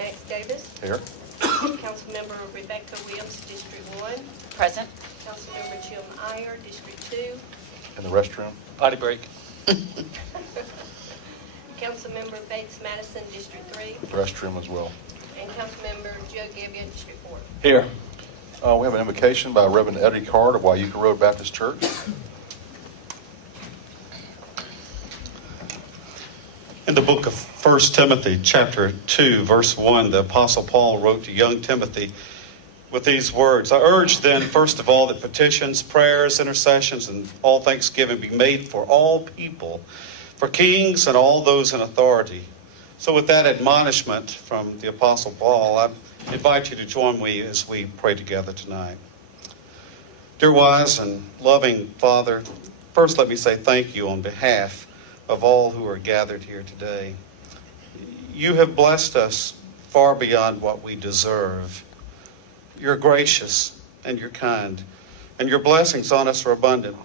Max Davis. Here. Councilmember Rebecca Williams, District 1. Present. Councilmember Jim Iyer, District 2. In the restroom. Potty break. Councilmember Bates Madison, District 3. Restroom as well. And Councilmember Joe Gebbia, District 4. Here. We have an invocation by Reverend Eddie Card of Wyuka Road Baptist Church. In the book of 1 Timothy, chapter 2, verse 1, the Apostle Paul wrote to young Timothy with these words, I urge then, first of all, that petitions, prayers, intercessions, and all thanksgiving be made for all people, for kings and all those in authority. So with that admonishment from the Apostle Paul, I invite you to join me as we pray together tonight. Dear wise and loving Father, first let me say thank you on behalf of all who are gathered here today. You have blessed us far beyond what we deserve. You're gracious and you're kind, and your blessings on us are abundant.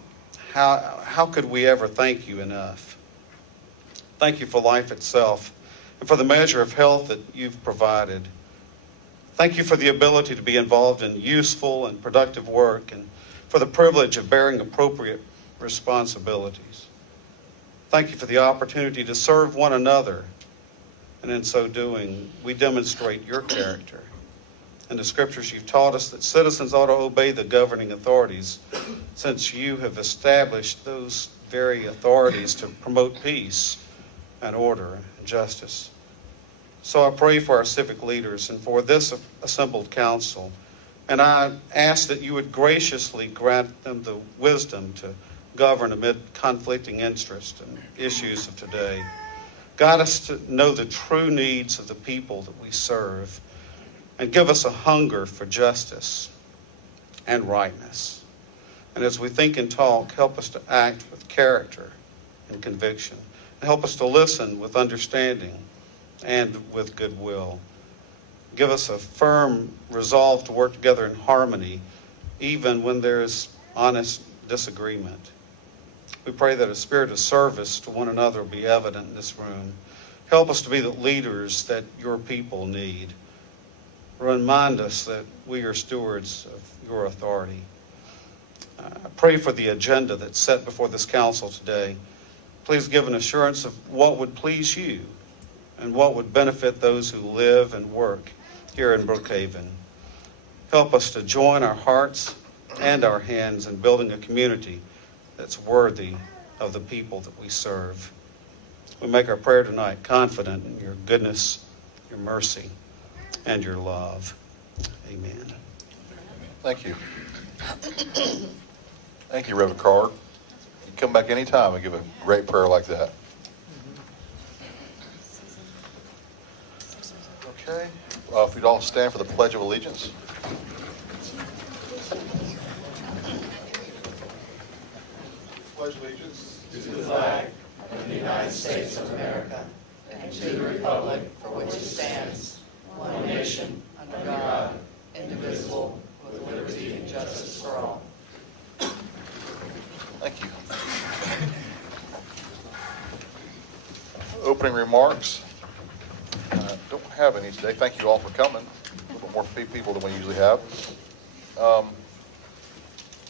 How could we ever thank you enough? Thank you for life itself and for the measure of health that you've provided. Thank you for the ability to be involved in useful and productive work and for the privilege of bearing appropriate responsibilities. Thank you for the opportunity to serve one another, and in so doing, we demonstrate your character. In the scriptures, you've taught us that citizens ought to obey the governing authorities, since you have established those very authorities to promote peace and order and justice. So I pray for our civic leaders and for this assembled council, and I ask that you would graciously grant them the wisdom to govern amid conflicting interests and issues of today. Guide us to know the true needs of the people that we serve, and give us a hunger for justice and rightness. And as we think and talk, help us to act with character and conviction, and help us to listen with understanding and with goodwill. Give us a firm resolve to work together in harmony, even when there is honest disagreement. We pray that a spirit of service to one another will be evident in this room. Help us to be the leaders that your people need. Remind us that we are stewards of your authority. I pray for the agenda that's set before this council today. Please give an assurance of what would please you and what would benefit those who live and work here in Brookhaven. Help us to join our hearts and our hands in building a community that's worthy of the people that we serve. We make our prayer tonight confident in your goodness, your mercy, and your love. Amen. Thank you. Thank you, Reverend Card. You come back anytime and give a great prayer like that. Okay. If we'd all stand for the Pledge of Allegiance. Pledge allegiance to the flag of the United States of America and to the republic for which it stands, one nation, under God, indivisible, with liberty and justice for all. Thank you. Opening remarks. Don't have any today. Thank you all for coming. A little bit more people than we usually have.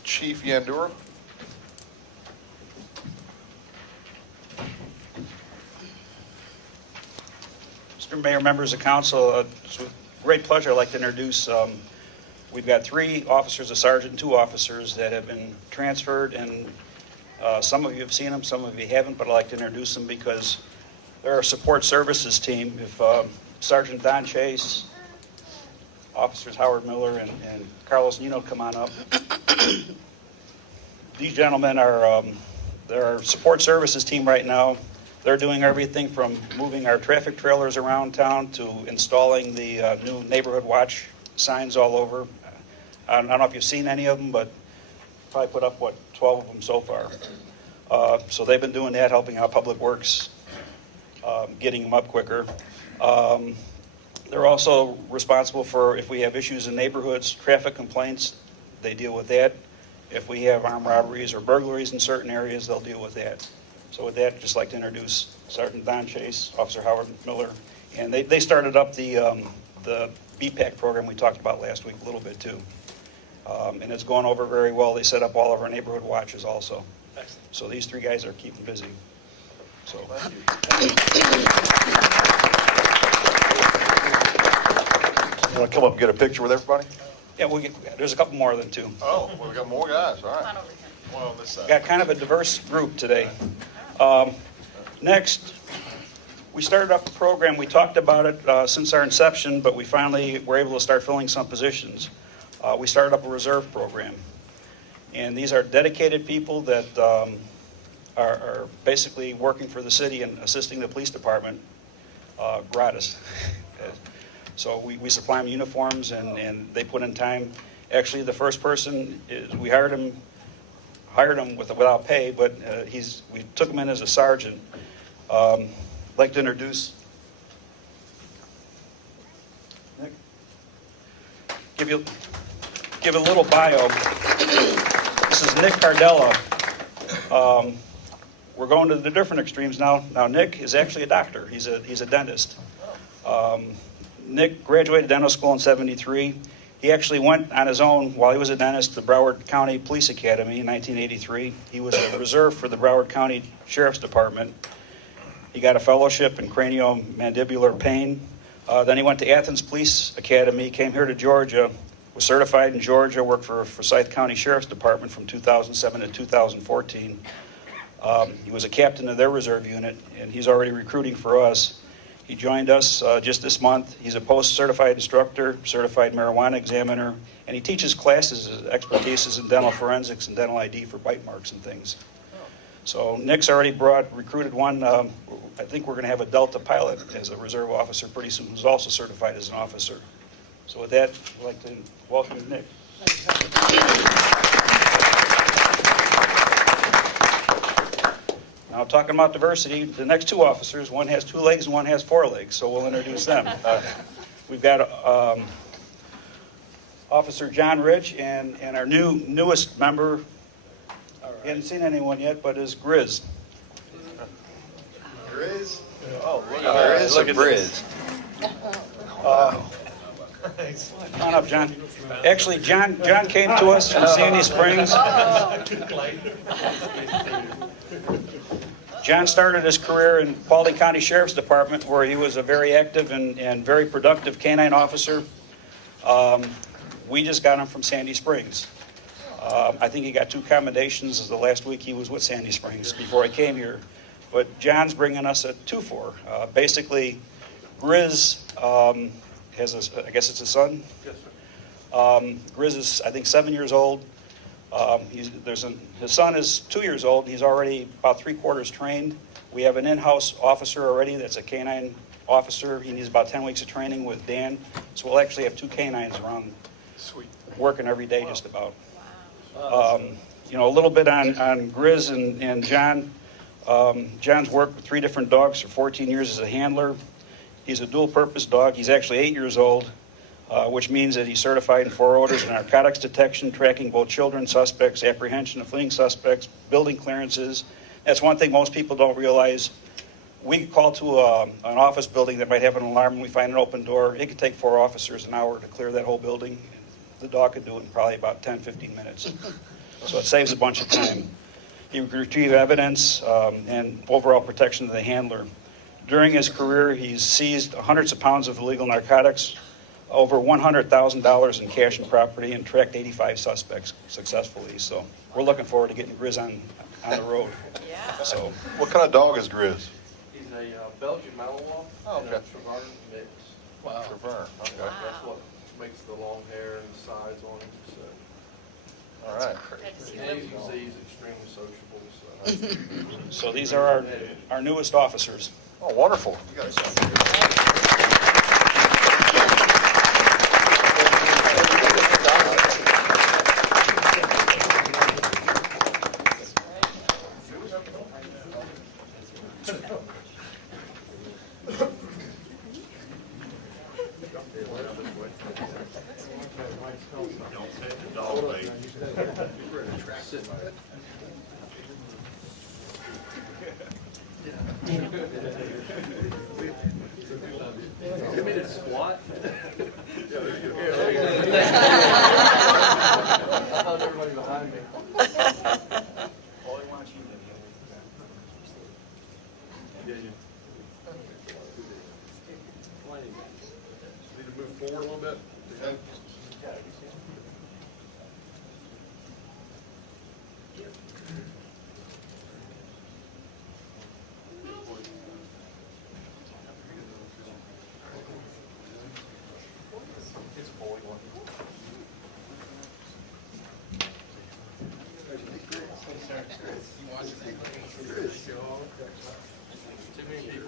Chief Yandura. Mr. Mayor, members of council, it's with great pleasure I'd like to introduce, we've got 3 officers, a sergeant, and 2 officers that have been transferred, and some of you have seen them, some of you haven't, but I'd like to introduce them because they're our support services team. If Sergeant Don Chase, Officers Howard Miller, and Carlos Nino come on up. These gentlemen are they're our support services team right now. They're doing everything from moving our traffic trailers around town to installing the new neighborhood watch signs all over. I don't know if you've seen any of them, but probably put up, 12 of them so far. So they've been doing that, helping out Public Works, getting them up quicker. They're also responsible for if we have issues in neighborhoods, traffic complaints, they deal with that. If we have armed robberies or burglaries in certain areas, they'll deal with that. So with that, I'd just like to introduce Sergeant Don Chase, Officer Howard Miller, And they started up the BPAC program we talked about last week a little bit too. And it's going over very well. They set up all of our neighborhood watches also. So these three guys are keeping busy. So, You want to come up and get a picture with everybody? yeah, there's a couple more than two. Oh, well, we got more guys, all right. One on this side. Got kind of a diverse group today. Next, we started up a program. We talked about it since our inception, but we finally were able to start filling some positions. We started up a reserve program. And these are dedicated people that are basically working for the city and assisting the police department gratis. So we supply them uniforms and they put in time. Actually, the first person, we hired him without pay, but we took him in as a sergeant. I'd like to introduce Nick. Give a little bio. This is Nick Cardella. We're going to the different extremes now. Now, Nick is actually a doctor. He's a dentist. Nick graduated dental school in '73. He actually went on his own while he was a dentist to the Broward County Police Academy in 1983. He was a reserve for the Broward County Sheriff's Department. He got a fellowship in craniomandibular pain. Then he went to Athens Police Academy, came here to Georgia, was certified in Georgia, worked for Forsyth County Sheriff's Department from 2007 to 2014. He was a captain of their reserve unit, and he's already recruiting for us. He joined us just this month. He's a post-certified instructor, certified marijuana examiner, and he teaches classes. His expertise is in dental forensics and dental ID for bite marks and things. So Nick's already recruited one. I think we're going to have a Delta pilot as a reserve officer pretty soon, who's also certified as an officer. So with that, I'd like to welcome Nick. Now, talking about diversity, the next two officers, one has 2 legs and one has 4 legs, so we'll introduce them. We've got Officer John Rich and our newest member, he hasn't seen anyone yet, but is Grizz. Grizz? Oh, look at Grizz. Come on up, John. Actually, John came to us from Sandy Springs. John started his career in Paulding County Sheriff's Department, where he was a very active and very productive canine officer. We just got him from Sandy Springs. I think he got 2 commendations the last week he was with Sandy Springs before he came here. But John's bringing us a 2-4. Basically, Grizz has I guess it's a son? Yes, sir. Grizz is, I think, 7 years old. His son is 2 years old. He's already about 3/4 trained. We have an in-house officer already that's a canine officer. He needs about 10 weeks of training with Dan. So we'll actually have 2 canines around working every day just about. A little bit on Grizz and John. John's worked with 3 different dogs for 14 years as a handler. He's a dual-purpose dog. He's actually 8 years old, which means that he's certified in 4 orders of narcotics detection, tracking both children, suspects, apprehension of fleeing suspects, building clearances. That's one thing most people don't realize. We could call to an office building that might have an alarm and we find an open door. It could take 4 officers an hour to clear that whole building. The dog could do it in probably about 10, 15 minutes. So it saves a bunch of time. He would retrieve evidence and overall protection of the handler. During his career, he's seized hundreds of pounds of illegal narcotics, over $100,000 in cash and property, and tracked 85 suspects successfully. So we're looking forward to getting Grizz on the road. Yeah. So What kind of dog is Grizz? He's a Belgian Malinois and a Travern mix. Wow. Treverne, okay. That's what makes the long hair and the sides on him. So. All right. He's extremely sociable. so these are our newest officers. Oh, wonderful. You got some. me to squat? I thought everybody behind me. Need to move forward a little bit.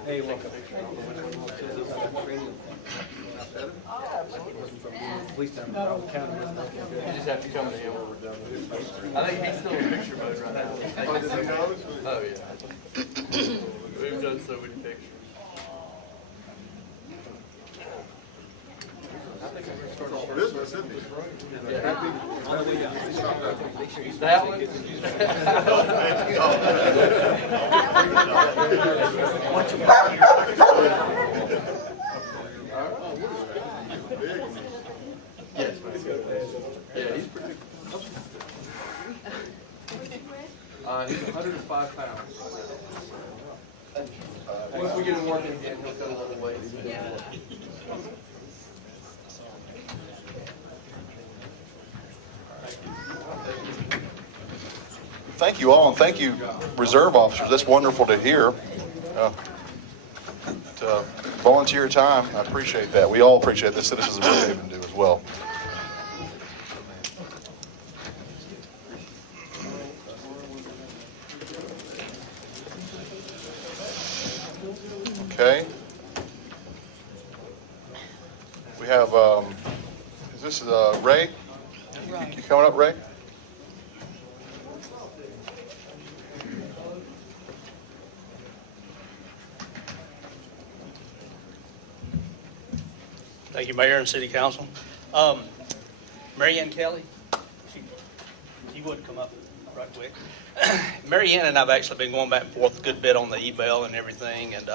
Hey, welcome. Police department, county. You just have to come to him when we're done with it. I think he's still in picture mode right now. Oh, yeah. We've done so many pictures. Business, isn't it? That one? Yes, yeah, he's pretty. He's 105 pounds right now. Once we get him working again, he'll cut a little weight. Thank you all, and thank you, reserve officers. That's wonderful to hear. To volunteer your time, I appreciate that. We all appreciate the citizens of Brookhaven do as well. Okay. We have, is this Ray? You coming up, Ray? Thank you, Mayor and City Council. Mary Ann Kelly, you would come up right quick. Mary Ann and I have actually been going back and forth a good bit on the email and everything, and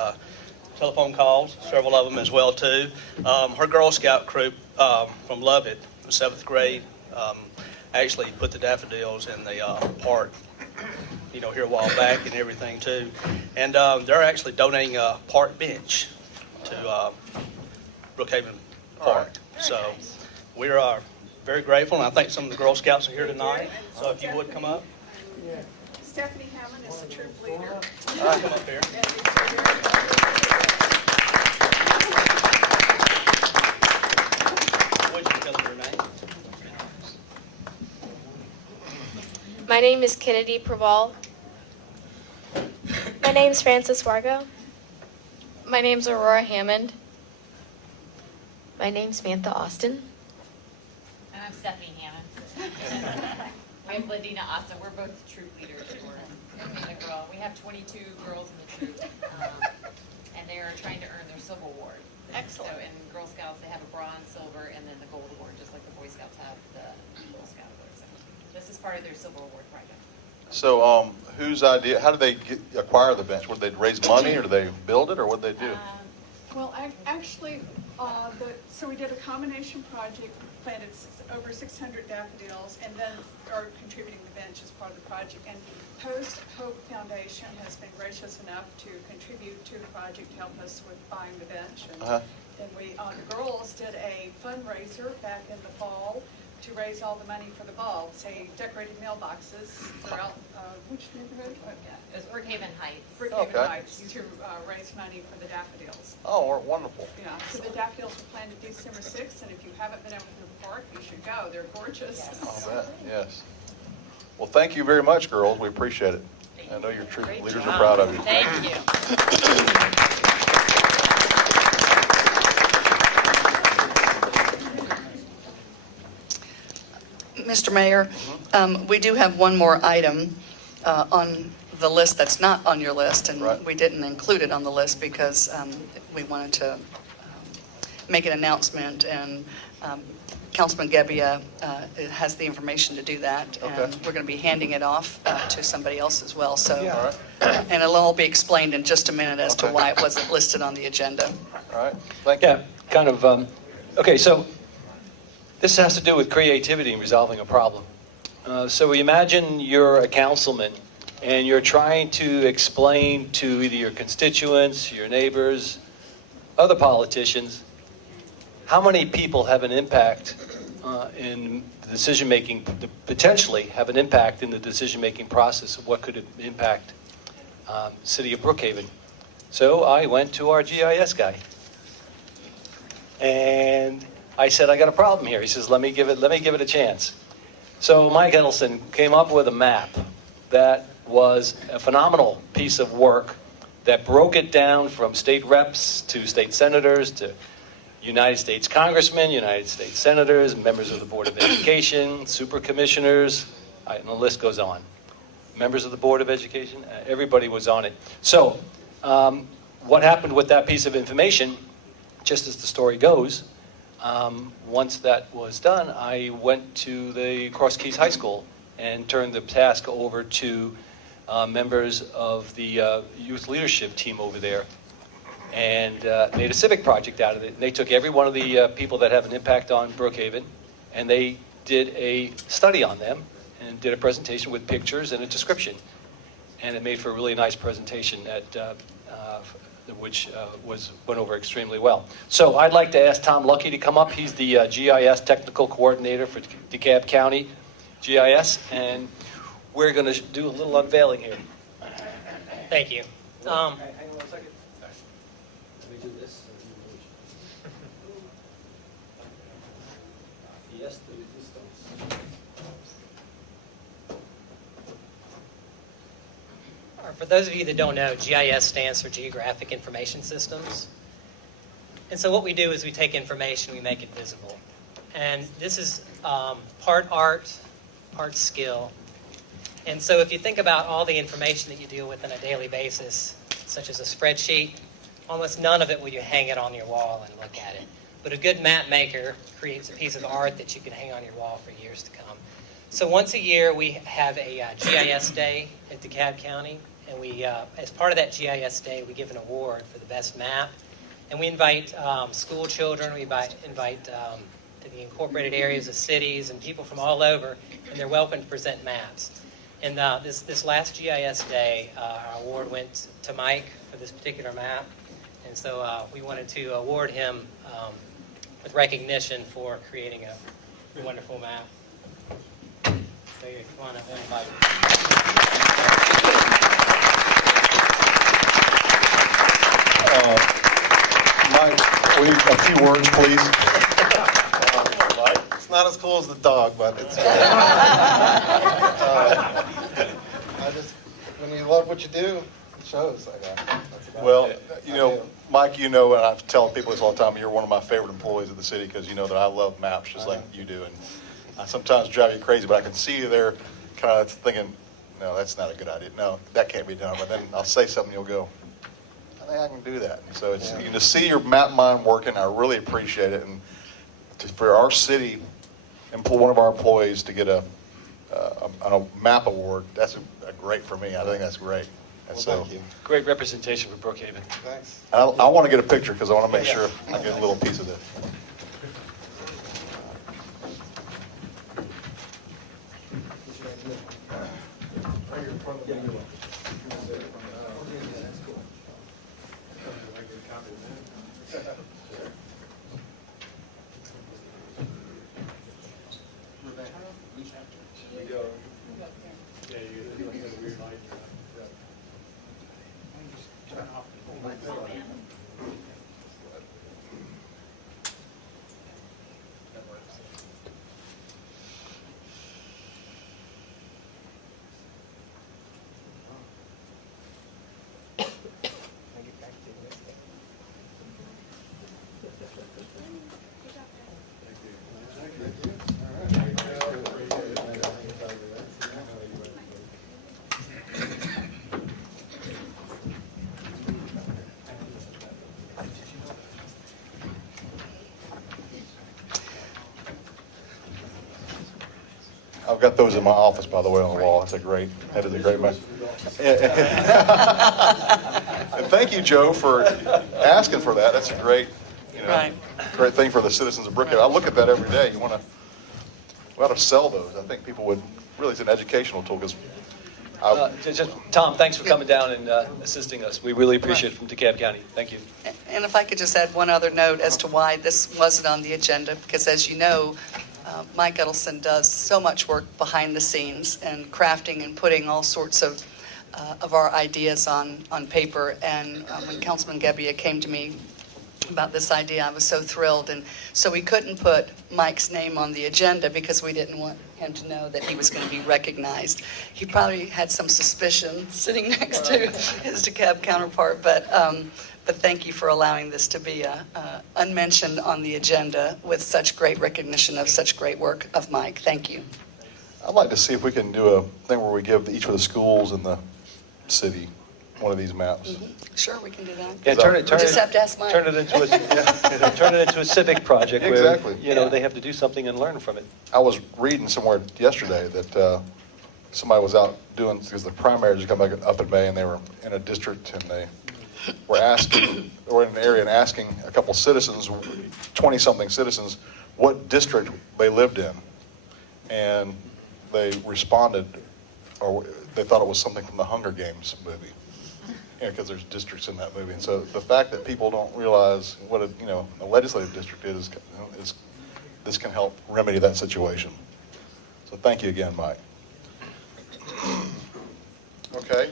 telephone calls, several of them as well too. Her Girl Scout troop from Lovett, the 7th grade, actually put the daffodils in the park, here a while back and everything too. And they're actually donating a park bench to Brookhaven Park. So we are very grateful, and I think some of the Girl Scouts are here tonight. So if you would come up. Stephanie Hammond is the troop leader. Come up here. Would you tell them your name? My name is Kennedy Praval. My name is Frances Wargo. My name's Aurora Hammond. My name's Samantha Austin. And I'm Stephanie Hammond. I'm Ladina Austin. We're both the troop leaders for the girl. We have 22 girls in the troop, and they are trying to earn their silver award. Excellent. So in Girl Scouts, they have a bronze, silver, and then the gold award, just like the Boy Scouts have the Eagle Scout award. So this is part of their silver award project. So, whose idea? How did they acquire the bench? Would they raise money, or did they build it, or what did they do? Well, actually, so we did a combination project, planted over 600 daffodils, and then are contributing the bench as part of the project. And Post Hope Foundation has been gracious enough to contribute to the project, to help us with buying the bench. And then we, the girls did a fundraiser back in the fall to raise all the money for the bulbs. They decorated mailboxes throughout, which neighborhood? It was Brookhaven Heights. Brookhaven Heights, to raise money for the daffodils. Oh, wonderful. Yeah, so the daffodils were planted December 6th, and if you haven't been out to the park, you should go. They're gorgeous. Yes. I'll bet, yes. Well, thank you very much, girls. We appreciate it. I know your troop Great leaders job. are proud of you. Thank you. Mr. Mayor, we do have one more item on the list that's not on your list, and Right. we didn't include it on the list because we wanted to make an announcement, and Councilman Gebbia has the information to do that. Okay. And we're going to be handing it off to somebody else as well. So, All right. and it'll all be explained in just a minute as to Okay. why it wasn't listed on the agenda. All right, thank you. Yeah, kind of, okay, so this has to do with creativity and resolving a problem. So imagine you're a councilman and you're trying to explain to either your constituents, your neighbors, other politicians, how many people have an impact in the decision-making, potentially have an impact in the decision-making process of what could impact city of Brookhaven. So I went to our GIS guy. And I said, I got a problem here. He says, let me give it a chance. So Mike Edelson came up with a map that was a phenomenal piece of work that broke it down from state reps to state senators to United States congressmen, United States senators, members of the Board of Education, super commissioners, and the list goes on. Members of the Board of Education, everybody was on it. So what happened with that piece of information, just as the story goes, once that was done, I went to the Cross Keys High School and turned the task over to members of the youth leadership team over there, and made a civic project out of it. And they took every one of the people that have an impact on Brookhaven, and they did a study on them and did a presentation with pictures and a description. And it made for a really nice presentation which went over extremely well. So I'd like to ask Tom Lucky to come up. He's the GIS technical coordinator for DeKalb County GIS, and we're going to do a little unveiling here. Thank you. Hang on 1 second. Let me do this. Yes, the resistance. For those of you that don't know, GIS stands for Geographic Information Systems. And so what we do is we take information, we make it visible. And this is part art, part skill. And so if you think about all the information that you deal with on a daily basis, such as a spreadsheet, almost none of it will you hang it on your wall and look at it. But a good map maker creates a piece of art that you can hang on your wall for years to come. So once a year we have a GIS day at DeKalb County. And we, as part of that GIS day, we give an award for the best map. And we invite school children, we invite to the incorporated areas of cities and people from all over, and they're welcome to present maps. And this last GIS day, our award went to Mike for this particular map. And so we wanted to award him with recognition for creating a wonderful map. So you come on up, Mike. Mike, a few words, please. It's not as cool as the dog, but it's when you love what you do, it shows, I guess. That's about Well, it. you know, Mike, you know, and I tell people this all the time, you're one of my favorite employees of the city because you know that I love maps just like you do. And I sometimes drive you crazy, but I can see you there kind of thinking, no, that's not a good idea. No, that can't be done. But then I'll say something, you'll go, I think I can do that. And so it's, you can see your map mind working. I really appreciate it. And for our city, one of our employees to get a map award, that's great for me. I think that's great. And so, Thank you. Great representation for Brookhaven. Thanks. I want to get a picture because I want to make sure I get a little piece of this. I've got those in my office, by the way, on the wall. That is a great map. And thank you, Joe, for asking for that. That's a great, Right. great thing for the citizens of Brookhaven. I look at that every day. We ought to sell those. I think people would, really, it's an educational tool, because Tom, thanks for coming down and assisting us. We really appreciate it from DeKalb County. Thank you. And if I could just add one other note as to why this wasn't on the agenda, because as you know, Mike Edelson does so much work behind the scenes and crafting and putting all sorts of our ideas on paper. And when Councilman Gebbia came to me about this idea, I was so thrilled. And so we couldn't put Mike's name on the agenda because we didn't want him to know that he was going to be recognized. He probably had some suspicion sitting next to his DeKalb counterpart, but thank you for allowing this to be unmentioned on the agenda with such great recognition of such great work of Mike. Thank you. I'd like to see if we can do a thing where we give each of the schools in the city one of these maps. Sure, we can do that. Yeah, We just have to ask Mike. turn it into a civic project where, Exactly. they have to do something and learn from it. I was reading somewhere yesterday that somebody was out doing, because the primaries come back up in May, and they were in a district, and they were in an area and asking a couple citizens, 20-something citizens, what district they lived in. And they responded, or they thought it was something from the Hunger Games movie. Because there's districts in that movie. And so the fact that people don't realize what a legislative district is, this can help remedy that situation. So thank you again, Mike. Okay.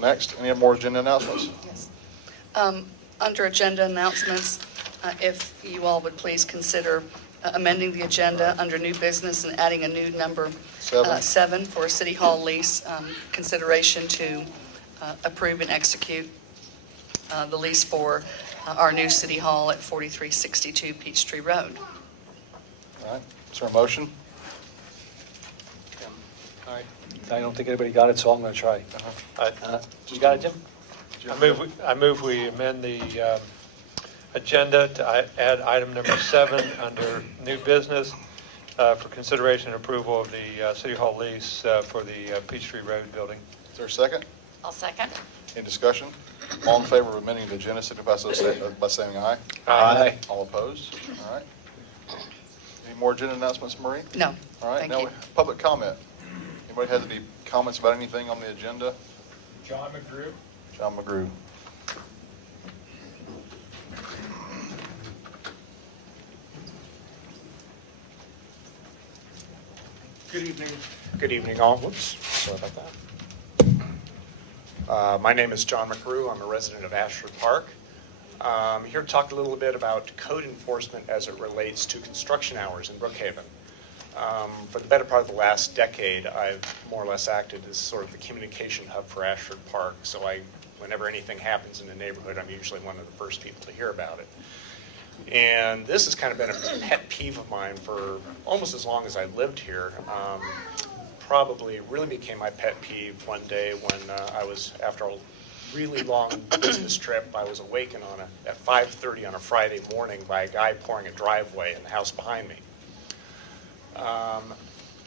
Next, any more agenda announcements? Yes. Under agenda announcements, if you all would please consider amending the agenda under new business and adding a new number 7 for City Hall lease, consideration to approve and execute the lease for our new City Hall at 4362 Peachtree Road. All right. Is there a motion? All right. I don't think anybody got it, so I'm going to try. You got it, Jim? I move we amend the agenda to add item number 7 under new business for consideration and approval of the City Hall lease for the Peachtree Road building. Is there a second? I'll second. Any discussion? All in favor of amending the agenda, signify so by saying aye. Aye. All opposed? All right. Any more agenda announcements, Marie? No. All right. Thank Now, you. public comment. Anybody has any comments about anything on the agenda? John McGrew. John McGrew. Good evening. Good evening, all. Whoops, sorry about that. My name is John McGrew. I'm a resident of Ashford Park. I'm here to talk a little bit about code enforcement as it relates to construction hours in Brookhaven. For the better part of the last decade, I've more or less acted as sort of the communication hub for Ashford Park. So whenever anything happens in the neighborhood, I'm usually one of the first people to hear about it. And this has kind of been a pet peeve of mine for almost as long as I lived here. Probably really became my pet peeve one day when I was, after a really long business trip, I was awakened at 5:30 on a Friday morning by a guy pouring a driveway in the house behind me.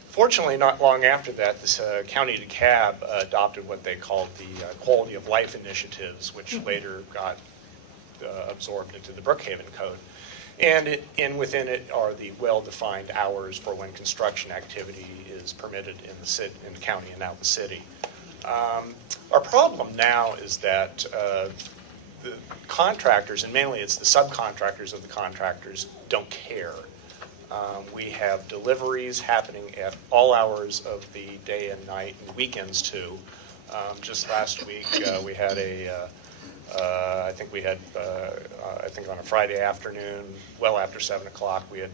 Fortunately, not long after that, this County DeKalb adopted what they called the Quality of Life Initiatives, which later got absorbed into the Brookhaven Code. And within it are the well-defined hours for when construction activity is permitted in the county and now the city. Our problem now is that the contractors, and mainly it's the subcontractors of the contractors, don't care. We have deliveries happening at all hours of the day and night, and weekends too. Just last week, we had I think on a Friday afternoon, well after 7 o'clock, we had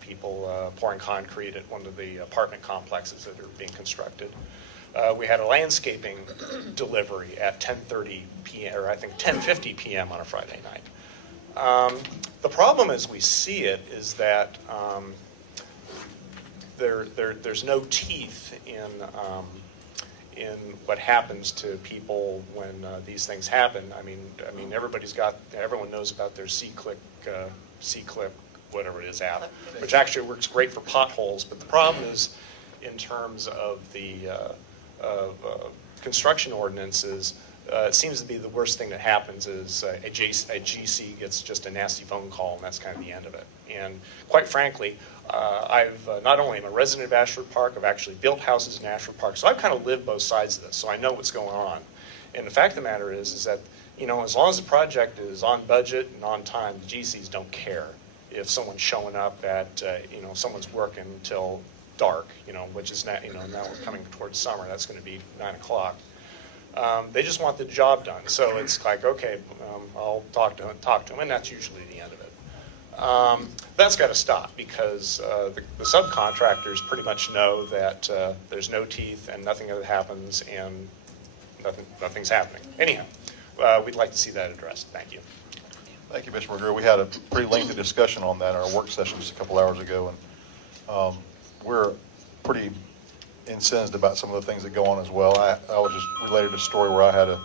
people pouring concrete at one of the apartment complexes that are being constructed. We had a landscaping delivery at 10:30 p.m., or I think 10:50 p.m. on a Friday night. The problem as we see it is that there's no teeth in what happens to people when these things happen. I mean, everyone knows about their C-clip whatever it is app, which actually works great for potholes. But the problem is, in terms of the construction ordinances, it seems to be the worst thing that happens is a GC gets just a nasty phone call, and that's kind of the end of it. And quite frankly, I've not only am a resident of Ashford Park, I've actually built houses in Ashford Park, so I've kind of lived both sides of this, so I know what's going on. And the fact of the matter is that, you know, as long as the project is on budget and on time, the GCs don't care if someone's showing up at, you know, someone's working until dark, you know, which is now, you know, now we're coming towards summer, that's going to be 9 o'clock. They just want the job done. So it's like, okay, I'll talk to them, and that's usually the end of it. That's got to stop because the subcontractors pretty much know that there's no teeth and nothing ever happens and nothing's happening. Anyhow, we'd like to see that addressed. Thank you. Thank you, Mr. McGrew. We had a pretty lengthy discussion on that in our work session just a couple hours ago, and we're pretty incensed about some of the things that go on as well. I was just related a story where I had a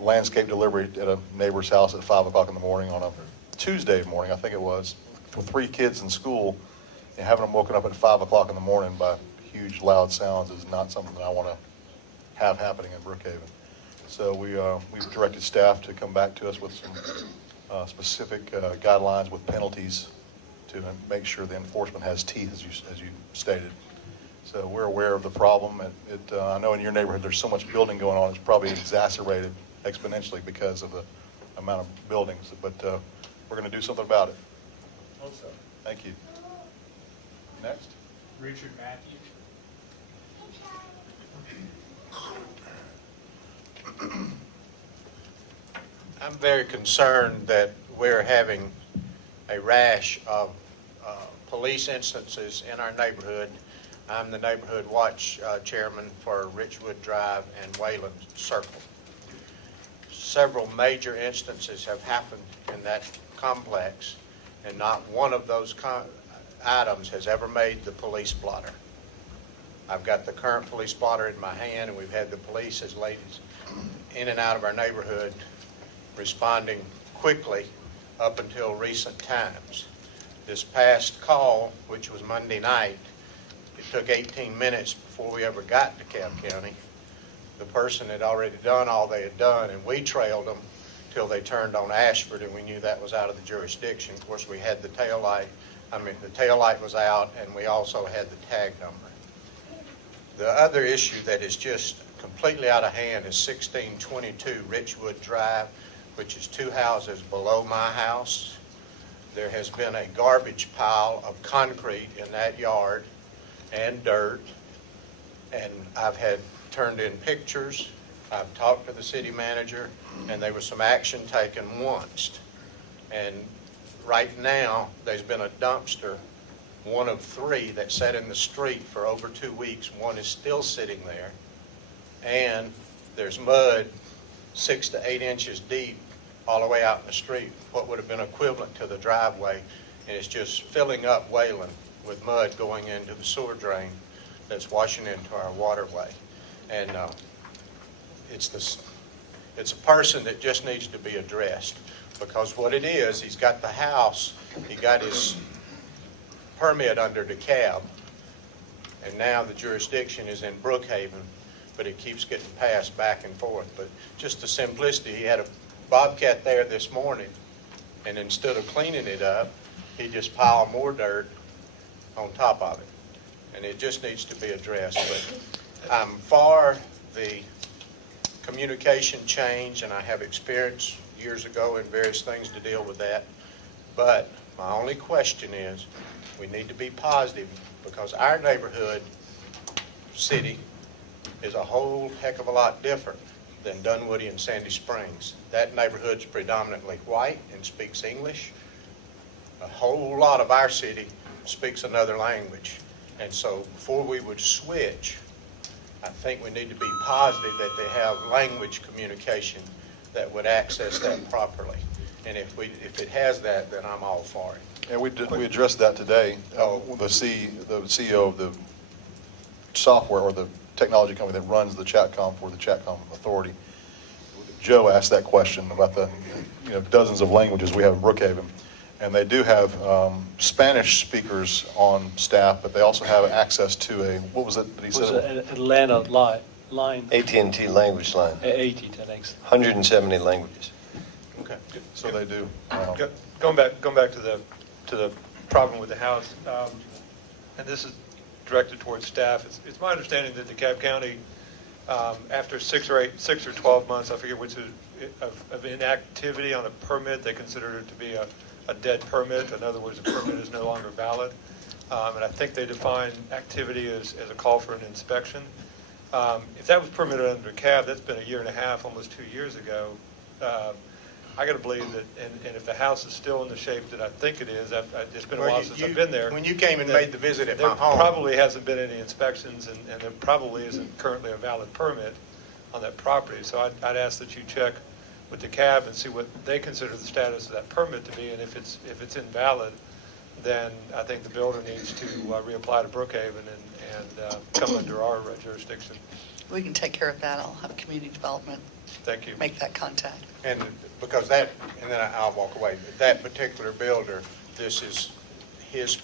landscape delivery at a neighbor's house at 5 o'clock in the morning on a Tuesday morning, I think it was, with 3 kids in school, and having them woken up at 5 o'clock in the morning by huge loud sounds is not something that I want to have happening in Brookhaven. So we've directed staff to come back to us with some specific guidelines with penalties to make sure the enforcement has teeth, as you stated. So we're aware of the problem. I know in your neighborhood there's so much building going on, it's probably exacerbated exponentially because of the amount of buildings. But we're going to do something about it. Also, Thank you. Next. Richard Matthews. I'm very concerned that we're having a rash of police instances in our neighborhood. I'm the neighborhood watch chairman for Richwood Drive and Wayland Circle. Several major instances have happened in that complex, and not one of those items has ever made the police blotter. I've got the current police blotter in my hand, and we've had the police as late as in and out of our neighborhood responding quickly up until recent times. This past call, which was Monday night, it took 18 minutes before we ever got to Cobb County. The person had already done all they had done, and we trailed them till they turned on Ashford, and we knew that was out of the jurisdiction. Of course, we had the tail light. The tail light was out, and we also had the tag number. The other issue that is just completely out of hand is 1622 Richwood Drive, which is 2 houses below my house. There has been a garbage pile of concrete in that yard and dirt, and I've had turned in pictures. I've talked to the city manager, and there was some action taken once. And right now, there's been a dumpster, one of 3 that sat in the street for over 2 weeks. One is still sitting there, and there's mud 6 to 8 inches deep all the way out in the street, what would have been equivalent to the driveway, and it's just filling up Wayland with mud going into the sewer drain that's washing into our waterway. And it's a person that just needs to be addressed, because what it is, he's got the house, he got his permit under the cab, and now the jurisdiction is in Brookhaven, but it keeps getting passed back and forth. But just the simplicity, he had a bobcat there this morning, and instead of cleaning it up, he just piled more dirt on top of it. And it just needs to be addressed. But I'm for the communication change, and I have experience years ago in various things to deal with that. But my only question is, we need to be positive, because our neighborhood, city, is a whole heck of a lot different than Dunwoody and Sandy Springs. That neighborhood's predominantly white and speaks English. A whole lot of our city speaks another language. And so before we would switch, I think we need to be positive that they have language communication that would access that properly. And if it has that, then I'm all for it. And we addressed that today. The CEO of the software or the technology company that runs the Chatcom for the Chatcom Authority, Joe asked that question about the dozens of languages we have in Brookhaven, And they do have Spanish speakers on staff, but they also have access to a, what was it that he It was said? an Atlanta line. AT&T language line, AT&T, thanks. 170 languages. Okay, so they do. Going back to the problem with the house, and this is directed towards staff. It's my understanding that DeKalb County, after 6 or 12 months, I forget which, of inactivity on a permit, they consider it to be a dead permit. In other words, a permit is no longer valid. And I think they define activity as a call for an inspection. If that was permitted under CAB, that's been 1.5 years, almost 2 years ago. I got to believe that, and if the house is still in the shape that I think it is, it's been a while since I've been there. When you came and made the visit at my There home. probably hasn't been any inspections, and there probably isn't currently a valid permit on that property. So I'd ask that you check with the CAB and see what they consider the status of that permit to be, and if it's invalid, then I think the builder needs to reapply to Brookhaven and come under our jurisdiction. We can take care of that. I'll have community development Thank you. make that contact. And because that, and then I'll walk away, that particular builder, this is his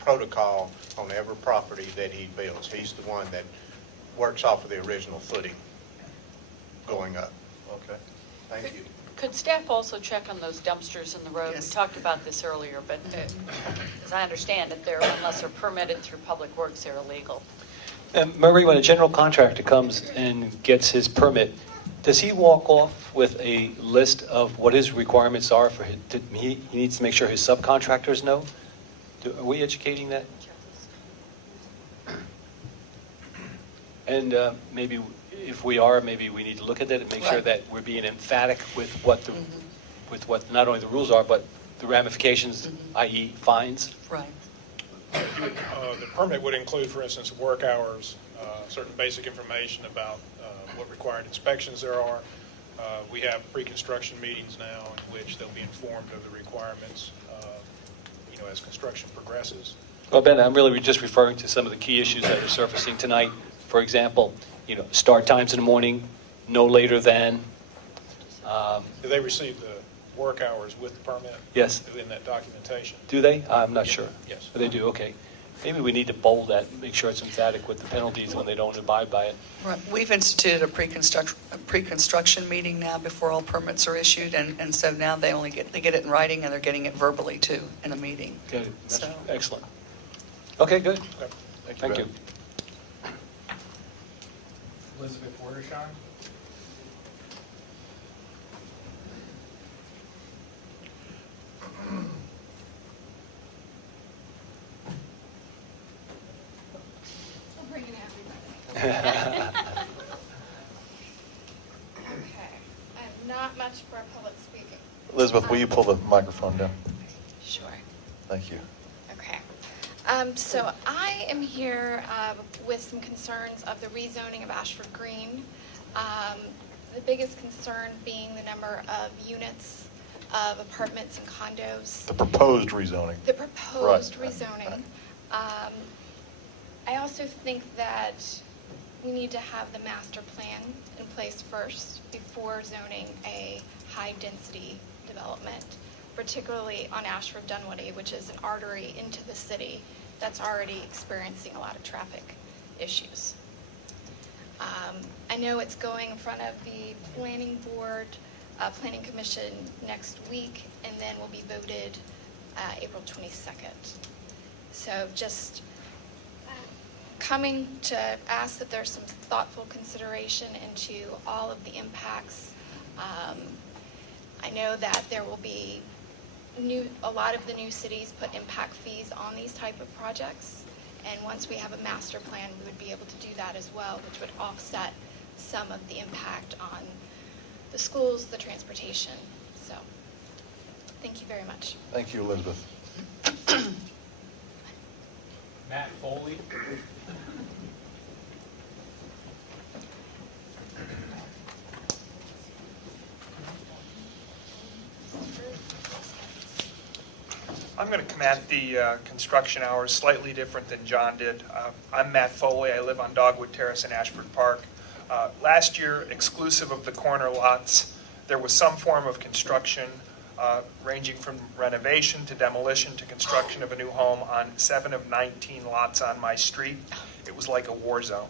protocol on every property that he builds. He's the one that works off of the original footing going up. Okay, thank you. Could staff also check on those dumpsters in the road? Yes. We talked about this earlier, but as I understand it, unless they're permitted through Public Works, they're illegal. And Murray, when a general contractor comes and gets his permit, does he walk off with a list of what his requirements are for his, he needs to make sure his subcontractors know? Are we educating that? And maybe if we are, maybe we need to look at that and make sure Right. that we're being emphatic with what the, with what not only the rules are, but the ramifications, i.e. fines. Right. The permit would include, for instance, work hours, certain basic information about what required inspections there are. We have pre-construction meetings now in which they'll be informed of the requirements, as construction progresses. Well, Ben, I'm really just referring to some of the key issues that are surfacing tonight. For example, start times in the morning, no later than. Do they receive the work hours with the permit? Yes. In that documentation? Do they? I'm not sure. Yes. They do, okay. Maybe we need to bold that, make sure it's emphatic with the penalties when they don't abide by it. Right. We've instituted a pre-construction meeting now before all permits are issued, and so now they get it in writing, and they're getting it verbally too in a meeting. Good, that's So- excellent. Okay, good. Thank you. Elizabeth Watershaw. We'll bring in everybody. Okay, not much for public speaking. Elizabeth, will you pull the microphone down? Sure. Thank you. Okay. So I am here with some concerns of the rezoning of Ashford Green. The biggest concern being the number of units of apartments and condos. The proposed rezoning. The proposed Right. rezoning. I also think that we need to have the master plan in place first before zoning a high-density development, particularly on Ashford Dunwoody, which is an artery into the city that's already experiencing a lot of traffic issues. I know it's going in front of the planning board, planning commission next week, and then will be voted April 22nd. So just coming to ask that there's some thoughtful consideration into all of the impacts. I know that there will be a lot of the new cities put impact fees on these type of projects. And once we have a master plan, we would be able to do that as well, which would offset some of the impact on the schools, the transportation. So, thank you very much. Thank you, Elizabeth. Matt Foley. I'm going to come at the construction hours slightly different than John did. I'm Matt Foley. I live on Dogwood Terrace in Ashford Park. Last year, exclusive of the corner lots, there was some form of construction ranging from renovation to demolition to construction of a new home on 7 of 19 lots on my street. It was like a war zone.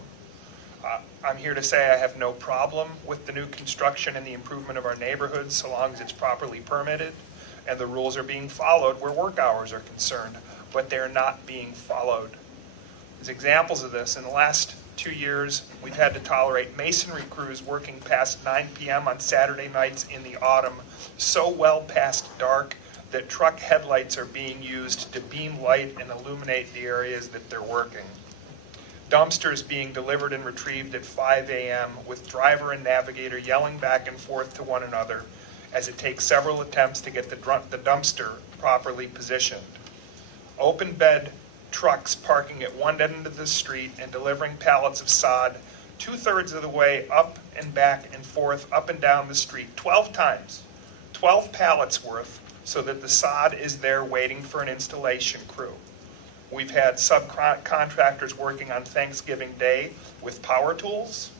I'm here to say I have no problem with the new construction and the improvement of our neighborhoods so long as it's properly permitted and the rules are being followed where work hours are concerned, but they're not being followed. As examples of this, in the last 2 years, we've had to tolerate masonry crews working past 9 p.m. on Saturday nights in the autumn, so well past dark that truck headlights are being used to beam light and illuminate the areas that they're working. Dumpsters being delivered and retrieved at 5 a.m. with driver and navigator yelling back and forth to one another as it takes several attempts to get the dumpster properly positioned. Open bed trucks parking at one end of the street and delivering pallets of sod 2/3 of the way up and back and forth, up and down the street, 12 times, 12 pallets worth, so that the sod is there waiting for an installation crew. We've had subcontractors working on Thanksgiving Day with power tools,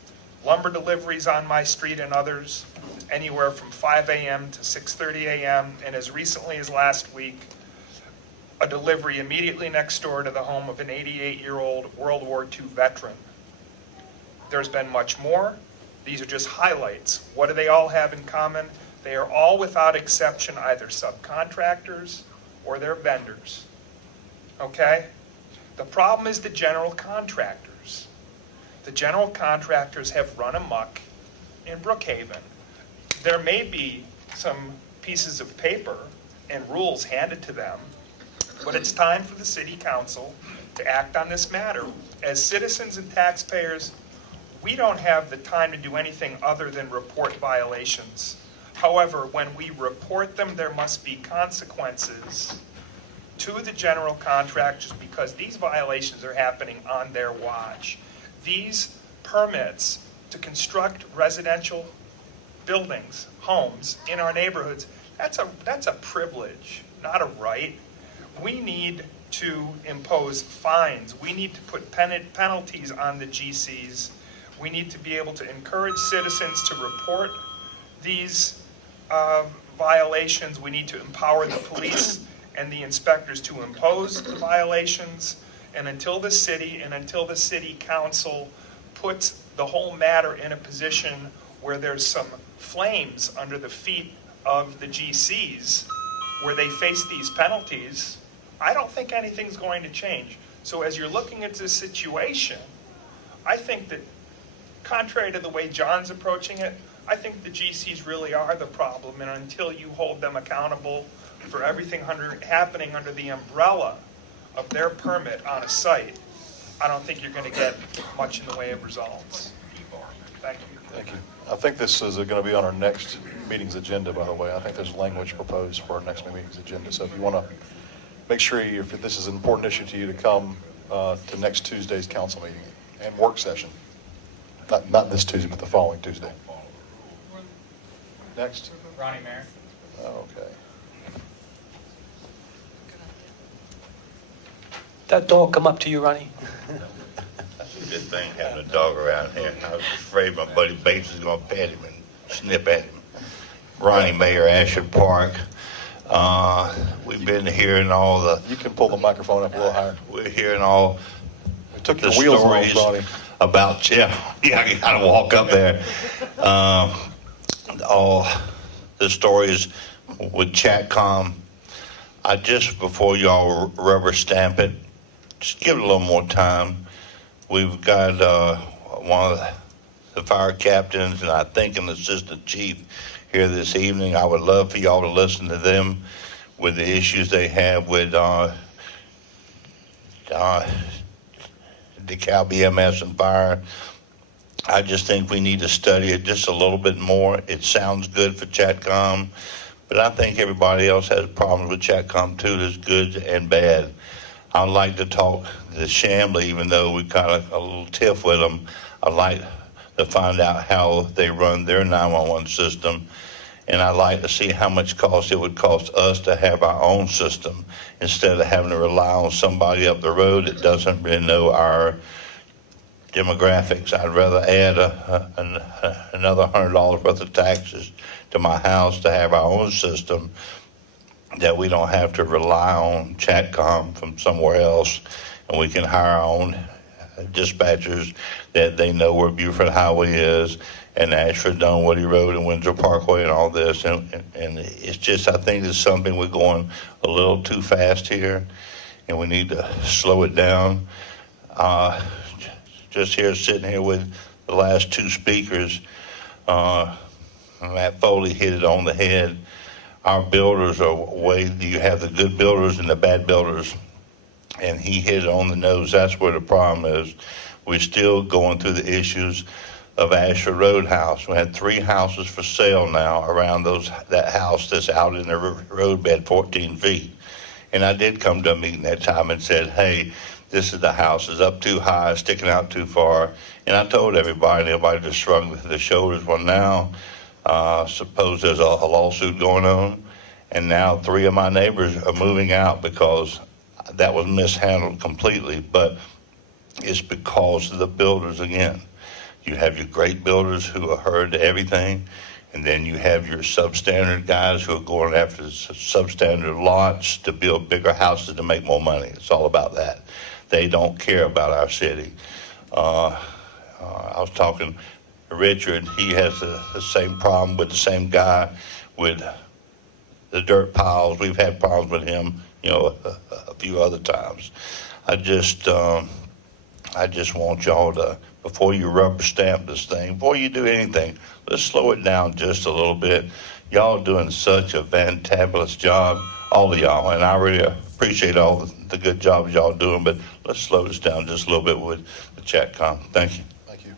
lumber deliveries on my street and others, anywhere from 5 a.m. to 6:30 a.m., and as recently as last week, a delivery immediately next door to the home of an 88-year-old World War II veteran. There's been much more. These are just highlights. What do they all have in common? They are all, without exception, either subcontractors or they're vendors. Okay? The problem is the general contractors. The general contractors have run amok in Brookhaven. There may be some pieces of paper and rules handed to them, but it's time for the city council to act on this matter. As citizens and taxpayers, we don't have the time to do anything other than report violations. However, when we report them, there must be consequences to the general contractors because these violations are happening on their watch. These permits to construct residential buildings, homes in our neighborhoods, that's a privilege, not a right. We need to impose fines. We need to put penalties on the GCs. We need to be able to encourage citizens to report these violations. We need to empower the police and the inspectors to impose the violations. And until the city council puts the whole matter in a position where there's some flames under the feet of the GCs, where they face these penalties, I don't think anything's going to change. So as you're looking at this situation, I think that contrary to the way John's approaching it, I think the GCs really are the problem, and until you hold them accountable for everything happening under the umbrella of their permit on a site, I don't think you're going to get much in the way of results. Thank you. Thank you. I think this is going to be on our next meeting's agenda, by the way. I think there's language proposed for our next meeting's agenda. So if you want to make sure, if this is an important issue to you, to come to next Tuesday's council meeting and work session. Not this Tuesday, but the following Tuesday. Next. Ronnie Mayer. Okay. That dog come up to you, Ronnie? Good thing having a dog around here. I was afraid my buddy Bates was going to pet him and snip at him. Ronnie Mayer, Ashford Park. We've been hearing all the... You can pull the microphone up a little higher. We're hearing all took the your wheels off, stories Ronnie. about... Yeah, I got to walk up there. All the stories with Chatcom. I just, before y'all rubber stamp it, just give it a little more time. We've got one of the fire captains and I think an assistant chief here this evening. I would love for y'all to listen to them with the issues they have with DeKalb EMS and fire. I just think we need to study it just a little bit more. It sounds good for Chatcom, but I think everybody else has problems with Chatcom too. There's good and bad. I'd like to talk to Chamblee, even though we got a little tiff with them. I'd like to find out how they run their 911 system, and I'd like to see how much cost it would cost us to have our own system instead of having to rely on somebody up the road that doesn't really know our demographics. I'd rather add another $100 worth of taxes to my house to have our own system, that we don't have to rely on Chatcom from somewhere else, and we can hire our own dispatchers that they know where Buford Highway is and Ashford, Dunwoody Road, and Windsor Parkway, and all this. And it's just, I think it's something we're going a little too fast here, and we need to slow it down. Just here, sitting here with the last two speakers, Matt Foley hit it on the head. Our builders are way, you have the good builders and the bad builders, and he hit it on the nose. That's where the problem is. We're still going through the issues of Ashford Roadhouse. We had 3 houses for sale now around that house that's out in the roadbed 14 feet. And I did come to a meeting that time and said, hey, this is the house is up too high, sticking out too far. And I told everybody, and everybody just shrugged their shoulders. Well, now, suppose there's a lawsuit going on, and now 3 of my neighbors are moving out because that was mishandled completely. But it's because of the builders again. You have your great builders who are heard to everything, and then you have your substandard guys who are going after substandard lots to build bigger houses to make more money. It's all about that. They don't care about our city. I was talking to Richard. He has the same problem with the same guy with the dirt piles. We've had problems with him, a few other times. I just want y'all to, before you rubber stamp this thing, before you do anything, let's slow it down just a little bit. Y'all are doing such a fantabulous job, all of y'all, and I really appreciate all the good jobs y'all doing, but let's slow this down just a little bit with the Chatcom. Thank you. Thank you.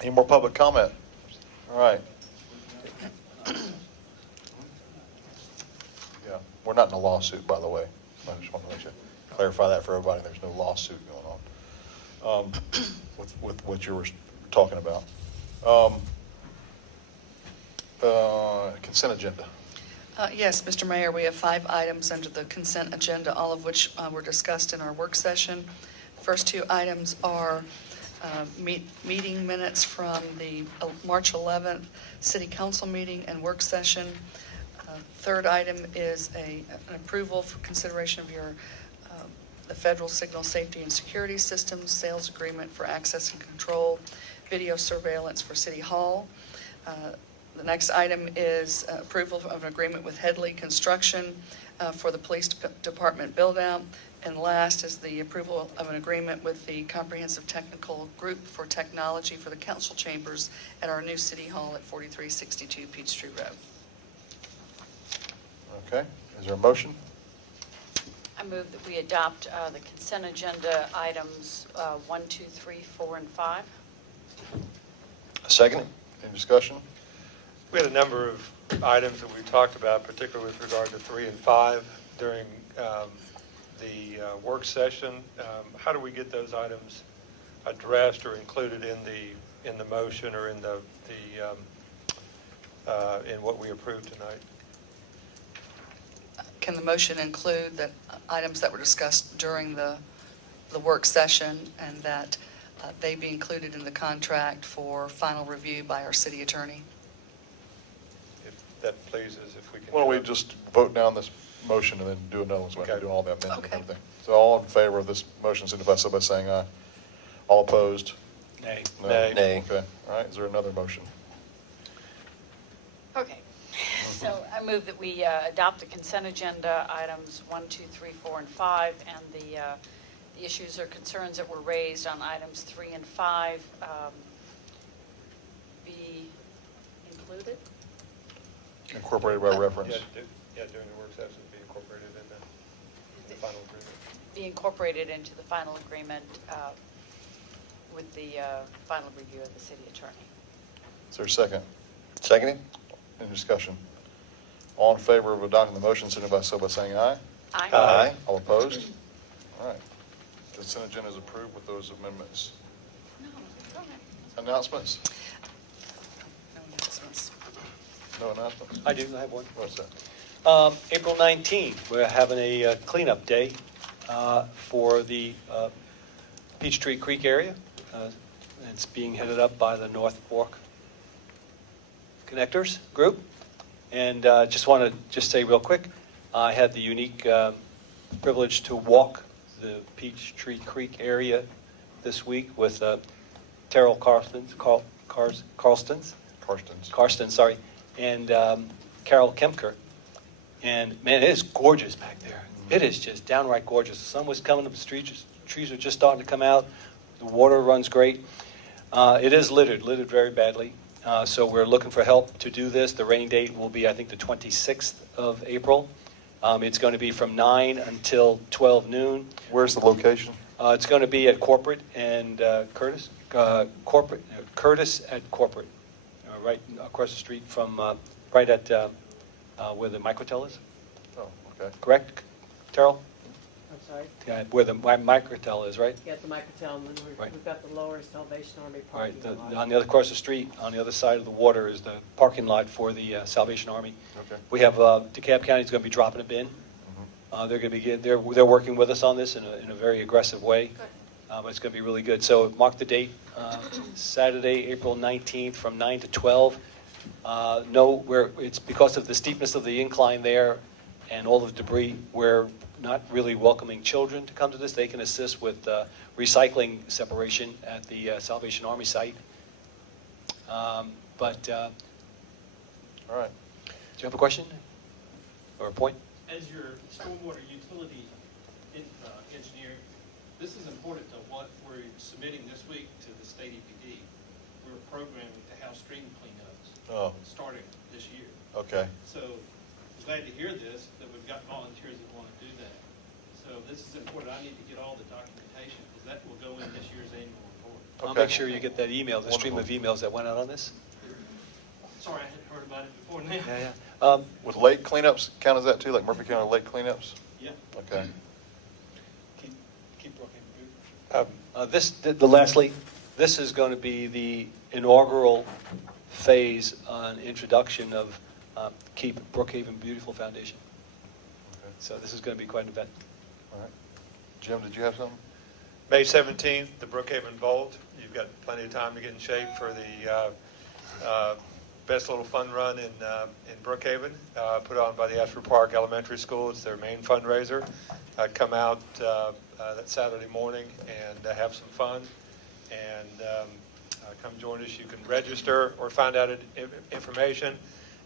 Any more public comment? All right. Yeah, we're not in a lawsuit, by the way. I just want to let you clarify that for everybody. There's no lawsuit going on with what you were talking about. Consent agenda. Yes, Mr. Mayor, we have 5 items under the consent agenda, all of which were discussed in our work session. First 2 items are meeting minutes from the March 11th City Council meeting and work session. Third item is an approval for consideration of your the Federal Signal Safety and Security Systems sales agreement for access and control video surveillance for City Hall. The next item is approval of an agreement with Headley Construction for the Police Department build-out. And last is the approval of an agreement with the Comprehensive Technical Group for Technology for the council chambers at our new City Hall at 4362 Peachtree Road. Okay, is there a motion? I move that we adopt the consent agenda items 1, 2, 3, 4, and 5. Second? Any discussion? We had a number of items that we talked about, particularly with regard to 3 and 5 during the work session. How do we get those items addressed or included in the motion or in in what we approved tonight? Can the motion include that items that were discussed during the work session and that they be included in the contract for final review by our city attorney? If that pleases, if we can. Why don't we just vote down this motion and then do another one, so we're doing all the amendments and everything. So all in favor of this motion, signify so by saying aye. All opposed? Nay. No? Nay. Nay. Okay, all right, is there another motion? Okay. So I move that we adopt the consent agenda items 1, 2, 3, 4, and 5, and the issues or concerns that were raised on items 3 and 5 be included. Incorporated by reference. Yeah, during the work session, be incorporated in the final agreement. Be incorporated into the final agreement with the final review of the city attorney. Is there a second? Seconded? Any discussion? All in favor of adopting the motion, signify so by saying aye. Aye. Aye. All opposed? All right. Consent agenda is approved with those amendments. Announcements? No announcements. No announcements? I do, I have one. What's that? April 19th, we're having a cleanup day for the Peachtree Creek area. It's being headed up by the North Fork Connectors Group. And just want to say real quick, I had the unique privilege to walk the Peachtree Creek area this week with Terrell Karstens, sorry, and Carol Kempker. And man, it is gorgeous back there. It is just downright gorgeous. The sun was coming up, the trees are just starting to come out. The water runs great. It is littered very badly. So we're looking for help to do this. The rain date will be, I think, the 26th of April. It's going to be from 9 until 12 noon. Where's the location? It's going to be at Corporate and Curtis. Curtis at Corporate, right across the street from, right at where the Microtel is. Oh, okay. Correct, Terrell? I'm sorry? Yeah, where the Microtel is, right? Yeah, the Microtel, and then we've got the Lower Salvation Army All right, parking lot. on the other, across the street, on the other side of the water is the parking lot for the Salvation Army. Okay. We have, DeKalb County's going to be dropping a bin. They're going to be, they're working with us on this in a very aggressive way. But it's going to be really good. So mark the date, Saturday, April 19th from 9 to 12. It's because of the steepness of the incline there and all of the debris, we're not really welcoming children to come to this. They can assist with recycling separation at the Salvation Army site. All right. Do you have a question or a point? As your stormwater utility engineer, this is important to what we're submitting this week to the state EPD. We're programming to have stream cleanups starting this year. Okay. So I'm glad to hear this, that we've got volunteers that want to do that. So this is important. I need to get all the documentation because that will go in this year's annual report. I'll make sure you get that email, the stream of emails that went out on this. Sorry, I hadn't heard about it before now. Yeah. Would lake cleanups count as that too, like Murphy County lake cleanups? Yeah. Okay. Keep looking. Lastly, this is going to be the inaugural phase on introduction of Keep Brookhaven Beautiful Foundation. Okay. So this is going to be quite an event. All right. Jim, did you have something? May 17th, the Brookhaven Bolt. You've got plenty of time to get in shape for the best little fun run in Brookhaven, put on by the Ashford Park Elementary School. It's their main fundraiser. Come out that Saturday morning and have some fun, and come join us. You can register or find out information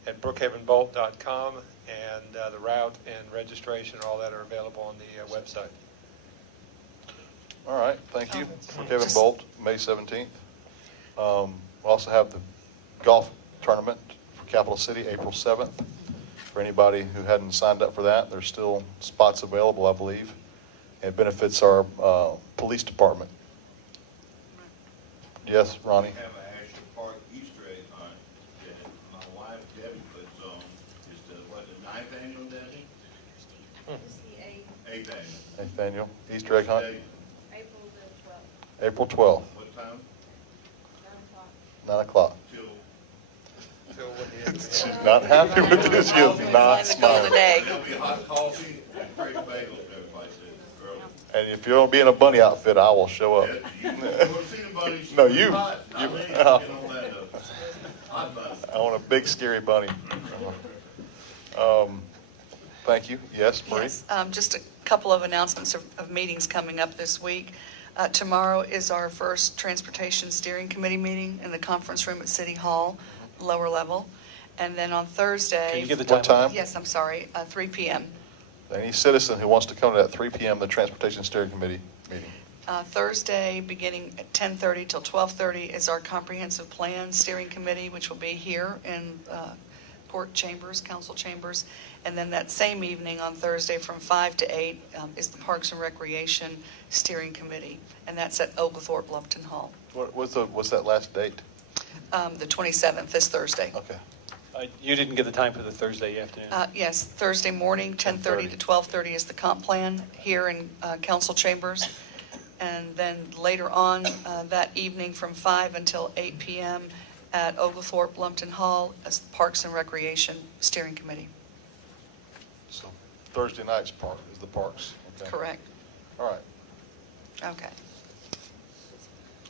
at brookhavenbolt.com, and the route and registration and all that are available on the website. All right, thank you. Brookhaven Bolt, May 17th. We'll also have the golf tournament for Capital City, April 7th. For anybody who hadn't signed up for that, there's still spots available, I believe. It benefits our police department. Yes, Ronnie? We have an Ashford Park Easter egg hunt that my wife Debbie puts on. It's the 9th annual, Debbie? It's the eighth. 8th annual. Nathaniel, Easter egg hunt? April the 12th. April 12th, What time? 9 o'clock. 9 o'clock. Till She's not happy with this. She is not smiling. There'll be hot coffee and great bagels, everybody says, early. And if you're going to be in a bunny outfit, I will show up. You want to see the bunny? No, you. Hot. I You. mean, get on that, hot bunny. I want a big, scary bunny. Thank you. Yes, Marie? Yes, just a couple of announcements of meetings coming up this week. Tomorrow is our first Transportation Steering Committee meeting in the conference room at City Hall, lower level. And then on Thursday. Can you give the time? What time? Yes, I'm sorry, 3 p.m. Any citizen who wants to come to that 3 p.m., the Transportation Steering Committee meeting. Thursday, beginning at 10:30 till 12:30, is our Comprehensive Plan Steering Committee, which will be here in court chambers, council chambers. And then that same evening on Thursday from 5 to 8 is the Parks and Recreation Steering Committee, and that's at Oglethorpe Lumpton Hall. What's that last date? The 27th, this Thursday. Okay. You didn't get the time for the Thursday afternoon. Yes, Thursday morning, 10:30 to 12:30 is the comp plan here in council chambers. And then later on that evening from 5 until 8 p.m. at Oglethorpe Lumpton Hall as Parks and Recreation Steering Committee. So Thursday night's park is the parks. Okay. Correct. All right. Okay.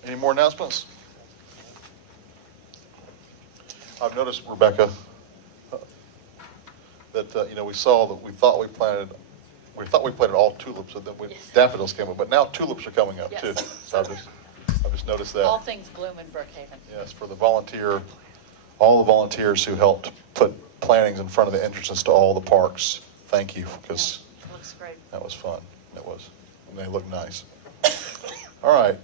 Any more announcements? I've noticed, Rebecca, that, we saw that we thought we planted all tulips, and then daffodils came up, but now tulips are coming up too. Yes. So I've just noticed that. All things bloom in Brookhaven. Yes, for all the volunteers who helped put plantings in front of the entrances to all the parks. Thank you, because It looks great. that was fun. It was. And they look nice. All right.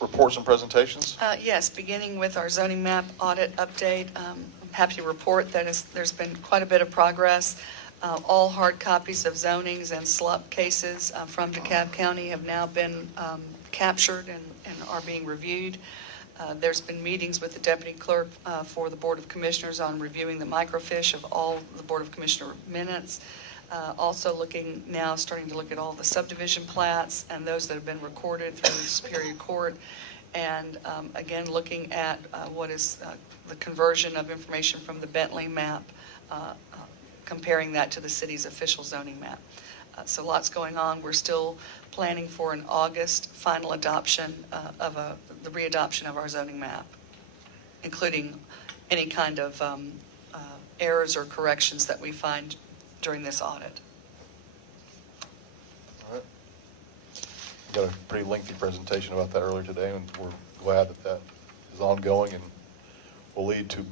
Reports and presentations? Yes, beginning with our zoning map audit update. I'm happy to report that there's been quite a bit of progress. All hard copies of zonings and SLUP cases from DeKalb County have now been captured and are being reviewed. There's been meetings with the deputy clerk for the Board of Commissioners on reviewing the microfiche of all the Board of Commissioner minutes. Also starting to look at all the subdivision plats and those that have been recorded through Superior Court. And again, looking at what is the conversion of information from the Bentley map, comparing that to the city's official zoning map. So lots going on. We're still planning for an August final adoption the readoption of our zoning map, including any kind of errors or corrections that we find during this audit. All right. We got a pretty lengthy presentation about that earlier today, and we're glad that is ongoing and will lead to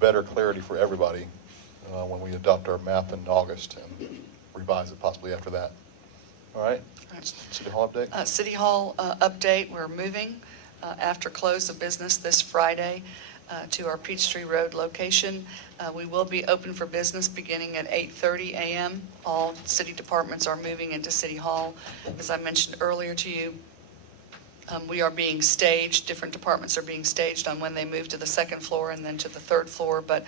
better clarity for everybody when we adopt our map in August and revise it possibly after that. All right. City Hall update? City Hall update, we're moving after close of business this Friday to our Peachtree Road location. We will be open for business beginning at 8:30 a.m. All city departments are moving into City Hall. As I mentioned earlier to you, we are being staged. Different departments are being staged on when they move to the second floor and then to the third floor, but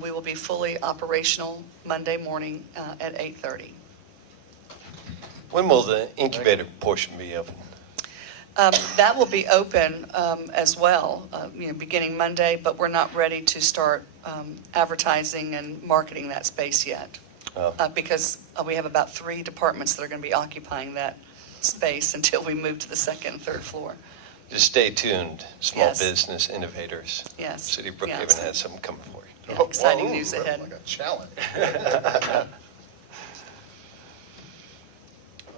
we will be fully operational Monday morning at 8:30. When will the incubator portion be open? That will be open as well, beginning Monday, but we're not ready to start advertising and marketing that space yet. Because we have about 3 departments that are going to be occupying that space until we move to the second and third floor. Just stay tuned, small Yes. business innovators. Yes. City of Brookhaven Yes. has something coming for you. Yeah, exciting news ahead. Like a challenge.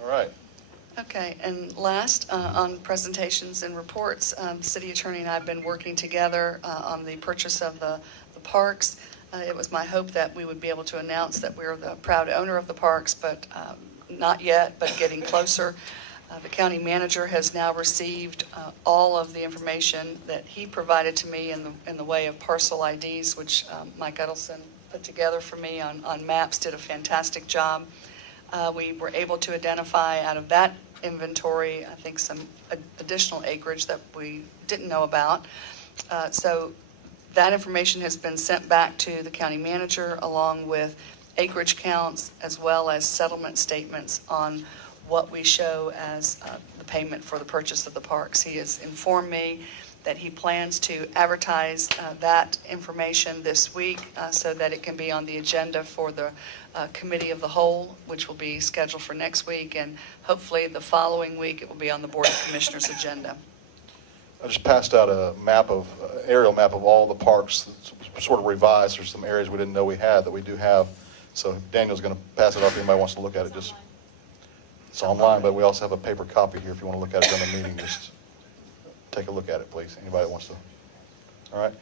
All right. Okay, and last, on presentations and reports, the city attorney and I have been working together on the purchase of the parks. It was my hope that we would be able to announce that we're the proud owner of the parks, but not yet, but getting closer. The county manager has now received all of the information that he provided to me in the way of parcel IDs, which Mike Edelson put together for me on maps, did a fantastic job. We were able to identify out of that inventory, I think, some additional acreage that we didn't know about. So that information has been sent back to the county manager along with acreage counts as well as settlement statements on what we show as the payment for the purchase of the parks. He has informed me that he plans to advertise that information this week so that it can be on the agenda for the committee of the whole, which will be scheduled for next week, and hopefully the following week it will be on the Board of Commissioners agenda. I just passed out a aerial map of all the parks, sort of revised. There's some areas we didn't know we had that we do have. So Daniel's going to pass it off if anybody wants to look at it. It's online, but we also have a paper copy here if you want to look at it during the meeting. Just take a look at it, please. Anybody that wants to. All right.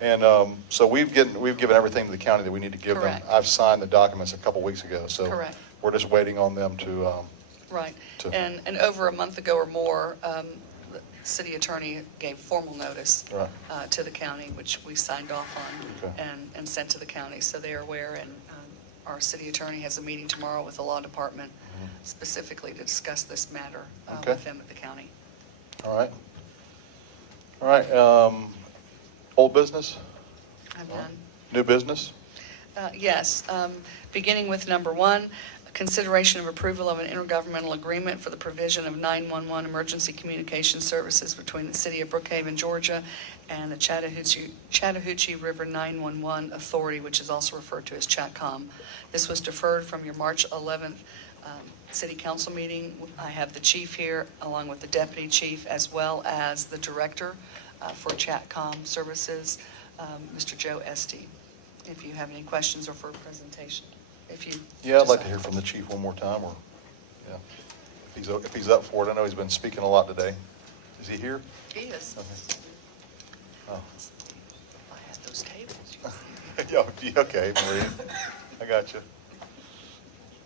And so we've given everything to the county that we need to give Correct. them. I've signed the documents a couple weeks ago, so Correct. we're just waiting on them to. Right. And over a month ago or more, the city attorney gave formal notice Right. to the county, which we signed off on Okay. and sent to the county. So they are aware, and our city attorney has a meeting tomorrow with the law department specifically to discuss this matter Okay. with them at the county. All right. All right. Old business? I'm done. New business? Yes, beginning with number 1, Consideration of approval of an intergovernmental agreement for the provision of 911 emergency communication services between the City of Brookhaven, Georgia, and the Chattahoochee River 911 Authority, which is also referred to as CHATCOM. This was deferred from your March 11th City Council meeting. I have the chief here, along with the deputy chief, as well as the director for CHATCOM services, Mr. Joe Estee. If you have any questions or for a presentation. Yeah, I'd like to hear from the chief one more time, or, yeah, if he's up for it. I know he's been speaking a lot today. Is he here? He is. Okay. Oh. I had those tables. Yeah, okay, Maria, I got you.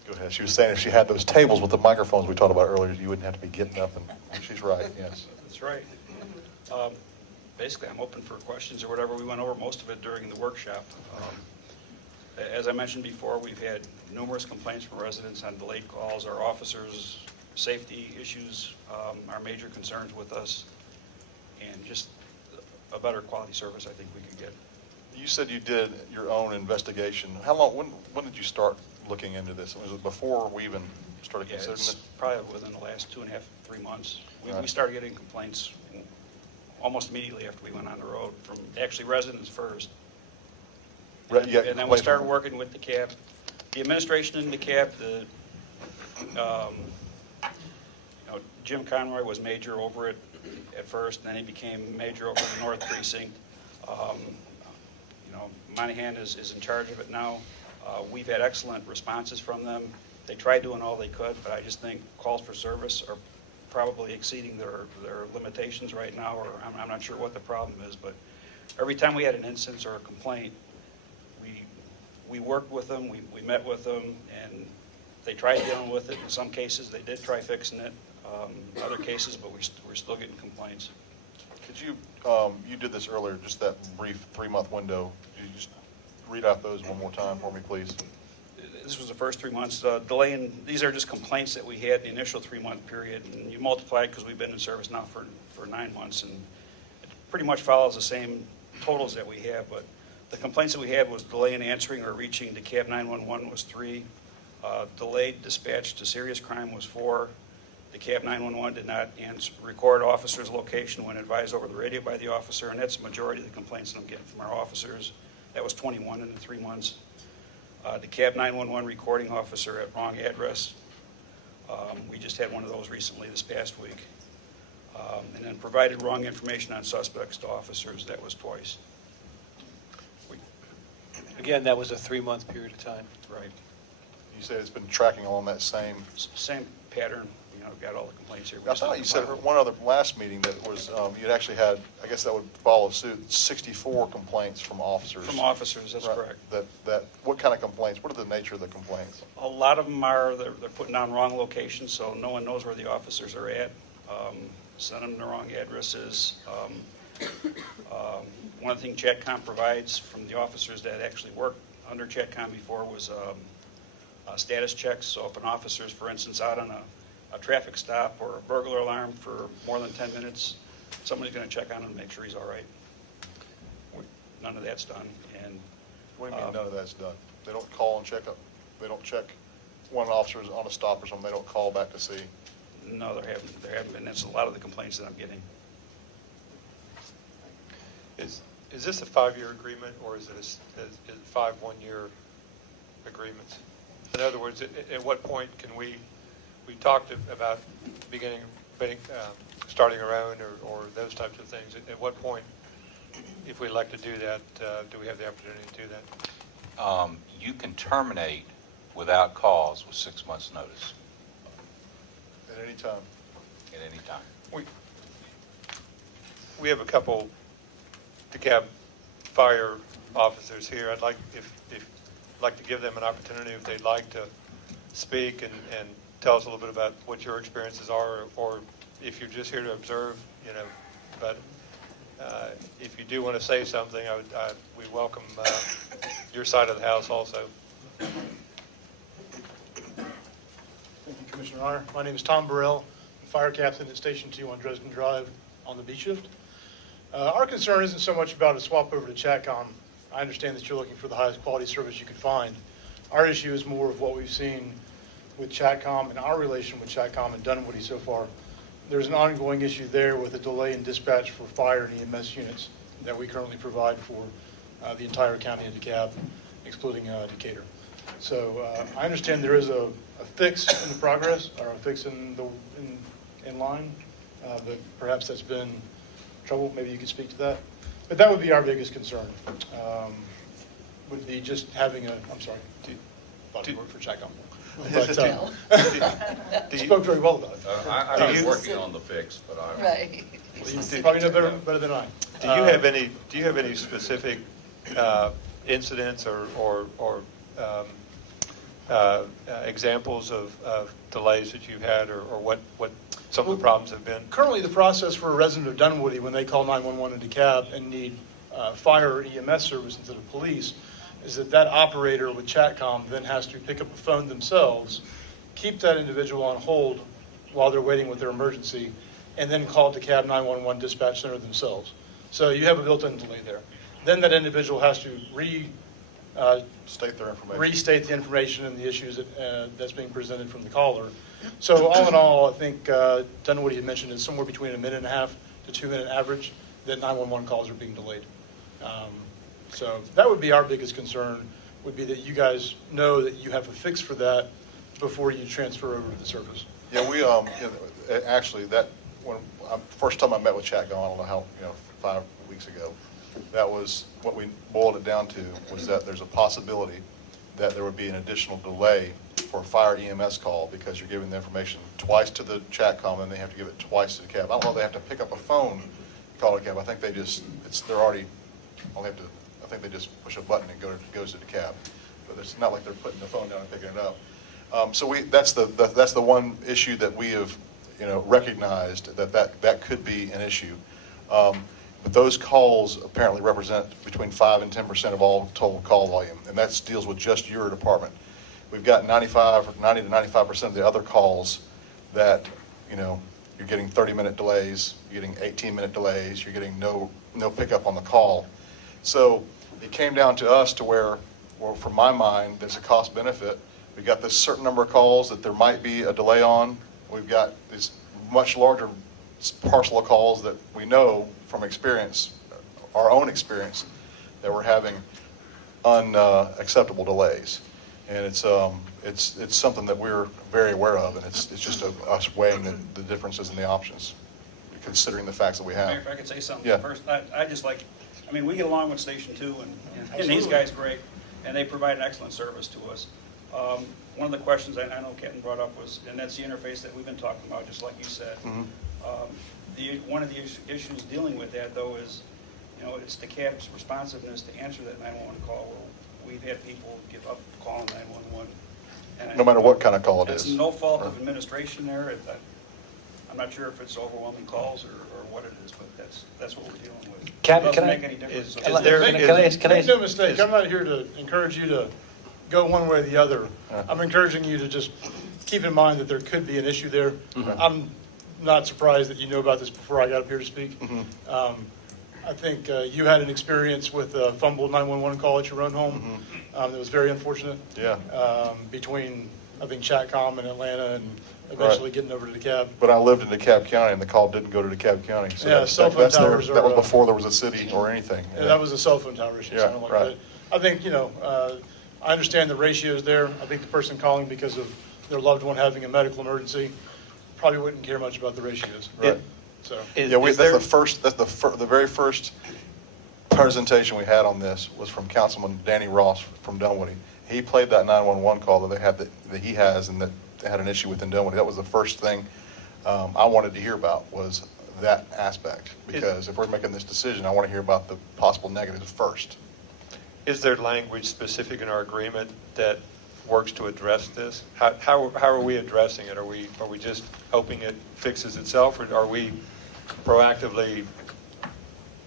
Go ahead. She was saying if she had those tables with the microphones we talked about earlier, you wouldn't have to be getting up, and she's right, yes. That's right. Basically, I'm open for questions or whatever. We went over most of it during the workshop. As I mentioned before, we've had numerous complaints from residents on delayed calls. Our officers' safety issues are major concerns with us, and just a better quality service I think we could get. You said you did your own investigation. How long, when did you start looking into this? Was it before we even started considering It's it? probably within the last 2.5, 3 months. We Right. started getting complaints almost immediately after we went on the road, from actually residents first. Right, you got And then we complaints started from- working with the CAB, the administration in the CAB. Jim Conroy was major over it at first, and then he became major over the North Precinct. Monahan is in charge of it now. We've had excellent responses from them. They tried doing all they could, but I just think calls for service are probably exceeding their limitations right now, or I'm not sure what the problem is, but every time we had an instance or a complaint, we worked with them, we met with them, and they tried dealing with it. In some cases, they did try fixing it. Other cases, but we're still getting complaints. Could you, you did this earlier, just that brief 3-month window. Could you just read out those one more time for me, please? This was the first 3 months. Delaying, these are just complaints that we had the initial 3-month period, and you multiply it because we've been in service now for 9 months, and it pretty much follows the same totals that we have, but the complaints that we had was delay in answering or reaching to CAB 911 was 3, delayed dispatch to serious crime was 4, the CAB 911 did not record officer's location when advised over the radio by the officer, and that's the majority of the complaints that I'm getting from our officers. That was 21 in the 3 months. The CAB 911 recording officer at wrong address. We just had one of those recently this past week. And then provided wrong information on suspects to officers. That was twice. Again, that was a 3-month period of time. Right. You said it's been tracking along that same. Same pattern. Got all the complaints here. I thought you said one other last meeting that was, you'd actually had, I guess that would follow suit, 64 complaints from officers. From officers, that's Right. correct. What kind of complaints? What are the nature of the complaints? A lot of them are, they're putting down wrong locations, so no one knows where the officers are at. Send them the wrong addresses. One of the things ChatCom provides from the officers that actually worked under ChatCom before was status checks. So if an officer is, for instance, out on a traffic stop or a burglar alarm for more than 10 minutes, somebody's going to check on him and make sure he's all right. None of that's done. And What do you mean none of that's done? They don't call and check up? They don't check one officer's on a stop or something? They don't call back to see? no, there haven't been. That's a lot of the complaints that I'm getting. Is this a 5-year agreement, or is it 5 1-year agreements? In other words, at what point can we talked about starting our own or those types of things. At what point, if we elect to do that, do we have the opportunity to do that? You can terminate without cause with 6 months' notice. At any time? At any time. We have a couple DeKalb fire officers here. I'd like to give them an opportunity if they'd like to speak and tell us a little bit about what your experiences are, or if you're just here to observe, but if you do want to say something, we welcome your side of the house also. Thank you, Commissioner Honor. My name is Tom Burrell, fire captain at Station 2 on Dresden Drive on the B shift. Our concern isn't so much about a swap over to ChatCom. I understand that you're looking for the highest quality service you can find. Our issue is more of what we've seen with Chatcom and our relation with Chatcom and Dunwoody so far, there's an ongoing issue there with a delay in dispatch for fire and EMS units that we currently provide for the entire county of DeKalb, excluding Decatur. So I understand there is a fix in the progress, or a fix in line, but perhaps that's been trouble. Maybe you could speak to that. But that would be our biggest concern, would be just having I'm sorry, thought you worked for Chatcom. But spoke very well about it. I'm not working on the fix, but I. Right. You probably know better than I. Do you have any specific incidents or examples of delays that you've had, or what some of the problems have been? Currently, the process for a resident of Dunwoody, when they call 911 in DeKalb and need fire or EMS service instead of police, is that operator with Chatcom then has to pick up the phone themselves, keep that individual on hold while they're waiting with their emergency, and then call DeKalb 911 dispatch center themselves. So you have a built-in delay there. Then that individual has to State their information. restate the information and the issues that's being presented from the caller. So all in all, I think Dunwoody had mentioned it's somewhere between a minute and a half to 2 minute average that 911 calls are being delayed. So that would be our biggest concern, would be that you guys know that you have a fix for that before you transfer over to the service. Yeah, we actually first time I met with Chatcom, I don't know how 5 weeks ago. That was what we boiled it down to, was that there's a possibility that there would be an additional delay for a fire EMS call because you're giving the information twice to the Chatcom and they have to give it twice to the cab. I don't know if they have to pick up a phone, call a cab. I think they just I think they just push a button and goes to the cab. But it's not like they're putting the phone down and picking it up. So that's the one issue that we have recognized that could be an issue. But those calls apparently represent between 5 and 10% of all total call volume, and that deals with just your department. We've got 90 to 95% of the other calls that, you're getting 30-minute delays, you're getting 18-minute delays, you're getting no pickup on the call. So it came down to us to where, well, from my mind, there's a cost benefit. We've got this certain number of calls that there might be a delay on. We've got this much larger parcel of calls that we know from experience, our own experience, that we're having unacceptable delays. And it's something that we're very aware of, and it's just us weighing the differences in the options, considering the facts that we have. Mayor, if I could say something Yeah. first, we get along with Station 2, and these guys great, and they provide an excellent service to us. One of the questions I know Kenton brought up was, and that's the interface that we've been talking about, just like you said. Mm-hmm. One of the issues dealing with that, though, is, it's the cab's responsiveness to answer that 911 call. We've had people give up calling 911. No matter what kind of call it It's is. no fault of administration there. I'm not sure if it's overwhelming calls or what it is, but that's what we're dealing with. Captain, It doesn't can I- make any difference. Make no mistake, I'm not here to encourage you to go one way or the other. I'm encouraging you to just keep in mind that there could be an issue there. Mm-hmm. I'm not surprised that you knew about this before I got up here to speak. Mm-hmm. I think you had an experience with a fumbled 911 call at your own home that was very unfortunate. Yeah. Between, I think, Chatcom and Atlanta and eventually getting over to the cab. But I lived in DeKalb County, and the call didn't go to DeKalb County. So Yeah, cell phone towers that was are, before there was a city or anything. Yeah, that was a cell phone tower issue. Yeah, Something like right. that. I think, I understand the ratios there. I think the person calling because of their loved one having a medical emergency probably wouldn't care much about the ratios. Right. So. The very first presentation we had on this was from Councilman Danny Ross from Dunwoody. He played that 911 call that he has and that they had an issue with in Dunwoody. That was the first thing I wanted to hear about, was that aspect. Because if we're making this decision, I want to hear about the possible negatives first. Is there language specific in our agreement that works to address this? How are we addressing it? Are we just hoping it fixes itself, or are we proactively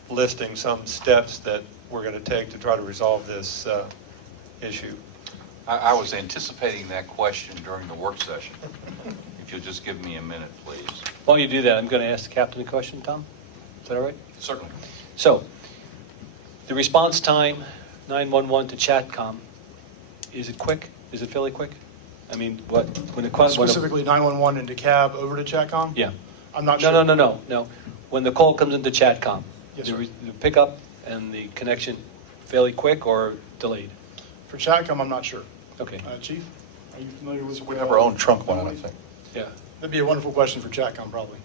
listing some steps that we're going to take to try to resolve this issue? I was anticipating that question during the work session. If you'll just give me a minute, please. While you do that, I'm going to ask the captain a question, Tom. Is that all right? Certainly. So, the response time, 911 to Chatcom, is it quick? Is it fairly quick? I mean, what, when it comes... Specifically 911 and DeKalb over to Chatcom? Yeah. I'm not No, sure. no. When the call comes into Chatcom, Yes, the sir. the pickup and the connection fairly quick or delayed? For Chatcom, I'm not sure. Okay. Chief, are you familiar with? We have our own trunk line, I think. Yeah. That'd be a wonderful question for Chatcom, probably.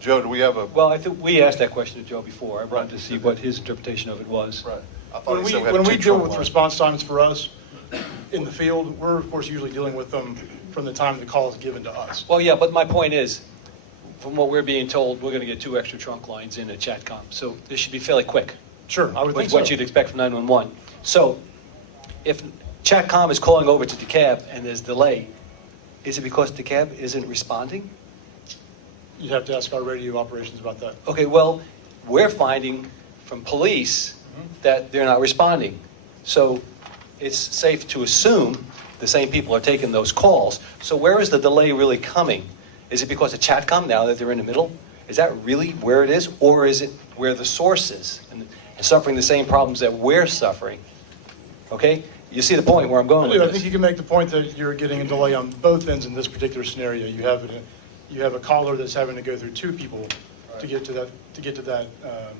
Joe, do we have a? Well, I think we asked that question to Joe before. I wanted to see what his interpretation of it was. Right. I thought When he we, said we had when two we deal trunk with lines. response times for us in the field, we're of course usually dealing with them from the time the call is given to us. Well, yeah, but my point is, from what we're being told, we're going to get 2 extra trunk lines in at Chatcom. So this should be fairly quick. Sure, I would think so. What you'd expect from 911. So if Chatcom is calling over to DeKalb and there's delay, is it because DeKalb isn't responding? You'd have to ask our radio operations about that. Okay, well, we're finding from police that they're not responding. So it's safe to assume the same people are taking those calls. So where is the delay really coming? Is it because of Chatcom now that they're in the middle? Is that really where it is? Or is it where the source is and suffering the same problems that we're suffering? Okay? You see the point where I'm going with I this? think you can make the point that you're getting a delay on both ends in this particular scenario. You have a caller that's having to go through 2 people to get to that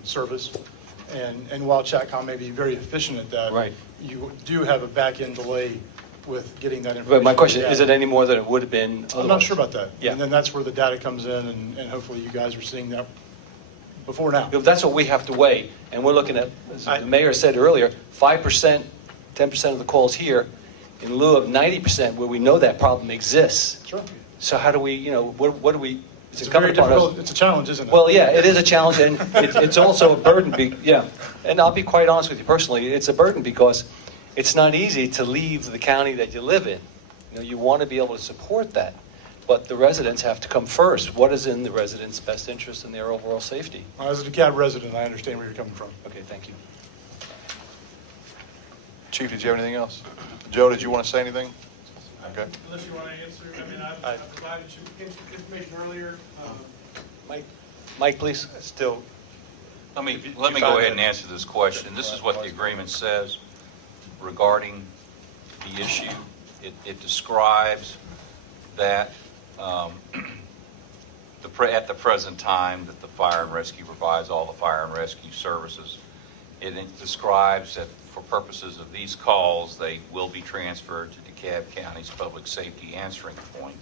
service, and while Chatcom may be very efficient at that, Right. you do have a back-end delay with getting that information. But my question, to is it any more than it would have been otherwise? I'm not sure about that. Yeah. And then that's where the data comes in, and hopefully you guys are seeing that before now. That's what we have to weigh, and we're looking at, as the mayor said earlier, 5%, 10% of the calls here, in lieu of 90% where we know that problem exists. Sure. So how do we, what do we, is It's it a very incumbent upon us? difficult, it's a challenge, isn't it? Well, yeah, it is a challenge, and it's also a burden, yeah. And I'll be quite honest with you personally, it's a burden because it's not easy to leave the county that you live in. You want to be able to support that, but the residents have to come first. What is in the residents' best interest in their overall safety? As a DeKalb resident, I understand where you're coming from. Okay, thank you. Chief, did you have anything else? Joe, did you want to say anything? Okay. Unless you want to answer, I mean, I provided you information earlier. Mike, please. Still, Let me go ahead and answer this question. This is what the agreement says regarding the issue. It describes that at the present time that the fire and rescue provides all the fire and rescue services. It describes that for purposes of these calls, they will be transferred to DeKalb County's public safety answering point.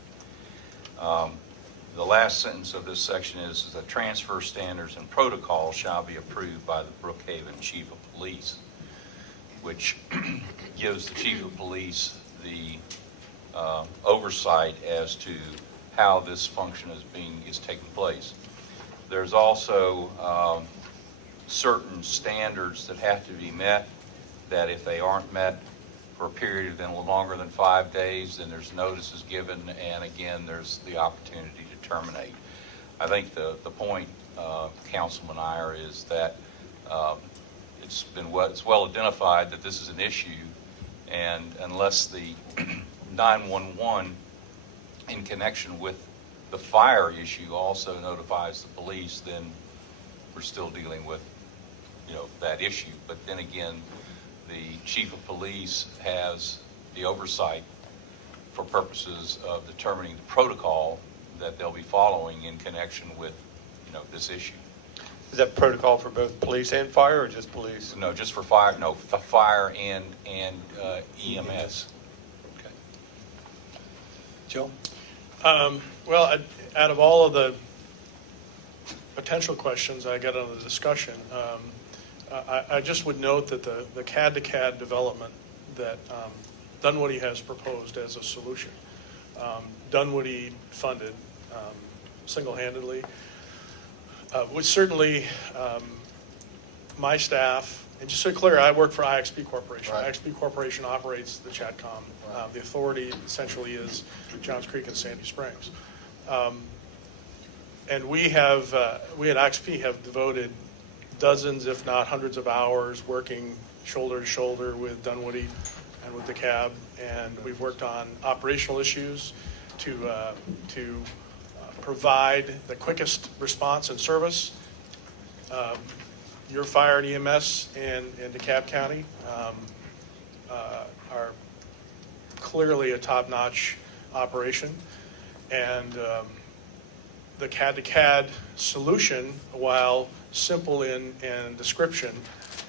The last sentence of this section is that transfer standards and protocols shall be approved by the Brookhaven Chief of Police, which gives the Chief of Police the oversight as to how this function is taking place. There's also certain standards that have to be met, that if they aren't met for a period of longer than 5 days, then there's notices given, and again, there's the opportunity to terminate. I think the point, Councilman Iyer, is that it's well identified that this is an issue, and unless the 911 in connection with the fire issue also notifies the police, then we're still dealing with that issue. But then again, the chief of police has the oversight for purposes of determining the protocol that they'll be following in connection with this issue. is that protocol for both police and fire, or just police? No, just for fire. No, for fire and EMS. Okay. Joe? Well, out of all of the potential questions I got on the discussion, I just would note that the CAD-to-CAD development that Dunwoody has proposed as a solution, Dunwoody funded single-handedly, would certainly, my staff, and just so clear, I work for IXP Corporation. Right. IXP Corporation operates the Chatcom. The authority essentially is Johns Creek and Sandy Springs. And we at IXP have devoted dozens, if not hundreds of hours working shoulder to shoulder with Dunwoody and with DeKalb, and we've worked on operational issues to provide the quickest response and service. Your fire and EMS in DeKalb County are clearly a top-notch operation. And the CAD-to-CAD solution, while simple in description,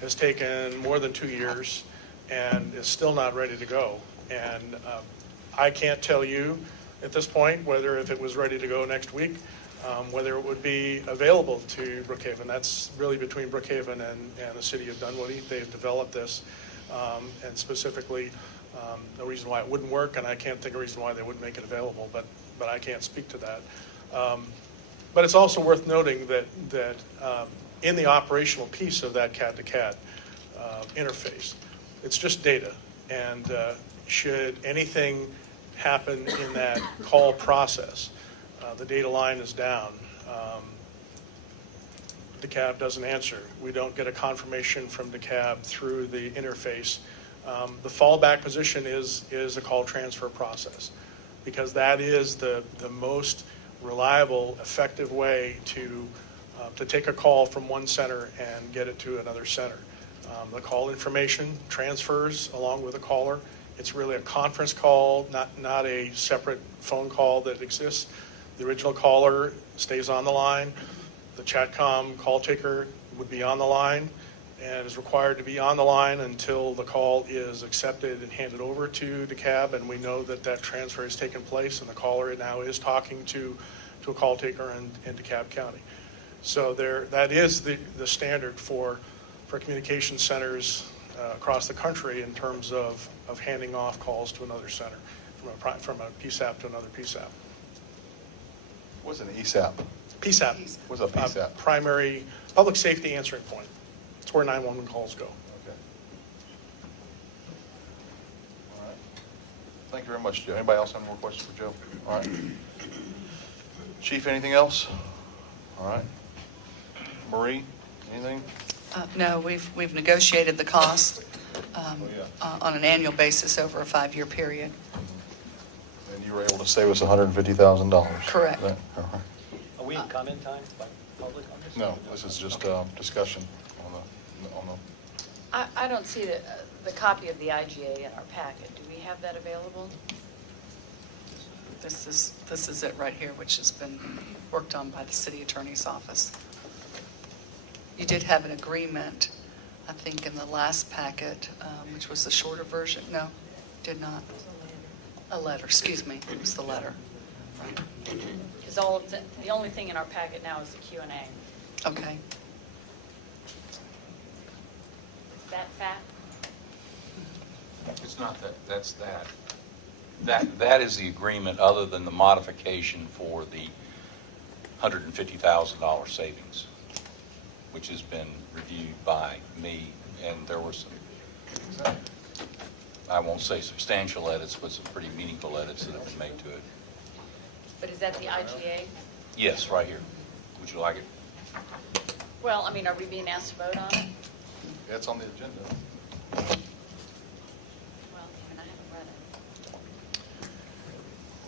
has taken more than 2 years and is still not ready to go. And I can't tell you at this point whether if it was ready to go next week, whether it would be available to Brookhaven. That's really between Brookhaven and the city of Dunwoody. They've developed this, and specifically, no reason why it wouldn't work, and I can't think of a reason why they wouldn't make it available, but I can't speak to that. But it's also worth noting that in the operational piece of that CAD-to-CAD interface, it's just data, and should anything happen in that call process, the data line is down, the cab doesn't answer, we don't get a confirmation from the cab through the interface, the fallback position is a call transfer process, because that is the most reliable, effective way to take a call from one center and get it to another center. The call information transfers along with the caller. It's really a conference call, not a separate phone call that exists. The original caller stays on the line. The Chatcom call taker would be on the line and is required to be on the line until the call is accepted and handed over to the cab, and we know that that transfer has taken place and the caller now is talking to a call taker in DeKalb County. So that is the standard for communication centers across the country in terms of handing off calls to another center from a PSAP to another PSAP. What's an ESAP? PSAP. What's a PSAP? Primary public safety answering point. It's where 911 calls go. Okay. All right. Thank you very much, Joe. Anybody else have more questions for Joe? All right. Chief, anything else? All right. Marie, anything? No, we've negotiated the cost on an annual basis over a 5-year period. And you were able to save us $150,000. Correct. All right. Are we in comment time by public on this? No, this is just discussion on the. I don't see the copy of the IGA in our packet. Do we have that available? This is it right here, which has been worked on by the city attorney's office. You did have an agreement, I think, in the last packet, which was the shorter version. No, did not. A letter, excuse me, it was the letter. Because the only thing in our packet now is the Q&A. Okay. Is that fact? It's not that, that's that. That is the agreement other than the modification for the $150,000 savings, which has been reviewed by me, and there were some, I won't say substantial edits, but some pretty meaningful edits that have been made to it. But is that the IGA? Yes, right here. Would you like it? Well, I mean, are we being asked to vote on it? Yeah, it's on the agenda. Well, I mean, I haven't read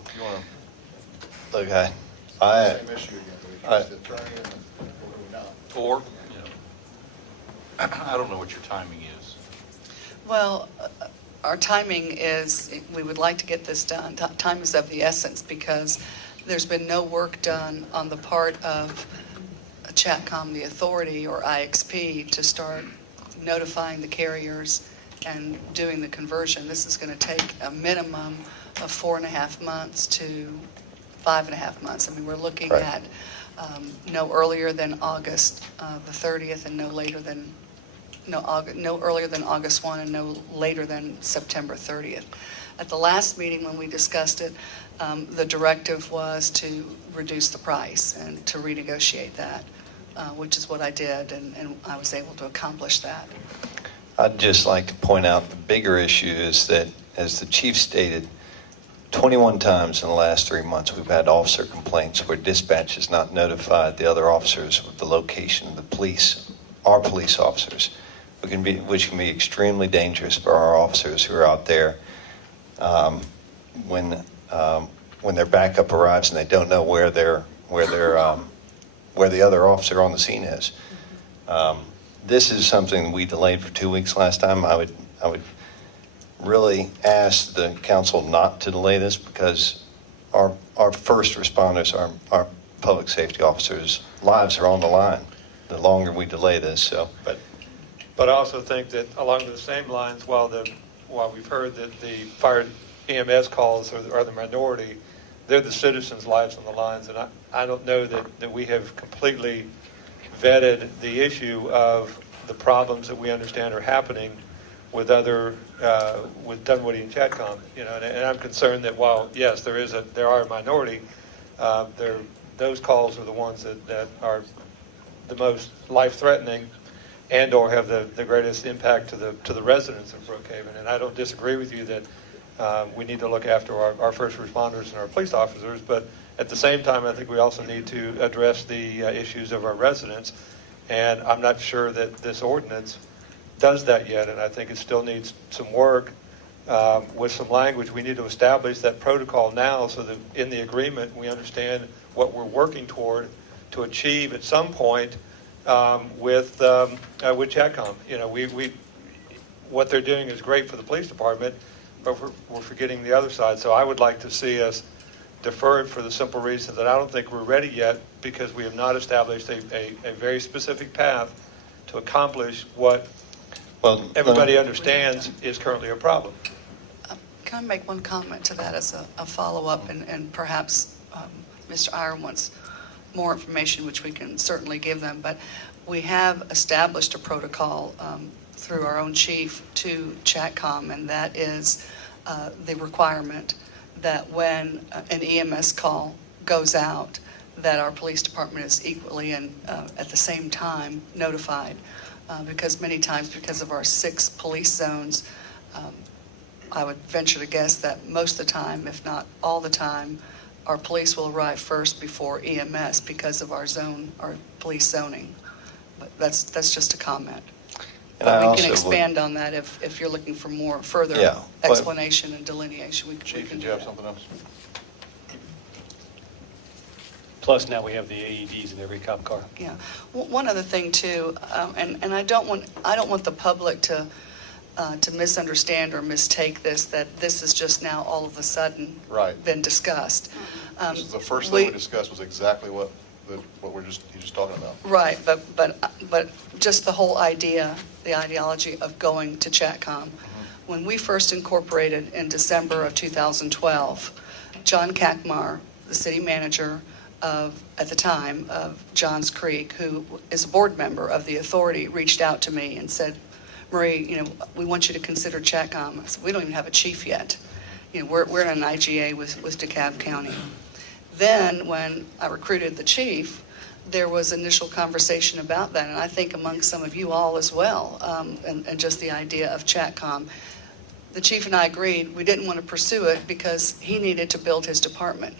it. You want Look, to, same issue again, we trust the attorney and what do we not? Or, I don't know what your timing is. Well, our timing is, we would like to get this done. Time is of the essence because there's been no work done on the part of Chatcom, the authority, or IXP to start notifying the carriers and doing the conversion. This is going to take a minimum of 4.5 months to 5.5 months. I mean, we're looking Right. at no earlier than August the 30th and no earlier than August 1 and no later than September 30th. At the last meeting when we discussed it, the directive was to reduce the price and to renegotiate that, which is what I did, and I was able to accomplish that. I'd just like to point out the bigger issue is that, as the chief stated, 21 times in the last 3 months we've had officer complaints where dispatch has not notified the other officers of the location of the police, our police officers, which can be extremely dangerous for our officers who are out there when their backup arrives and they don't know where the other officer on the scene is. This is something we delayed for 2 weeks last time. I would really ask the council not to delay this because our first responders, our public safety officers' lives are on the line the longer we delay this, so. But I also think that along the same lines, while we've heard that the fire EMS calls are the minority, they're the citizens' lives on the lines, and I don't know that we have completely vetted the issue of the problems that we understand are happening with Dunwoody and Chatcom, and I'm concerned that while yes, there are a minority, those calls are the ones that are the most life-threatening and/or have the greatest impact to the residents of Brookhaven. And I don't disagree with you that we need to look after our first responders and our police officers, but at the same time, I think we also need to address the issues of our residents. And I'm not sure that this ordinance does that yet, and I think it still needs some work with some language. We need to establish that protocol now so that in the agreement we understand what we're working toward to achieve at some point with Chatcom. What they're doing is great for the police department, but we're forgetting the other side. So I would like to see us defer it for the simple reason that I don't think we're ready yet because we have not established a very specific path to accomplish what everybody understands is currently a problem. Can I make one comment to that as a follow-up, and perhaps Mr. Iyer wants more information, which we can certainly give them, but we have established a protocol through our own chief to Chatcom, and that is the requirement that when an EMS call goes out, that our police department is equally and at the same time notified. Because many times, because of our 6 police zones, I would venture to guess that most of the time, if not all the time, our police will arrive first before EMS because of our police zoning. But that's just a comment. But we can expand on that if you're looking for more further explanation and delineation. Chief, did you have something else? Plus now we have the AEDs in every cop car. Yeah. One other thing too, and I don't want the public to misunderstand or mistake this, that this is just now all of a sudden been discussed. The first thing we discussed was exactly what you're just talking about. Right, but just the whole idea, the ideology of going to Chatcom. When we first incorporated in December of 2012, John Kakmar, the city manager at the time of Johns Creek, who is a board member of the authority, reached out to me and said, Marie, we want you to consider Chatcom. I said, we don't even have a chief yet. We're in an IGA with DeKalb County. Then when I recruited the chief, there was initial conversation about that, and I think among some of you all as well, and just the idea of Chatcom. The chief and I agreed we didn't want to pursue it because he needed to build his department.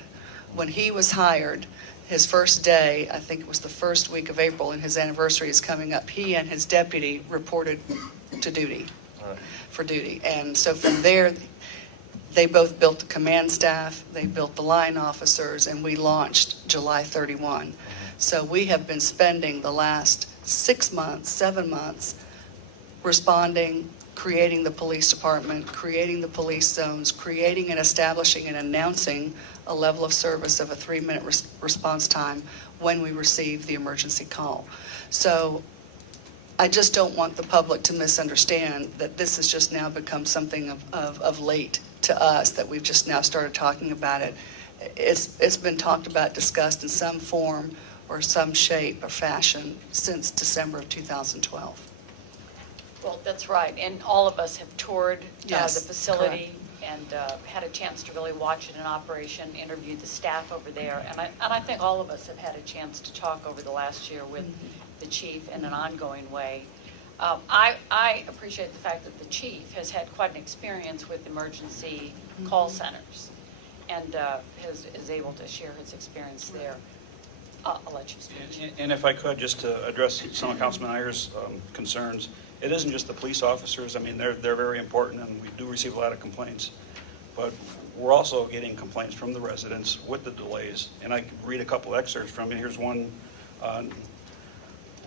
When he was hired, his first day, I think it was the first week of April, and his anniversary is coming up, he and his deputy reported to duty, for duty. And so from there, they both built the command staff, they built the line officers, and we launched July 31. So we have been spending the last 6 months, 7 months, responding, creating the police department, creating the police zones, creating and establishing and announcing a level of service of a 3-minute response time when we receive the emergency call. So I just don't want the public to misunderstand that this has just now become something of late to us, that we've just now started talking about it. It's been talked about, discussed in some form or some shape or fashion since December of 2012. Well, that's right, and all of us have toured the Yes, facility and had a chance to really watch it in operation, interviewed the staff over there, and I think all of us have had a chance to talk over the last year with the chief in an ongoing way. I appreciate the fact that the chief has had quite an experience with emergency call centers and is able to share his experience there. I'll let you speak. And if I could, just to address some of Councilman Iyer's concerns, it isn't just the police officers. I mean, they're very important, and we do receive a lot of complaints. But we're also getting complaints from the residents with the delays. And I could read a couple excerpts from it. Here's one.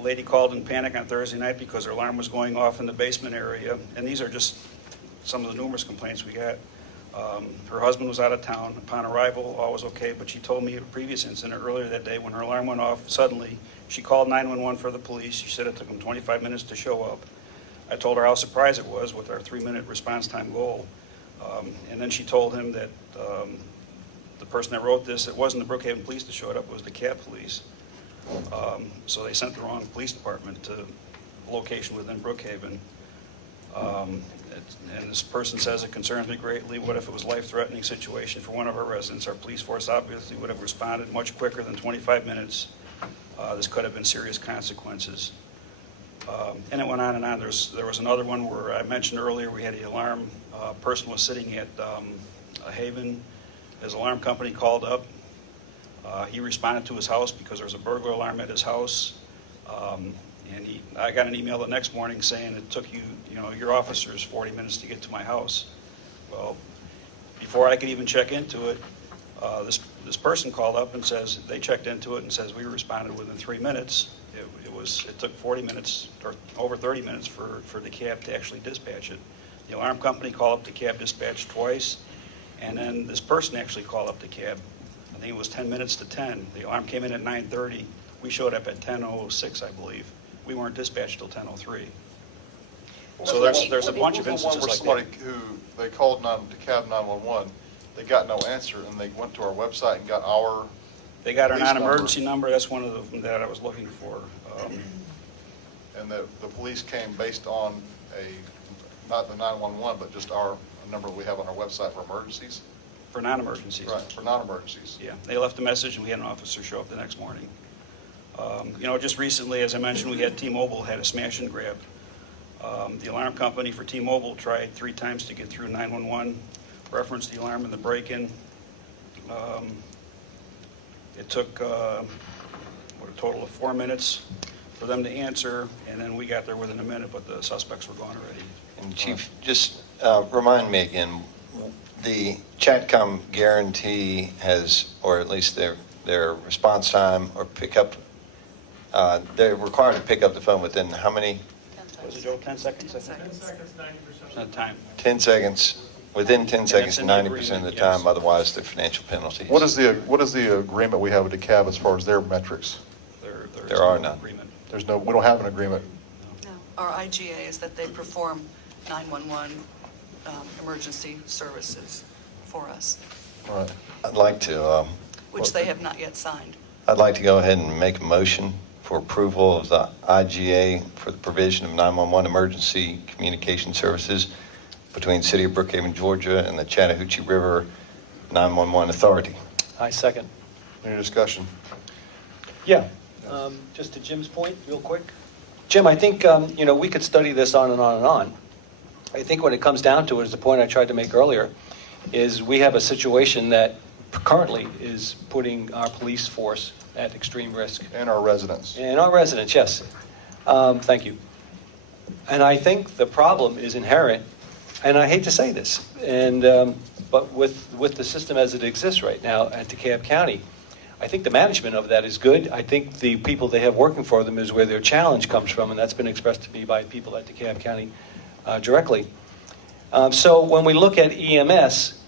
Lady called in panic on Thursday night because her alarm was going off in the basement area. And these are just some of the numerous complaints we got. Her husband was out of town. Upon arrival, all was okay, but she told me a previous incident earlier that day when her alarm went off suddenly. She called 911 for the police. She said it took them 25 minutes to show up. I told her how surprised it was with our 3-minute response time goal. And then she told him that the person that wrote this, it wasn't the Brookhaven police that showed up, it was the CAB police. So they sent the wrong police department to a location within Brookhaven. And this person says, it concerns me greatly. What if it was a life-threatening situation for one of our residents? Our police force obviously would have responded much quicker than 25 minutes. This could have been serious consequences. And it went on and on. There was another one where I mentioned earlier, we had the alarm. A person was sitting at a Haven. His alarm company called up. He responded to his house because there was a burglar alarm at his house. And I got an email the next morning saying it took your officers 40 minutes to get to my house. Well, before I could even check into it, this person called up and says they checked into it and says we responded within 3 minutes. It took 40 minutes or over 30 minutes for the cab to actually dispatch it. The alarm company called up the cab dispatch twice, and then this person actually called up the cab. I think it was 10 minutes to 10. The alarm came in at 9:30. We showed up at 10:06, I believe. We weren't dispatched till 10:03. So there's a bunch of instances like somebody that. who, they called to CAB 911, they got no answer, and they went to our website and got our They got our police non-emergency number. That's one of them that I was looking for. And the police came based on not the 911, but just our number we have on our website for emergencies. For non-emergencies. Right, for non-emergencies. Yeah, they left a message and we had an officer show up the next morning. Just recently, as I mentioned, we had T-Mobile had a smash and grab. The alarm company for T-Mobile tried 3 times to get through 911, referenced the alarm in the break-in. It took a total of 4 minutes for them to answer, and then we got there within a minute, but the suspects were gone already. And Chief, just remind me again, the Chatcom guarantee has, or at least their response time or pickup, they're required to pick up the phone within how many? Was it, Joe, 10 seconds? 10 seconds, 90% Not time. 10 seconds, within 10 seconds, in the 90% of agreement, the yes. time, otherwise the financial penalties. What is the agreement we have with the CAB as far as their metrics? There are none. Agreement. We don't have an agreement. No, our IGA is that they perform 911 emergency services for us, All right. I'd like to, which they have not yet signed. I'd like to go ahead and make a motion for approval of the IGA for the provision of 911 emergency communication services between the City of Brookhaven, Georgia, and the Chattahoochee River 911 Authority. I second. Any discussion? Yeah, just to Jim's point, real quick. Jim, I think, we could study this on and on and on. I think when it comes down to it, is the point I tried to make earlier, is we have a situation that currently is putting our police force at extreme risk. And our residents. And our residents, yes. Thank you. And I think the problem is inherent, and I hate to say this, but with the system as it exists right now at DeKalb County, I think the management of that is good. I think the people they have working for them is where their challenge comes from, and that's been expressed to me by people at DeKalb County directly. So when we look at EMS,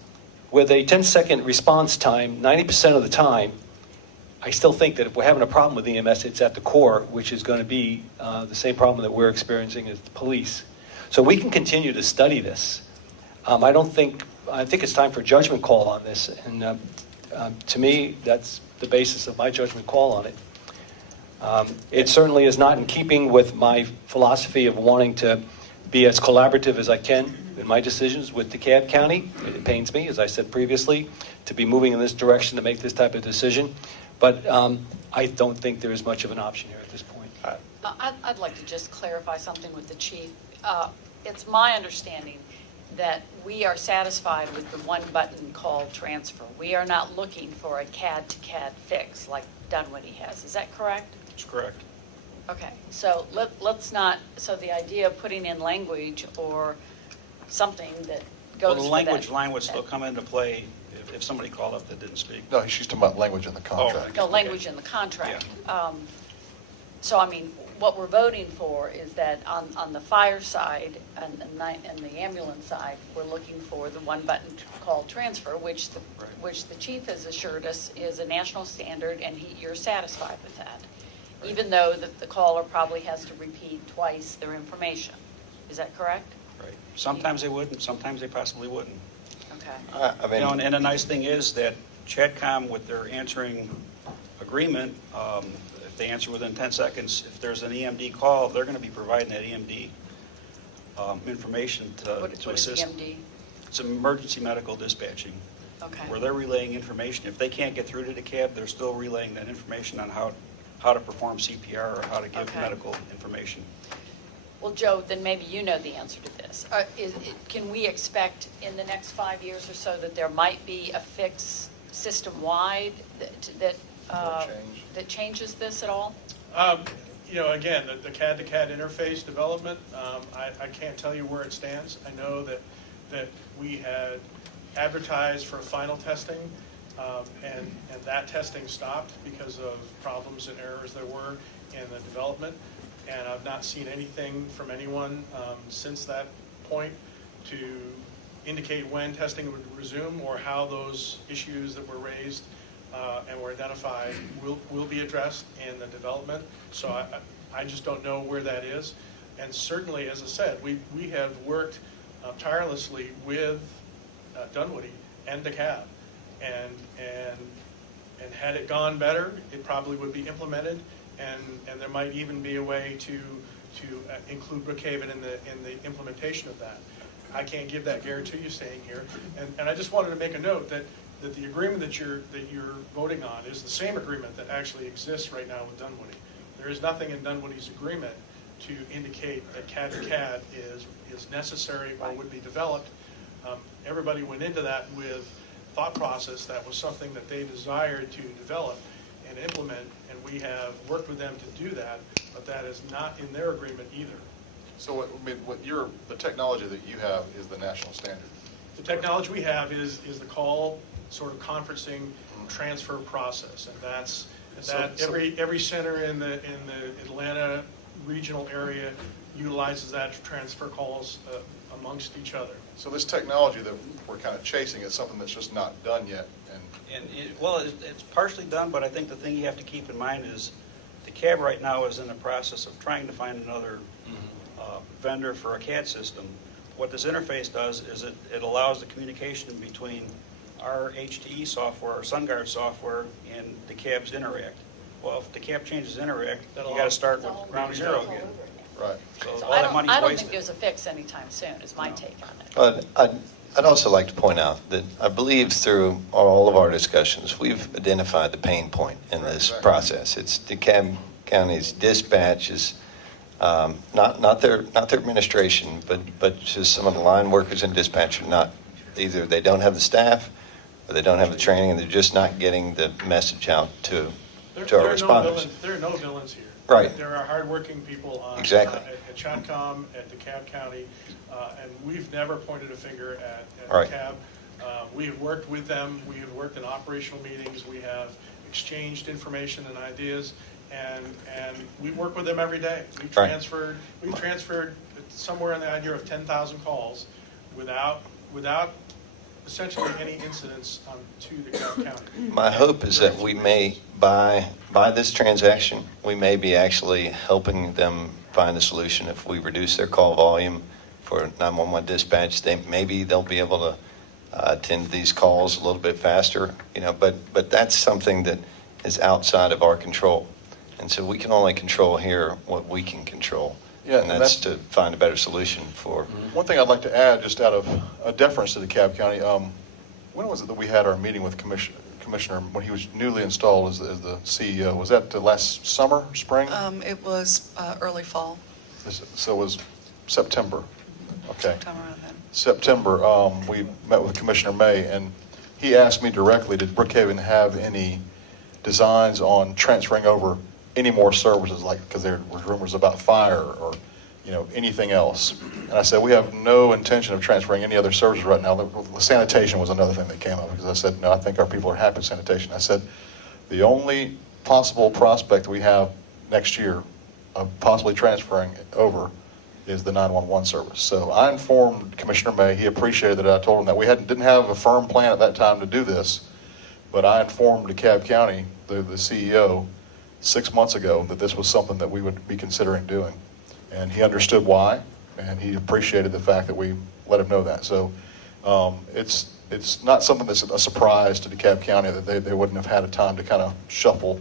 with a 10-second response time, 90% of the time, I still think that if we're having a problem with EMS, it's at the core, which is going to be the same problem that we're experiencing as the police. So we can continue to study this. I think it's time for a judgment call on this, and to me, that's the basis of my judgment call on it. It certainly is not in keeping with my philosophy of wanting to be as collaborative as I can in my decisions with DeKalb County. It pains me, as I said previously, to be moving in this direction to make this type of decision. But I don't think there is much of an option here at this point. I'd like to just clarify something with the chief. It's my understanding that we are satisfied with the one button called transfer. We are not looking for a CAD to CAD fix like Dunwoody has. Is that correct? That's correct. Okay, so let's not, so the idea of putting in language or something that goes Well, the for language that- line would still come into play if somebody called up that didn't speak. No, she's talking about language in the contract. No, language in the contract. So, I mean, what we're voting for is that on the fire side and the ambulance side, we're looking for the one button called transfer, which the chief has assured us is a national standard, and you're satisfied with that, even though the caller probably has to repeat twice their information. Is that correct? Right. Sometimes they would, and sometimes they possibly wouldn't. Okay. You know, and the nice thing is that Chatcom, with their answering agreement, if they answer within 10 seconds, if there's an EMD call, they're going to be providing that EMD information to assist. What is EMD? It's emergency medical dispatching, Okay. where they're relaying information. If they can't get through to the cab, they're still relaying that information on how to perform CPR or how to give Okay. medical information. Well, Joe, then maybe you know the answer to this. Can we expect in the next 5 years or so that there might be a fix system-wide that changes this at all? You know, again, the CAD-to-CAD interface development, I can't tell you where it stands. I know that we had advertised for final testing, and that testing stopped because of problems and errors there were in the development. And I've not seen anything from anyone since that point to indicate when testing would resume or how those issues that were raised and were identified will be addressed in the development. So I just don't know where that is. And certainly, as I said, we have worked tirelessly with Dunwoody and DeKalb. And had it gone better, it probably would be implemented. And there might even be a way to include Brookhaven in the implementation of that. I can't give that guarantee you staying here. And I just wanted to make a note that the agreement that you're voting on is the same agreement that actually exists right now with Dunwoody. There is nothing in Dunwoody's agreement to indicate that CAD-to-CAD is necessary or would be developed. Everybody went into that with thought process that was something that they desired to develop and implement, and we have worked with them to do that, but that is not in their agreement either. So the technology that you have is the national standard? The technology we have is the call sort of conferencing transfer process, and that's every center in the Atlanta regional area utilizes that to transfer calls amongst each other. So this technology that we're kind of chasing is something that's just not done yet? It's partially done, but I think the thing you have to keep in mind is the cab right now is in the process of trying to find another vendor for a CAD system. What this interface does is it allows the communication between our HTE software, our SunGuard software, and the cab's Interact. Well, if the cab changes Interact, you got to start with ground zero again. Right. So So all I that money's don't wasted. think there's a fix anytime soon, is my take on it. But I'd also like to point out that I believe through all of our discussions, we've identified the pain point in this process. It's DeKalb County's dispatch is not their administration, but just some of the line workers and dispatch are not, either they don't have the staff or they don't have the training, and they're just not getting the message out to our responders. There are no villains here. Right. There are hardworking people Exactly. at Chatcom, at DeKalb County, and we've never pointed a finger at Right. DeKalb. We have worked with them. We have worked in operational meetings. We have exchanged information and ideas, and we work with them every day. We've transferred somewhere in the idea of 10,000 calls without essentially any incidents to DeKalb County. My hope is that we may, by this transaction, we may be actually helping them find a solution. If we reduce their call volume for 911 dispatch, maybe they'll be able to attend these calls a little bit faster, but that's something that is outside of our control. And so we can only control here what we can control. Yeah, and that's to find a better solution for. One thing I'd like to add, just out of a deference to DeKalb County, when was it that we had our meeting with Commissioner when he was newly installed as the CEO? Was that last summer, spring? It was early fall. So it was September. Okay. Sometime around then. September, we met with Commissioner May, and he asked me directly, did Brookhaven have any designs on transferring over any more services, like, because there were rumors about fire or anything else. And I said, we have no intention of transferring any other services right now. The sanitation was another thing that came up, because I said, no, I think our people are happy with sanitation. I said, the only possible prospect we have next year of possibly transferring it over is the 911 service. So I informed Commissioner May. He appreciated that I told him that we didn't have a firm plan at that time to do this, but I informed DeKalb County, the CEO, 6 months ago that this was something that we would be considering doing. And he understood why, and he appreciated the fact that we let him know that. So it's not something that's a surprise to DeKalb County that they wouldn't have had a time to kind of shuffle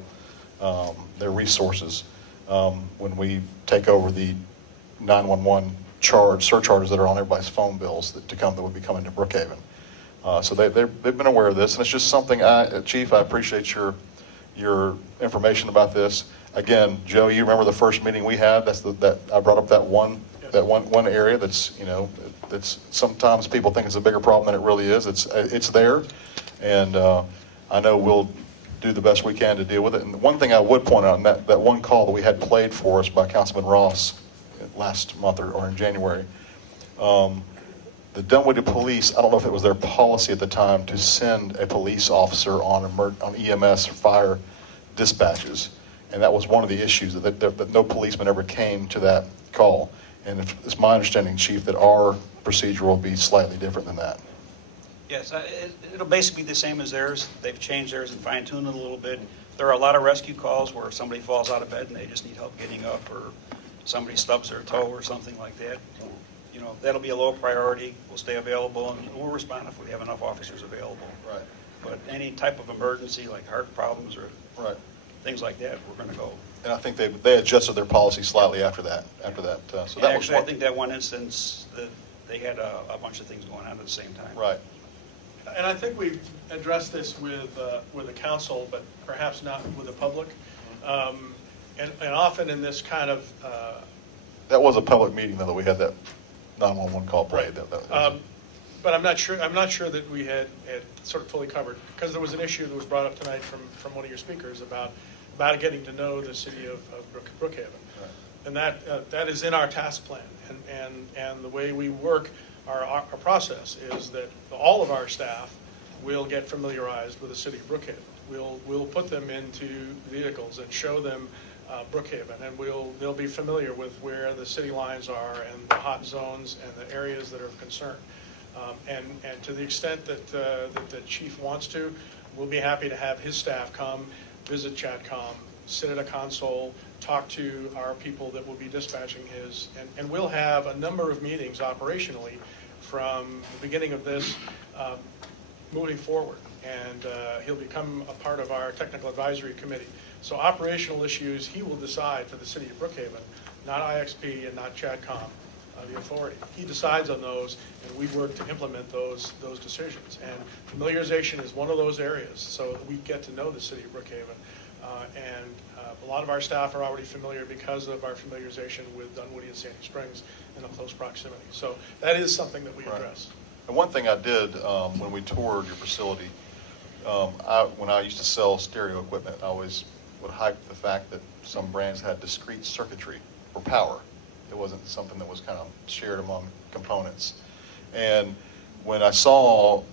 their resources when we take over the 911 surcharges that are on everybody's phone bills that would be coming to Brookhaven. So they've been aware of this, and it's just something, Chief, I appreciate your information about this. Again, Joe, you remember the first meeting we had? That I brought up that one area that's sometimes people think it's a bigger problem than it really is. It's there, and I know we'll do the best we can to deal with it. And one thing I would point out, and that one call that we had played for us by Councilman Ross last month or in January, the Dunwoody Police, I don't know if it was their policy at the time to send a police officer on EMS fire dispatches. And that was one of the issues, that no policeman ever came to that call. And it's my understanding, Chief, that our procedure will be slightly different than that. Yes, it'll basically be the same as theirs. They've changed theirs and fine-tuned it a little bit. There are a lot of rescue calls where somebody falls out of bed and they just need help getting up, or somebody stubs their toe or something like that. That'll be a low priority. We'll stay available, and we'll respond if we have enough officers available. Right. But any type of emergency, like heart problems or things like that, we're going to go. And I think they adjusted their policy slightly after that. So that Actually, I think that one instance that they had a bunch of things going on at the same time. Right. And I think we've addressed this with the council, but perhaps not with the public. And often in this kind of... that was a public meeting, though, that we had that 911 call played. But I'm not sure that we had sort of fully covered, because there was an issue that was brought up tonight from one of your speakers about getting to know the city of Brookhaven. Right. And that is in our task plan. And the way we work our process is that all of our staff will get familiarized with the city of Brookhaven. We'll put them into vehicles and show them Brookhaven, and they'll be familiar with where the city lines are and the hot zones and the areas that are of concern. And to the extent that the chief wants to, we'll be happy to have his staff come, visit Chatcom, sit at a console, talk to our people that will be dispatching his, and we'll have a number of meetings operationally from the beginning of this moving forward. And he'll become a part of our technical advisory committee. So operational issues, he will decide for the city of Brookhaven, not IXP and not Chatcom, the authority. He decides on those, and we work to implement those decisions. And familiarization is one of those areas, so that we get to know the city of Brookhaven. And a lot of our staff are already familiar because of our familiarization with Dunwoody and Sandy Springs in a close proximity. So that is something that we address. And one thing I did when we toured your facility, when I used to sell stereo equipment, I always would hype the fact that some brands had discrete circuitry for power. It wasn't something that was kind of shared among components. And when I saw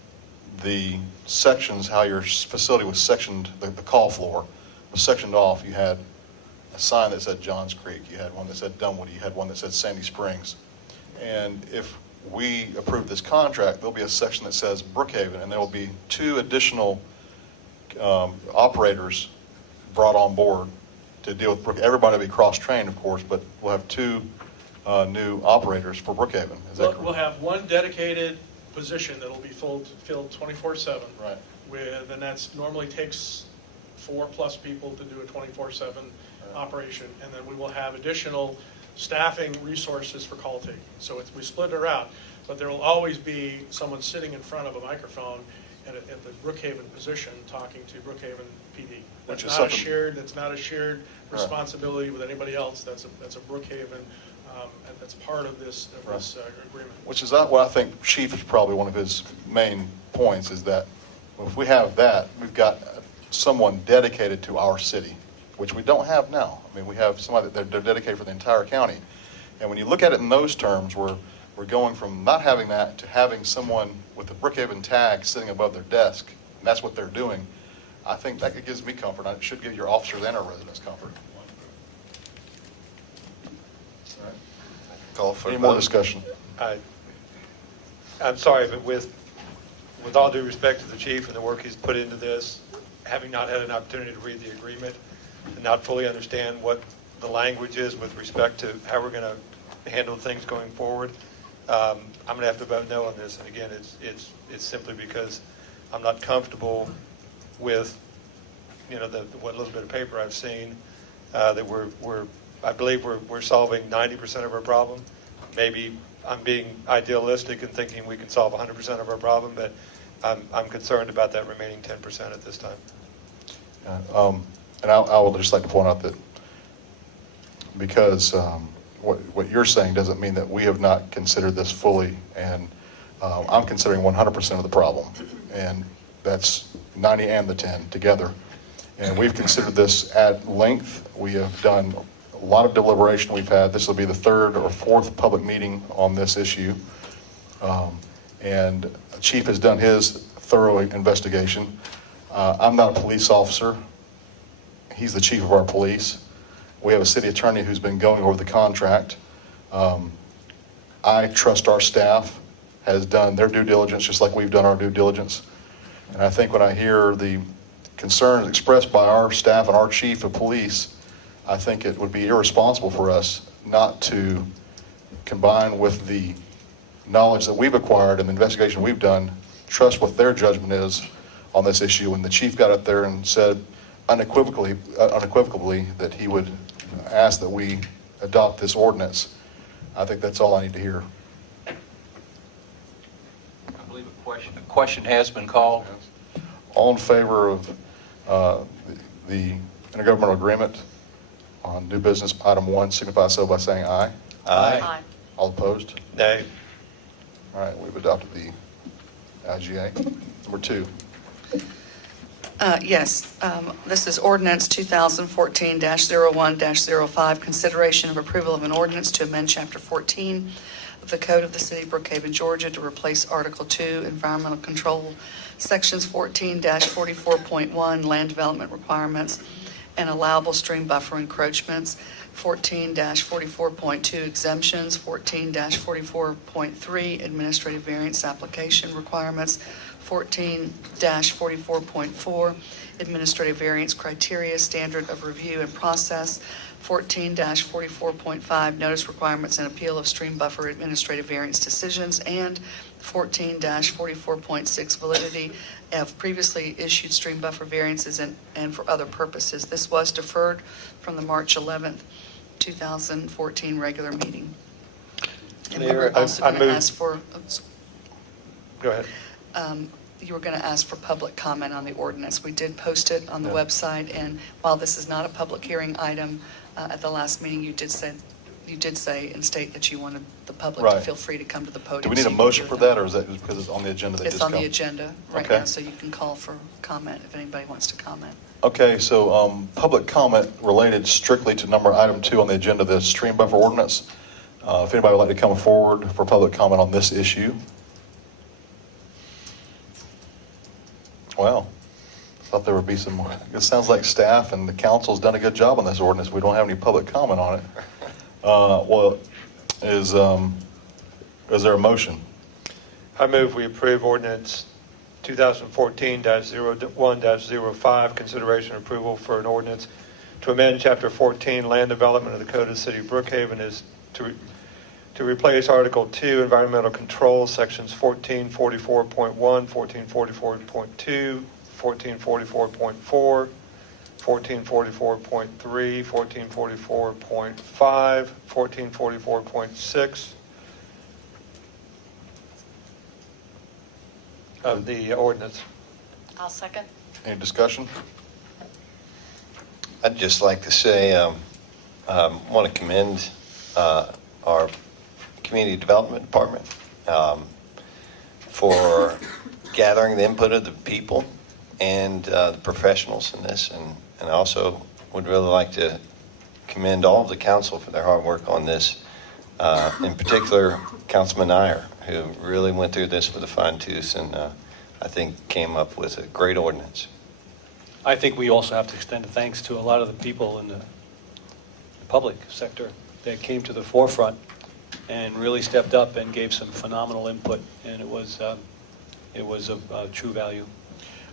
the sections, how your facility was sectioned, the call floor was sectioned off, you had a sign that said Johns Creek, you had one that said Dunwoody, you had one that said Sandy Springs. And if we approve this contract, there'll be a section that says Brookhaven, and there will be 2 additional operators brought on board to deal with Brookhaven. Everybody will be cross-trained, of course, but we'll have 2 new operators for Brookhaven. Is that correct? We'll have one dedicated position that will be filled 24/7. Right. And that normally takes 4+ people to do a 24/7 operation, and then we will have additional staffing resources for call taking. So we split her out, but there will always be someone sitting in front of a microphone at the Brookhaven position talking to Brookhaven PD. That's not a shared responsibility with anybody else. That's a Brookhaven, and that's part of this agreement. Which is what I think Chief is probably one of his main points, is that if we have that, we've got someone dedicated to our city, which we don't have now. I mean, we have somebody that they're dedicated for the entire county. And when you look at it in those terms, we're going from not having that to having someone with the Brookhaven tag sitting above their desk, and that's what they're doing. I think that gives me comfort. It should give your officers and our residents comfort. Call for any more discussion? I'm sorry, but with all due respect to the chief and the work he's put into this, having not had an opportunity to read the agreement and not fully understand what the language is with respect to how we're going to handle things going forward, I'm going to have to vote no on this. And again, it's simply because I'm not comfortable with, what little bit of paper I've seen, that I believe we're solving 90% of our problem. Maybe I'm being idealistic and thinking we can solve 100% of our problem, but I'm concerned about that remaining 10% at this time. And I would just like to point out that because what you're saying doesn't mean that we have not considered this fully, and I'm considering 100% of the problem, and that's 90 and the 10 together. And we've considered this at length. We have done a lot of deliberation. This will be the third or fourth public meeting on this issue. And the chief has done his thorough investigation. I'm not a police officer. He's the chief of our police. We have a city attorney who's been going over the contract. I trust our staff has done their due diligence just like we've done our due diligence. And I think when I hear the concerns expressed by our staff and our chief of police, I think it would be irresponsible for us not to combine with the knowledge that we've acquired and the investigation we've done, trust what their judgment is on this issue. When the chief got up there and said unequivocally that he would ask that we adopt this ordinance, I think that's all I need to hear. I believe a question has been called. All in favor of the intergovernmental agreement on new business item 1, signify so by saying aye. Aye. All opposed? Nay. All right, we've adopted the IGA. Number 2. Yes, this is ordinance 2014-01-05, consideration of approval of an ordinance to amend Chapter 14 of the Code of the City of Brookhaven, Georgia, to replace Article 2, Environmental Control, Sections 14-44.1, Land Development Requirements, and Allowable Stream Buffer Encroachments, 14-44.2, Exemptions, 14-44.3, Administrative Variance Application Requirements, 14-44.4, Administrative Variance Criteria, Standard of Review and Process, 14-44.5, Notice Requirements and Appeal of Stream Buffer Administrative Variance Decisions, and 14-44.6, Validity of Previously Issued Stream Buffer Variances and for other purposes. This was deferred from the March 11th, 2014 regular meeting. And we were also going to ask for... Go ahead. You were going to ask for public comment on the ordinance. We did post it on the website, and while this is not a public hearing item, at the last meeting, you did say and state that you wanted the public to feel free to come to the podium. Do we need a motion for that, or is that just because it's on the agenda? It's on the agenda right now, so you can call for comment if anybody wants to comment. Okay, so public comment related strictly to item 2 on the agenda, the stream buffer ordinance. If anybody would like to come forward for public comment on this issue. Well, I thought there would be some more. It sounds like staff and the council's done a good job on this ordinance. We don't have any public comment on it. Well, is there a motion? I move we approve ordinance 2014-01-05, consideration and approval for an ordinance to amend Chapter 14, Land Development of the Code of the City of Brookhaven, is to replace Article 2, Environmental Control, Sections 1444.1, 1444.2, 1444.4, 1444.3, 1444.5, 1444.6 of the ordinance. I'll second. Any discussion? I'd just like to say, want to commend our Community Development Department for gathering the input of the people and the professionals in this, and I also would really like to commend all of the council for their hard work on this, in particular Councilman Iyer, who really went through this with a fine tooth and I think came up with a great ordinance. I think we also have to extend thanks to a lot of the people in the public sector that came to the forefront and really stepped up and gave some phenomenal input, and it was of true value.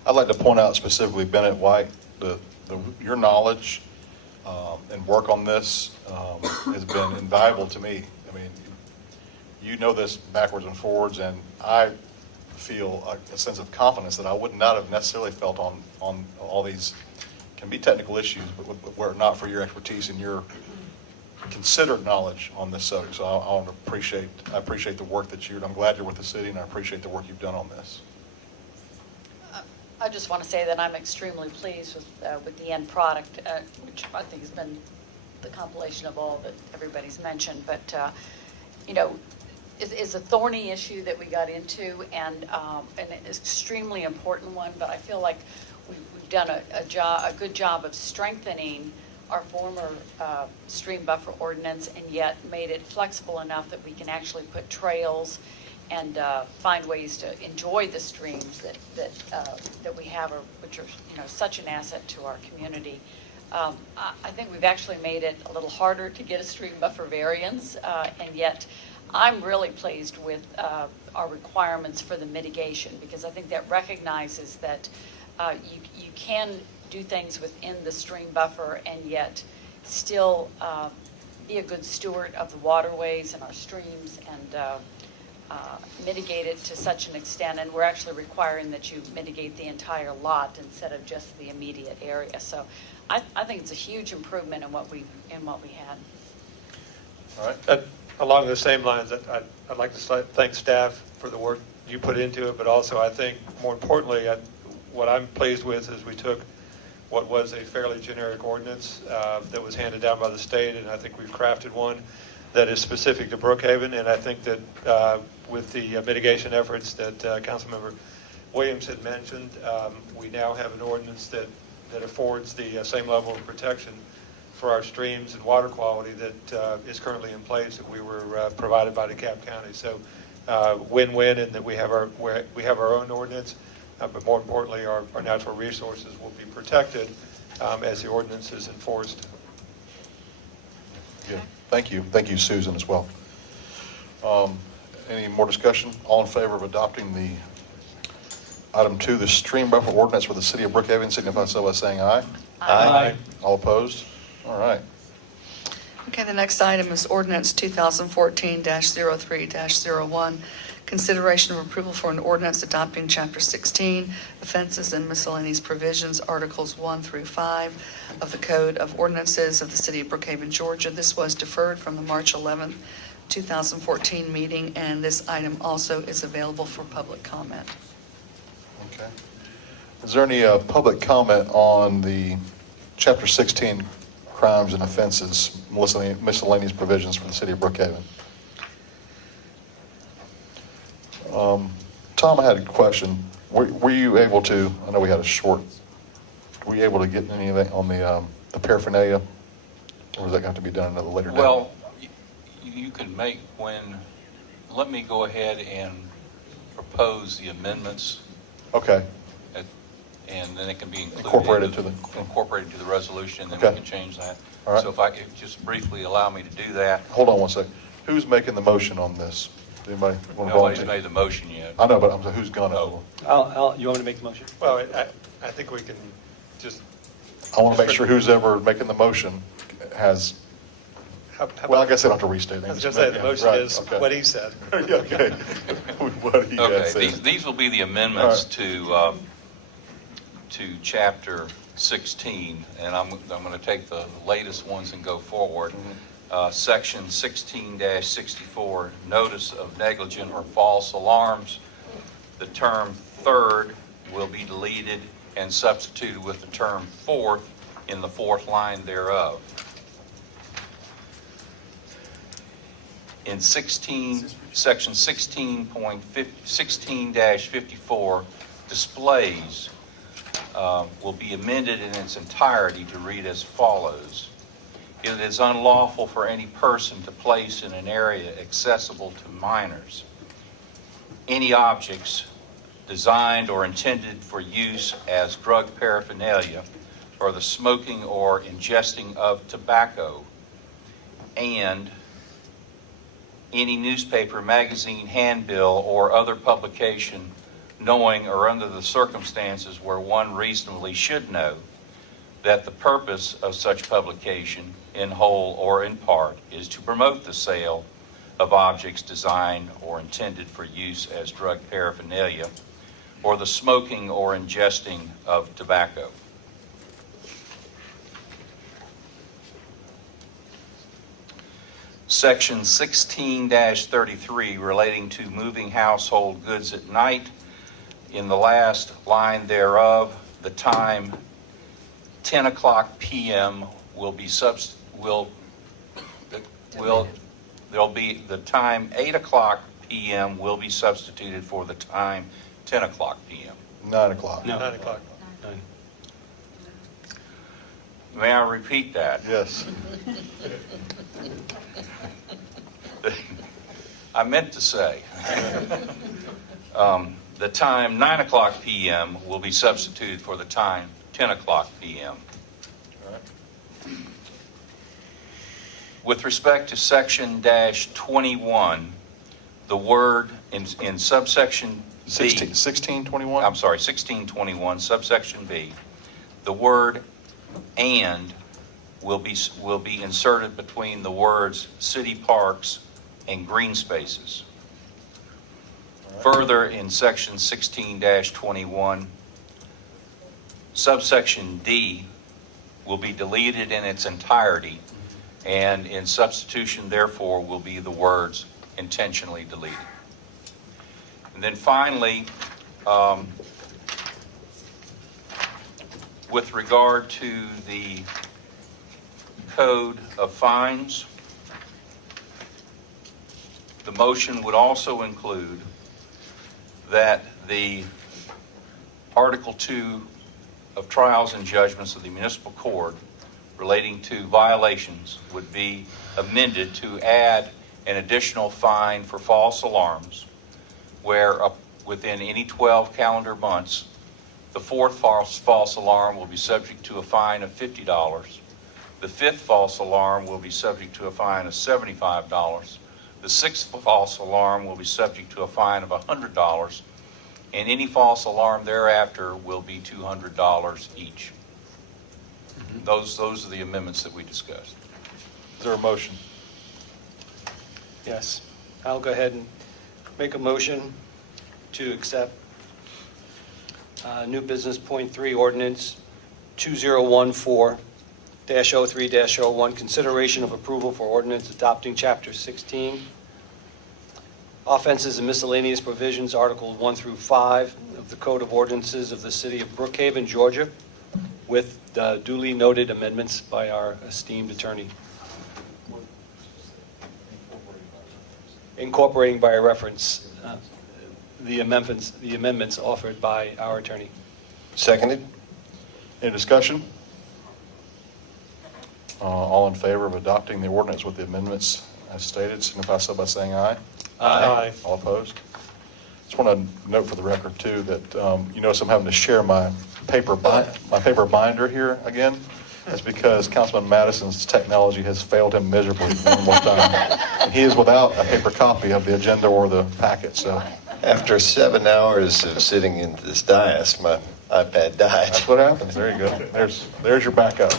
I'd like to point out specifically, Bennett White, your knowledge and work on this has been invaluable to me. I mean, you know this backwards and forwards, and I feel a sense of confidence that I would not have necessarily felt on all these, can be technical issues, but were it not for your expertise and your considered knowledge on this subject. So I appreciate the work that I'm glad you're with the city, and I appreciate the work you've done on this. I just want to say that I'm extremely pleased with the end product, which I think has been the compilation of all that everybody's mentioned. But, it's a thorny issue that we got into, and an extremely important one, but I feel like we've done a good job of strengthening our former stream buffer ordinance, and yet made it flexible enough that we can actually put trails and find ways to enjoy the streams that we have, which are such an asset to our community. I think we've actually made it a little harder to get a stream buffer variance, and yet I'm really pleased with our requirements for the mitigation, because I think that recognizes that you can do things within the stream buffer and yet still be a good steward of the waterways and our streams, and mitigate it to such an extent. And we're actually requiring that you mitigate the entire lot instead of just the immediate area. So I think it's a huge improvement in what we had. All right. Along the same lines, I'd like to thank staff for the work you put into it, but also I think more importantly, what I'm pleased with is we took what was a fairly generic ordinance that was handed down by the state, and I think we've crafted one that is specific to Brookhaven. And I think that with the mitigation efforts that Councilmember Williams had mentioned, we now have an ordinance that affords the same level of protection for our streams and water quality that is currently in place that we were provided by DeKalb County. So win-win in that we have our own ordinance, but more importantly, our natural resources will be protected as the ordinance is enforced. Yeah. Thank you. Thank you, Susan, as well. Any more discussion? All in favor of adopting the item 2, the stream buffer ordinance for the city of Brookhaven, signify so by saying aye. Aye. All opposed? All right. Okay, the next item is ordinance 2014-03-01. Consideration of approval for an ordinance adopting Chapter 16, Offenses and Miscellaneous Provisions, Articles 1 through 5 of the Code of Ordinances of the City of Brookhaven, Georgia. This was deferred from the March 11th, 2014 meeting, and this item also is available for public comment. Okay. Is there any public comment on the Chapter 16 crimes and offenses, miscellaneous provisions for the city of Brookhaven? Tom, I had a question. Were you able to, I know we had a short, were you able to get anything on the paraphernalia? Or is that going to be done another later date? Well, you can let me go ahead and propose the amendments. Okay. And then it can be Incorporated to the resolution, and then Okay. we can change that. All right. So if I could just briefly allow me to do that. Hold on one second. Who's making the motion on this? Anybody want to Nobody's volunteer? made the motion yet. I know, but I'm saying who's going to? You want me to make the motion? Well, I think we can just... I want to make sure who's ever making the motion has, well, I guess I don't have to restate it. I was going to say, the motion Right, is okay. what he said. Okay. What he had Okay, said. these will be the amendments All to Chapter 16, and I'm going to take the latest ones and go forward. Section 16-64, notice of negligent or false alarms. The term third will be deleted and substituted with the term fourth in the fourth line thereof. In section 16-54, displays will be amended in its entirety to read as follows. It is unlawful for any person to place in an area accessible to minors any objects designed or intended for use as drug paraphernalia or the smoking or ingesting of tobacco, and any newspaper, magazine, handbill, or other publication knowing or under the circumstances where one reasonably should know that the purpose of such publication, in whole or in part, is to promote the sale of objects designed or intended for use as drug paraphernalia, or the smoking or ingesting of tobacco. Section 16-33 relating to moving household goods at night. In the last line thereof, the time 10 o'clock p.m. will be there'll be the time 8 o'clock p.m. will be substituted for the time 10 o'clock p.m. 9 o'clock. No. 9 o'clock. May I repeat that? Yes. I meant to say, the time 9 o'clock p.m. will be substituted for the time 10 o'clock p.m. All right. With respect to section -21, the word in subsection B. 1621? I'm sorry, 1621, subsection B. The word "and" will be inserted between the words "city parks" and "green spaces." Further, in section 16-21, subsection D will be deleted in its entirety, and in substitution, therefore, will be the words "intentionally deleted." And then finally, with regard to the code of fines, the motion would also include that the Article 2 of Trials and Judgments of the Municipal Court relating to violations would be amended to add an additional fine for false alarms, where within any 12 calendar months, the fourth false alarm will be subject to a fine of $50. The fifth false alarm will be subject to a fine of $75. The sixth false alarm will be subject to a fine of $100. And any false alarm thereafter will be $200 each. Those are the amendments that we discussed. Is there a motion? Yes. I'll go ahead and make a motion to accept new business .3 ordinance 2014-03-01, consideration of approval for ordinance adopting Chapter 16, offenses and miscellaneous provisions, Articles 1 through 5 of the Code of Ordinances of the City of Brookhaven, Georgia, with duly noted amendments by our esteemed attorney. Incorporating by reference the amendments offered by our attorney. Seconded? Any discussion? All in favor of adopting the ordinance with the amendments as stated, signify so by saying aye. Aye. All opposed? Just want to note for the record, too, that you notice I'm having to share my paper binder here again. That's because Councilman Madison's technology has failed him miserably one more time. And he is without a paper copy of the agenda or the packet, so. After 7 hours of sitting in this dais, my iPad died. That's what happens. There you go. There's your backup.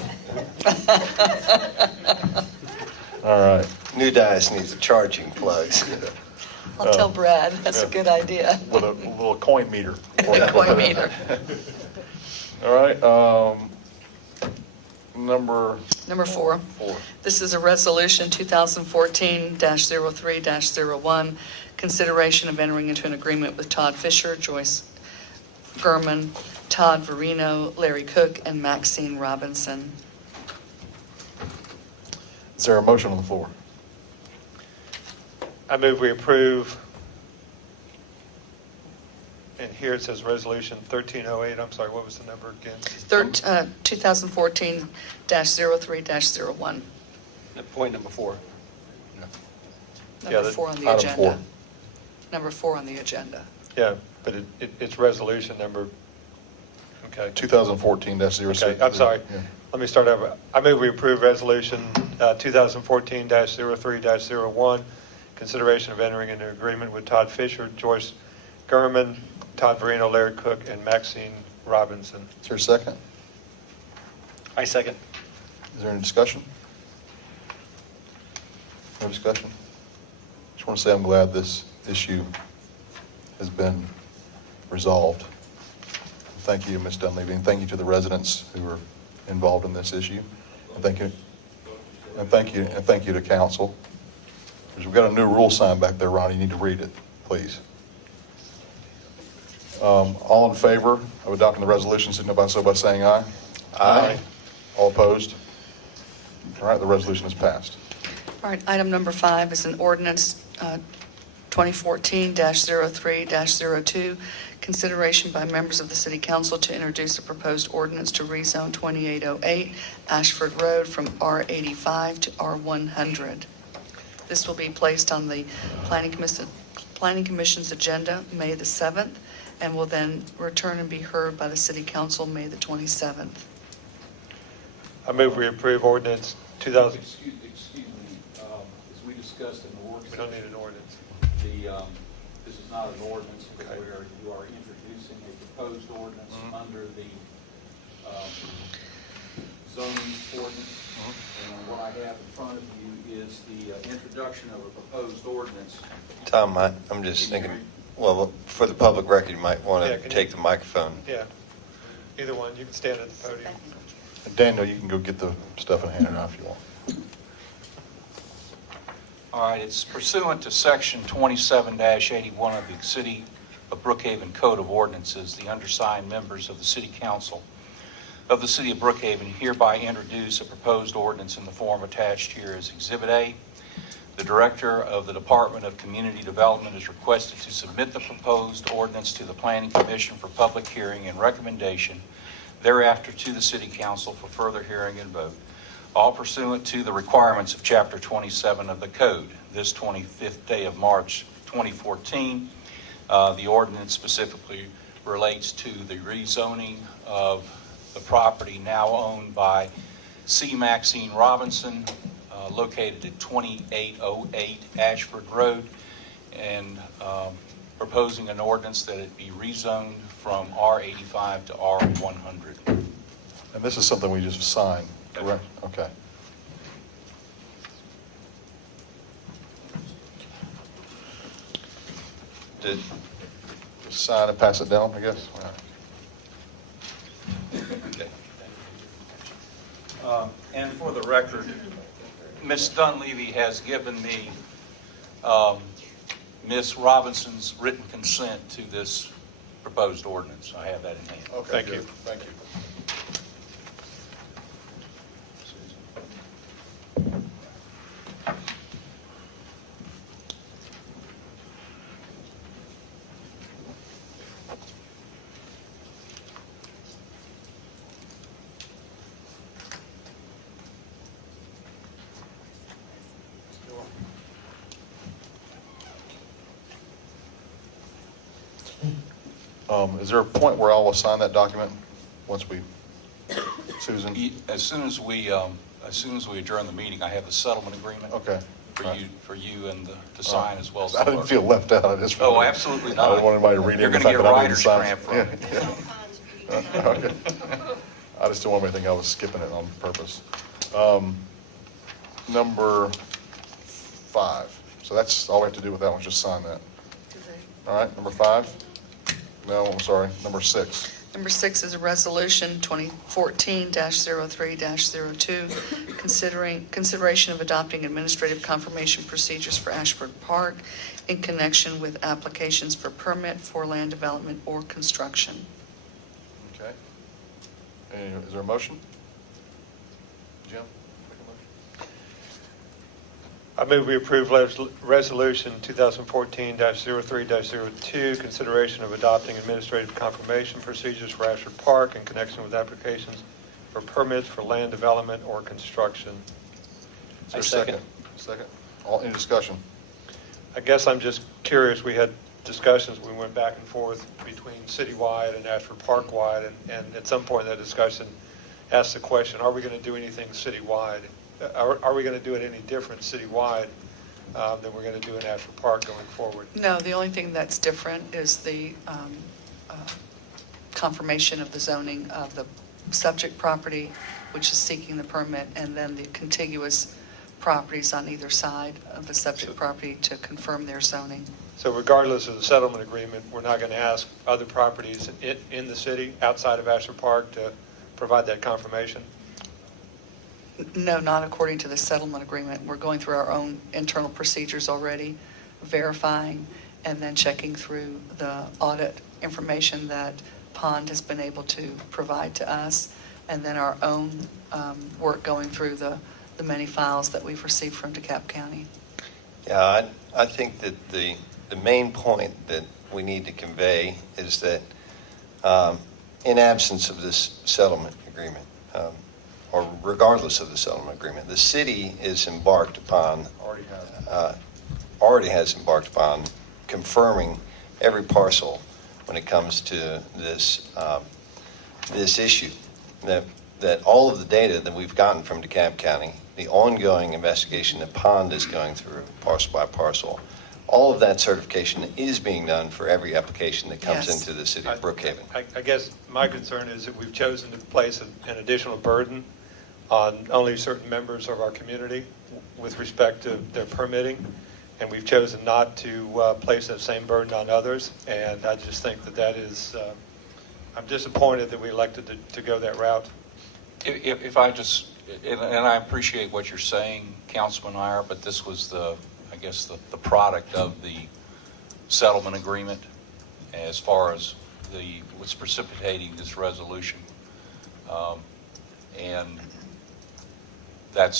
All right. New dais needs charging plugs. I'll tell Brad, that's a good idea. With a little coin meter. Coin meter. All right. Number 4. This is a resolution 2014-03-01, consideration of entering into an agreement with Todd Fisher, Joyce Gurman, Todd Verino, Larry Cook, and Maxine Robinson. Is there a motion on the floor? I move we approve, and here it says resolution 1308. I'm sorry, what was the number again? 2014-03-01. Point number 4. Number 4 on the Item agenda. 4. Number 4 on the agenda. Yeah, but it's resolution number, okay. 2014-06. Okay, I'm sorry. Yeah. Let me start over. I move we approve resolution 2014-03-01, consideration of entering into agreement with Todd Fisher, Joyce Gurman, Todd Verino, Larry Cook, and Maxine Robinson. Is there a second? I second. Is there any discussion? No discussion? Just want to say I'm glad this issue has been resolved. Thank you, Ms. Dunleavy, and thank you to the residents who are involved in this issue. And thank you to council. We've got a new rule sign back there, Ronnie. You need to read it, please. All in favor of adopting the resolution, signify so by saying aye. Aye. All opposed? All right, the resolution is passed. All right, item number 5 is an ordinance 2014-03-02, consideration by members of the City Council to introduce a proposed ordinance to rezone 2808 Ashford Road from R85 to R100. This will be placed on the Planning Commission's agenda May the 7th, and will then return and be heard by the City Council May the 27th. I move we approve ordinance 2000. Excuse me, as we discussed in the work We don't need an ordinance. this is not an ordinance, but you are introducing a proposed ordinance under the zoning ordinance. And what I have in front of you is the introduction of a proposed ordinance. Tom, I'm just thinking, well, for the public record, you might want Yeah, to can take you- the microphone. Yeah, either one. You can stand at the podium. Daniel, you can go get the stuff and hand it out if you want. All right, it's pursuant to Section 27-81 of the City of Brookhaven Code of Ordinances. The undersigned members of the City Council of the City of Brookhaven hereby introduce a proposed ordinance in the form attached here as Exhibit A. The Director of the Department of Community Development is requested to submit the proposed ordinance to the Planning Commission for public hearing and recommendation, thereafter to the City Council for further hearing and vote, all pursuant to the requirements of Chapter 27 of the Code. This 25th day of March 2014, the ordinance specifically relates to the rezoning of the property now owned by C. Maxine Robinson, located at 2808 Ashford Road, and proposing an ordinance that it be rezoned from R85 to R100. And this is something we just signed, correct? Okay. Did- Just sign and pass it down, I guess? All right. And for the record, Ms. Dunleavy has given me Ms. Robinson's written consent to this proposed ordinance. I have that in hand. Okay, Thank good. you. Thank you. Is there a point where I'll sign that document once we, Susan? As soon as we adjourn the meeting, I have the settlement agreement. Okay. For you and to sign as well. as I didn't feel left out. I just. Oh, absolutely not. I didn't want anybody to read You're in the going to fact get that I writer's didn't sign. cramp from it. Yeah. Okay. I just didn't want anybody to think I was skipping it on purpose. Number 5. So that's all we have to do with that one, just sign that. All right, number 5? No, I'm sorry, number 6. Number 6 is a resolution 2014-03-02, consideration of adopting administrative confirmation procedures for Ashford Park in connection with applications for permit for land development or construction. Okay. Is there a motion? Jim? I move we approve Resolution 2014-03-02, consideration of adopting administrative confirmation procedures for Ashford Park in connection with applications for permits for land development or construction. Is there a second? Second. Any discussion? I guess I'm just curious, we had discussions, we went back and forth between citywide and Ashford Park-wide, and at some point in that discussion asked the question, are we going to do anything citywide? Are we going to do it any different citywide than we're going to do in Ashford Park going forward. No, the only thing that's different is the confirmation of the zoning of the subject property, which is seeking the permit, and then the contiguous properties on either side of the subject property to confirm their zoning. So regardless of the settlement agreement, we're not going to ask other properties in the city outside of Ashford Park to provide that confirmation? No, not according to the settlement agreement. We're going through our own internal procedures already, verifying and then checking through the audit information that Pond has been able to provide to us, and then our own work going through the many files that we've received from DeKalb County. Yeah, I think that the main point that we need to convey is that in absence of this settlement agreement, or regardless of the settlement agreement, the city is embarked upon, already has embarked upon confirming every parcel when it comes to this issue. That all of the data that we've gotten from DeKalb County, the ongoing investigation that Pond is going through parcel by parcel, all of that certification is being done for every application that comes into the city of Brookhaven. I guess my concern is that we've chosen to place an additional burden on only certain members of our community with respect to their permitting, and we've chosen not to place that same burden on others, and I just think that is, I'm disappointed that we elected to go that route. If I just, and I appreciate what you're saying, Councilman Iyer, but this was I guess the product of the settlement agreement as far as what's precipitating this resolution. And I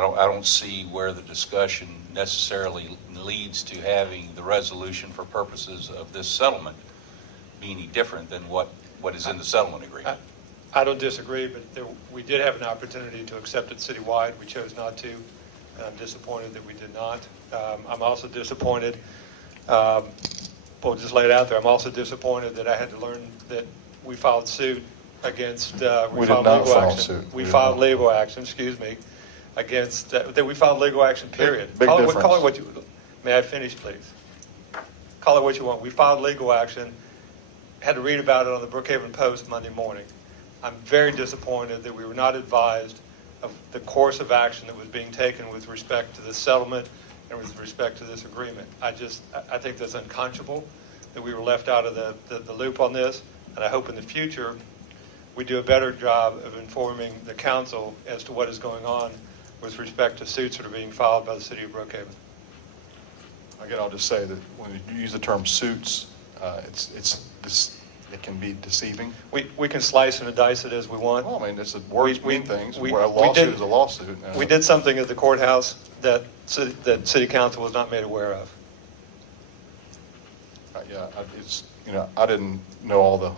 don't see where the discussion necessarily leads to having the resolution for purposes of this settlement be any different than what is in the settlement agreement. I don't disagree, but we did have an opportunity to accept it citywide. We chose not to, and I'm disappointed that we did not. I'm also disappointed, we'll just lay it out there, I'm also disappointed that I had to learn that we filed suit against, We did not file suit. We filed legal action, excuse me, against, that we filed legal action, period. Big Call it difference. what you, may I finish, please? Call it what you want. We filed legal action, had to read about it on the Brookhaven Post Monday morning. I'm very disappointed that we were not advised of the course of action that was being taken with respect to the settlement and with respect to this agreement. I think that's unconscionable that we were left out of the loop on this, and I hope in the future we do a better job of informing the council as to what is going on with respect to suits that are being filed by the city of Brookhaven. Again, I'll just say that when you use the term suits, it can be deceiving. We can slice and dice it as we want. Well, I mean, it's words mean things. We Where a lawsuit is a lawsuit. We did something at the courthouse that city council was not made aware of. Yeah, I didn't know all the,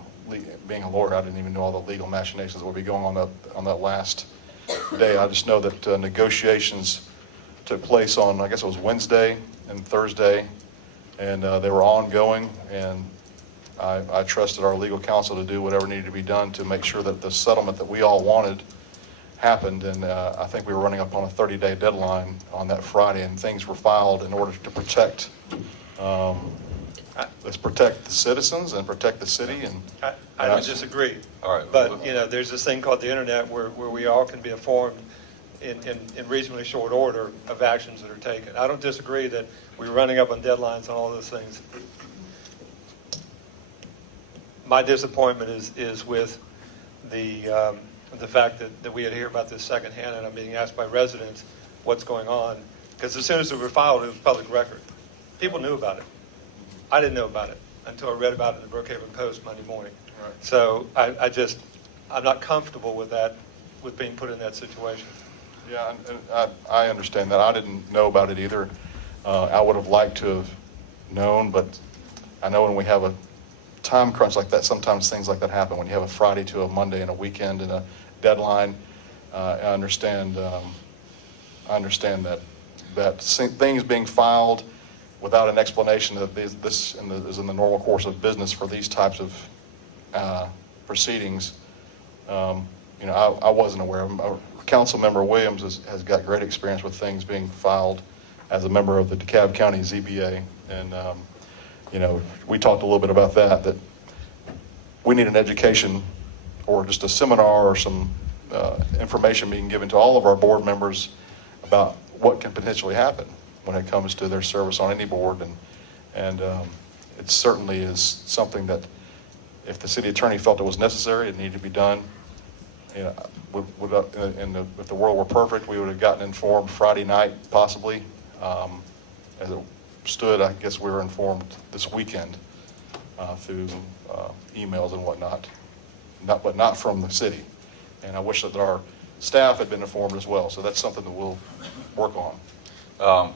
being a lawyer, I didn't even know all the legal machinations that would be going on that last day. I just know that negotiations took place on, I guess it was Wednesday and Thursday, and they were ongoing, and I trusted our legal counsel to do whatever needed to be done to make sure that the settlement that we all wanted happened, and I think we were running up on a 30-day deadline on that Friday, and things were filed in order to protect, let's protect the citizens and protect the city. And I don't disagree. All right. But, there's this thing called the internet where we all can be informed in reasonably short order of actions that are taken. I don't disagree that we're running up on deadlines on all those things. My disappointment is with the fact that we had to hear about this secondhand, and I'm being asked by residents what's going on. Because as soon as it was filed, it was public record. People knew about it. I didn't know about it until I read about it in the Brookhaven Post Monday morning. Right. So I'm not comfortable with that, with being put in that situation. Yeah, and I understand that. I didn't know about it either. I would have liked to have known, but I know when we have a time crunch like that, sometimes things like that happen. When you have a Friday to a Monday and a weekend and a deadline, I understand that things being filed without an explanation that this is in the normal course of business for these types of proceedings. I wasn't aware of them. Councilmember Williams has got great experience with things being filed as a member of the DeKalb County ZBA. And, we talked a little bit about that we need an education or just a seminar or some information being given to all of our board members about what can potentially happen when it comes to their service on any board. And it certainly is something that if the city attorney felt it was necessary, it needed to be done. If the world were perfect, we would have gotten informed Friday night, possibly. As it stood, I guess we were informed this weekend through emails and whatnot, but not from the city. And I wish that our staff had been informed as well. So that's something that we'll work on.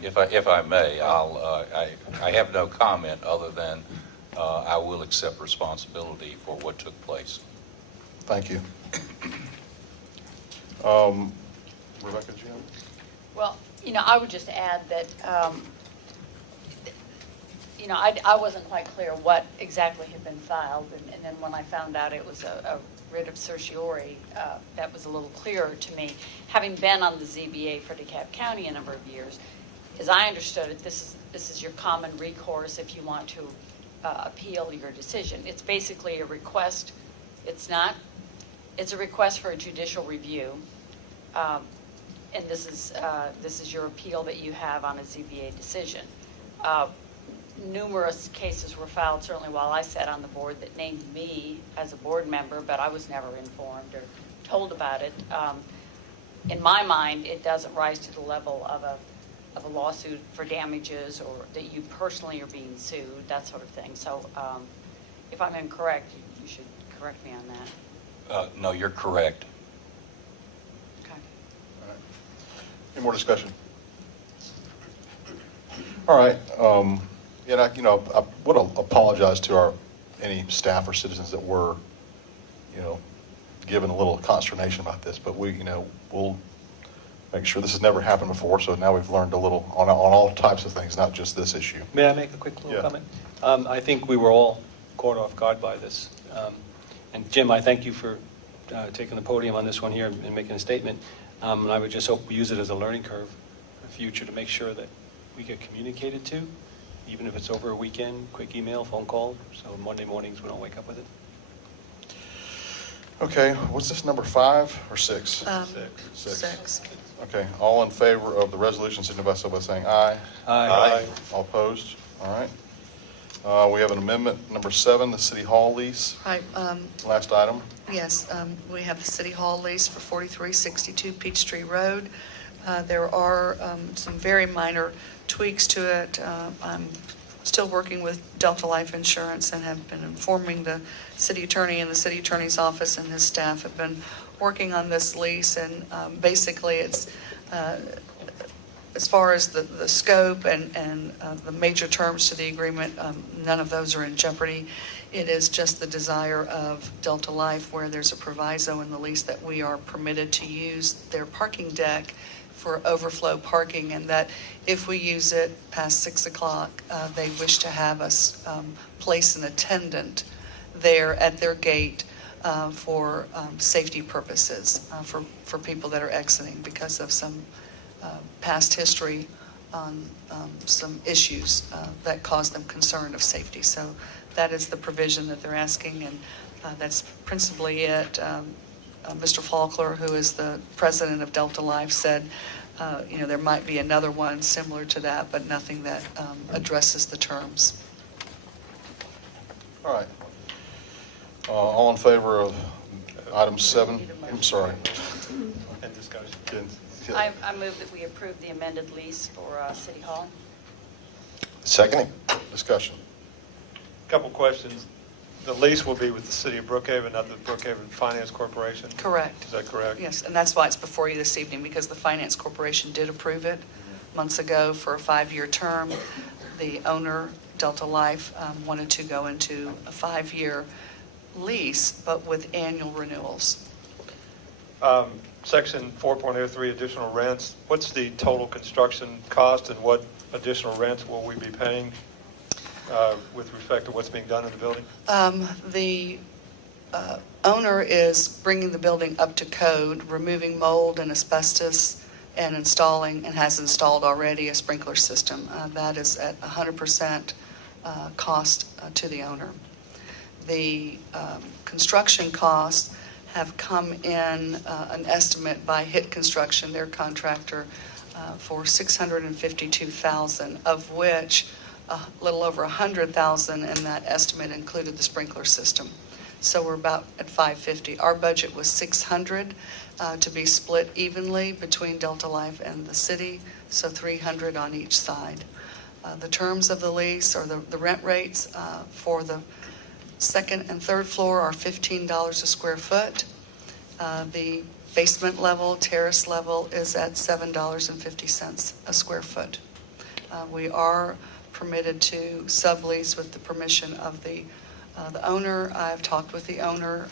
If I may, I have no comment other than I will accept responsibility for what took place. Thank you. Rebecca, do you have? Well, I would just add that, I wasn't quite clear what exactly had been filed, and then when I found out it was a writ of certiorari, that was a little clearer to me. Having been on the ZBA for DeKalb County a number of years, as I understood it, this is your common recourse if you want to appeal your decision. It's basically a request. It's a request for a judicial review. And this is your appeal that you have on a ZBA decision. Numerous cases were filed, certainly while I sat on the board, that named me as a board member, but I was never informed or told about it. In my mind, it doesn't rise to the level of a lawsuit for damages or that you personally are being sued, that sort of thing. So if I'm incorrect, you should correct me on that. No, you're correct. Okay. All right. Any more discussion? All right. I would apologize to any staff or citizens that were, given a little consternation about this, but we'll make sure this has never happened before. So now we've learned a little on all types of things, not just this issue. May I make a quick little comment? I think we were all caught off guard by this. And Jim, I thank you for taking the podium on this one here and making a statement. And I would just hope we use it as a learning curve in the future to make sure that we get communicated to, even if it's over a weekend, quick email, phone call, so Monday mornings we don't wake up with it. Okay, what's this, number 5 or 6? 6. Okay, all in favor of the resolution, signify so by saying aye. Aye. All opposed? All right. We have an amendment, number 7, the City Hall lease. Right, Last item. yes, we have the City Hall lease for 4362 Peachtree Road. There are some very minor tweaks to it. I'm still working with Delta Life Insurance and have been informing the city attorney, and the city attorney's office and his staff have been working on this lease. And basically it's as far as the scope and the major terms to the agreement, none of those are in jeopardy. It is just the desire of Delta Life, where there's a proviso in the lease that we are permitted to use their parking deck for overflow parking, and that if we use it past 6 o'clock, they wish to have us place an attendant there at their gate for safety purposes, for people that are exiting because of some past history on some issues that cause them concern of safety. So that is the provision that they're asking, and that's principally it. Mr. Faulkner, who is the president of Delta Life, said, there might be another one similar to that, but nothing that addresses the terms. All right. All in favor of item 7? I'm sorry. And discussion. I move that we approve the amended lease for City Hall. Second. Discussion. Couple questions. The lease will be with the city of Brookhaven, not the Brookhaven Finance Corporation? Correct. Is that correct? Yes, and that's why it's before you this evening, because the Finance Corporation did approve it months ago for a 5-year term. The owner, Delta Life, wanted to go into a 5-year lease, but with annual renewals. Section 4.03, additional rents. What's the total construction cost, and what additional rents will we be paying with respect to what's being done in the building? The owner is bringing the building up to code, removing mold and asbestos and installing, and has installed already, a sprinkler system. That is at 100% cost to the owner. The construction costs have come in, an estimate by HIT Construction, their contractor, for $652,000, of which a little over $100,000 in that estimate included the sprinkler system. So we're about at $550,000. Our budget was $600,000 to be split evenly between Delta Life and the city, so $300,000 on each side. The terms of the lease, or the rent rates for the second and third floor, are $15 a square foot. The basement level, terrace level, is at $7.50 a square foot. We are permitted to sublease with the permission of the owner. I've talked with the owner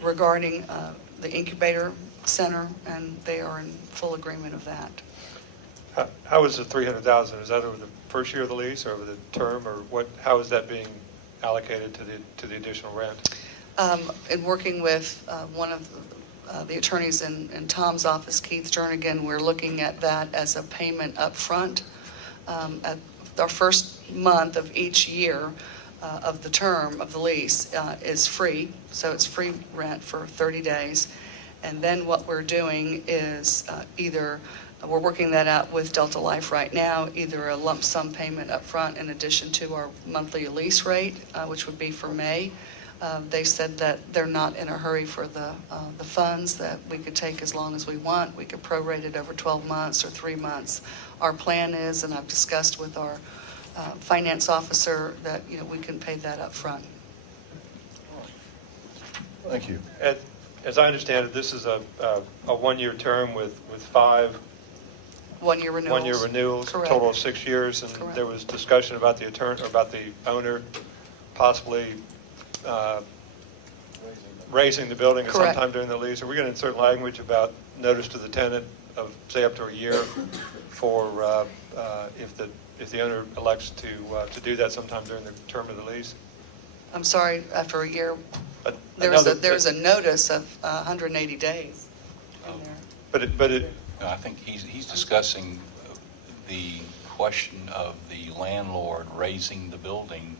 regarding the incubator center, and they are in full agreement of that. How is the $300,000? Is that over the first year of the lease, or over the term, or what? How is that being allocated to the additional rent? In working with one of the attorneys in Tom's office, Keith Jernigan, we're looking at that as a payment up front. At our first month of each year of the term of the lease is free, so it's free rent for 30 days. And then what we're doing is either, we're working that out with Delta Life right now, either a lump sum payment up front in addition to our monthly lease rate, which would be for May. They said that they're not in a hurry for the funds, that we could take as long as we want. We could prorate it over 12 months or 3 months. Our plan is, and I've discussed with our finance officer, that we can pay that up front. Thank you. As I understand it, this is a one-year term with 5 1-year renewals. 1-year renewals, Correct. total of 6 years, and Correct. there was discussion about the owner possibly raising the building at some Correct. time during the lease. Are we going to insert language about notice to the tenant of, say, up to a year for if the owner elects to do that sometime during the term of the lease? I'm sorry, after a year, Another- there's a notice of 180 days in there. But it No, I think he's discussing the question of the landlord raising the building.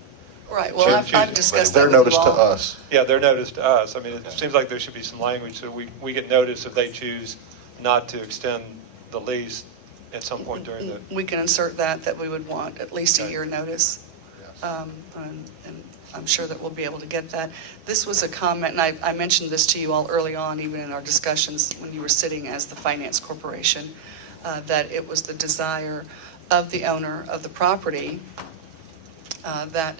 Right, well, I've discussed that Their with you notice to all. us. Yeah, their notice to us. I mean, it seems like there should be some language so we get notice if they choose not to extend the lease at some point during the... We can insert that we would want at least a year notice. And I'm sure that we'll be able to get that. This was a comment, and I mentioned this to you all early on, even in our discussions when you were sitting as the Finance Corporation, that it was the desire of the owner of the property that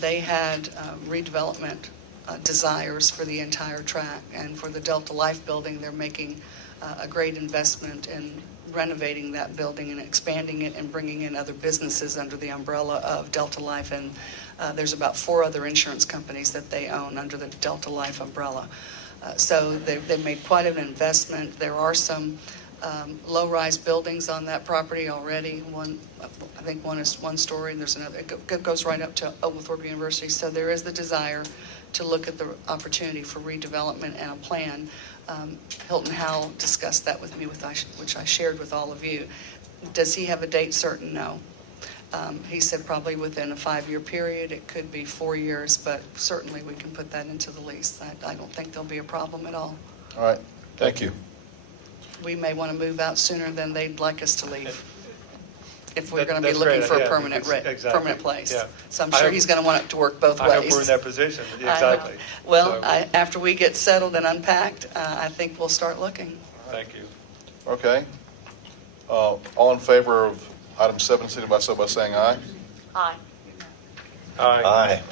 they had redevelopment desires for the entire tract. And for the Delta Life building, they're making a great investment in renovating that building and expanding it and bringing in other businesses under the umbrella of Delta Life. And there's about 4 other insurance companies that they own under the Delta Life umbrella. So they've made quite an investment. There are some low-rise buildings on that property already. I think one is 1 story, and there's another. It goes right up to Oglethorpe University. So there is the desire to look at the opportunity for redevelopment and a plan. Hilton Howell discussed that with me, which I shared with all of you. Does he have a date certain? No. He said probably within a 5-year period. It could be 4 years, but certainly we can put that into the lease. I don't think there'll be a problem at all. All right, thank you. We may want to move out sooner than they'd like us to leave, if we're going to be That's looking great, for a yeah, permanent exactly, permanent place. yeah. So I'm sure he's going to want it to work both ways. I hope we're in that position, exactly. Well, So- after we get settled and unpacked, I think we'll start looking. Thank you. Okay. All in favor of item 7, signify so by saying aye. Aye. Aye.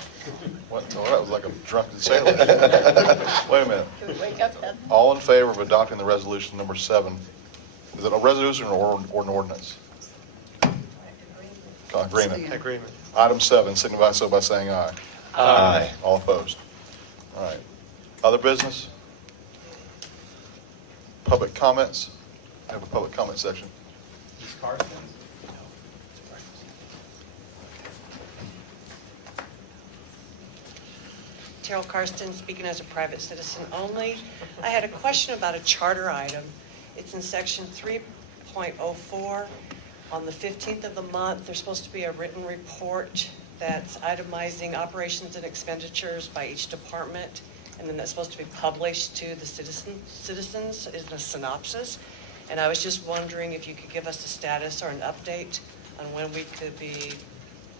What? Oh, that was like a drunken sailor. Wait a minute. Can we wake up then? All in favor of adopting the resolution number 7? Is it a resolution or an ordinance? Agreement. Agreement. Item 7, signify so by saying aye. Aye. All opposed? All right. Other business? Public comments? I have a public comment section. Ms. Carson? Terrell Karsten, speaking as a private citizen only. I had a question about a charter item, It's in section 3.04. On the 15th of the month, there's supposed to be a written report that's itemizing operations and expenditures by each department, and then that's supposed to be published to the citizens in a synopsis. And I was just wondering if you could give us a status or an update on when we could be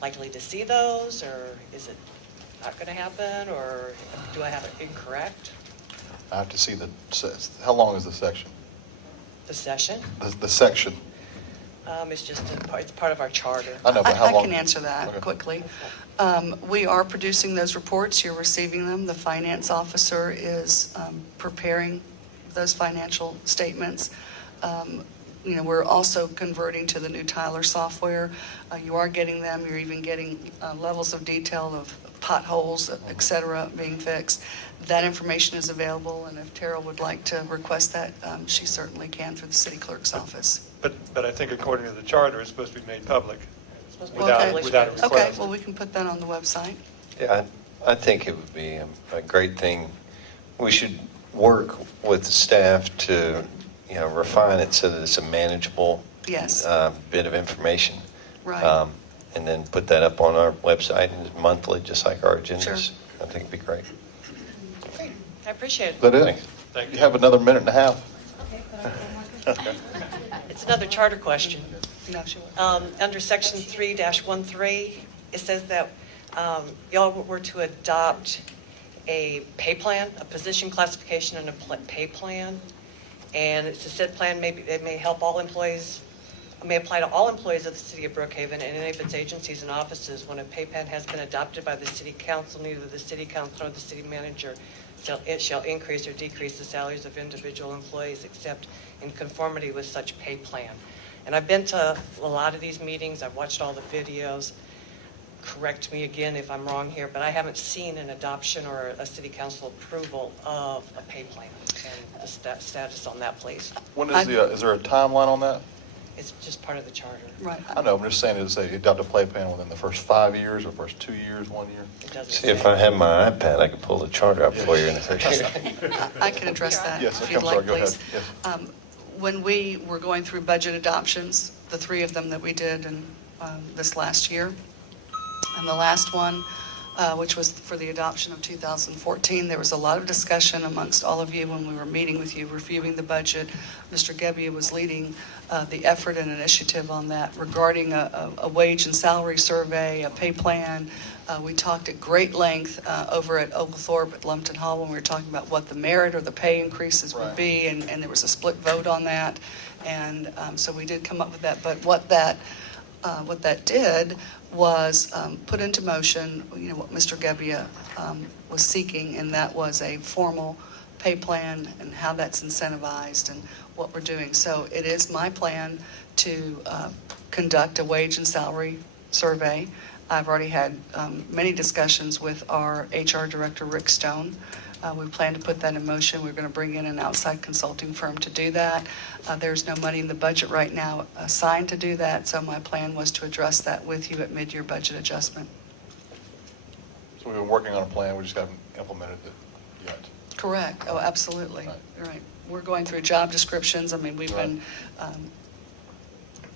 likely to see those, or is it not going to happen, or do I have it incorrect? I have to see how long is the section? The session? The section. It's part of our charter. I know, but how long? I can answer that Okay. quickly. We are producing those reports. You're receiving them. The finance officer is preparing those financial statements. We're also converting to the new Tyler software. You are getting them. You're even getting levels of detail of potholes, et cetera, being fixed. That information is available, and if Tara would like to request that, she certainly can through the city clerk's office. But I think according to the charter, it's supposed to be made public Okay. without a request. Okay, well, we can put that on the website. Yeah, I think it would be a great thing. We should work with the staff to, refine it so that it's a manageable Yes. bit of information. Right. And then put that up on our website monthly, just like our agendas. Sure. I think it'd be great. Great. I appreciate Is that it. it? Thank you. You have another minute and a half. It's another charter question. No, she won't. Under section 3-13, it says that y'all were to adopt a pay plan, a position classification and a pay plan. And it's a said plan, it may help all employees, may apply to all employees of the city of Brookhaven and any of its agencies and offices. When a pay plan has been adopted by the city council, neither the city council nor the city manager shall increase or decrease the salaries of individual employees except in conformity with such pay plan. And I've been to a lot of these meetings. I've watched all the videos. Correct me again if I'm wrong here, but I haven't seen an adoption or a city council approval of a pay plan. And the status on that, please. When is is there a timeline on that? It's just part of the charter. Right. I know, I'm just saying, is they adopt a pay plan within the first 5 years or first 2 years, 1 year? It doesn't See, if I had my iPad, I could pull the charter up for you in a second. I can address that Yes, if okay, you'd I'm sorry, like, go ahead. please. Yes. When we were going through budget adoptions, the 3 of them that we did in this last year, and the last one, which was for the adoption of 2014, there was a lot of discussion amongst all of you when we were meeting with you, reviewing the budget. Mr. Gebbia was leading the effort and initiative on that regarding a wage and salary survey, a pay plan. We talked at great length over at Oglethorpe at Lumpton Hall when we were talking about what the merit or the pay increases would be, and there was a split vote on that. And so we did come up with that. But what that did was put into motion, what Mr. Gebbia was seeking, and that was a formal pay plan and how that's incentivized and what we're doing. So it is my plan to conduct a wage and salary survey. I've already had many discussions with our HR director, Rick Stone. We plan to put that in motion. We're going to bring in an outside consulting firm to do that. There's no money in the budget right now assigned to do that, so my plan was to address that with you at mid-year budget adjustment. So we've been working on a plan, we just haven't implemented it yet. Correct. Oh, absolutely. Right. We're going through job descriptions. I mean, we've been,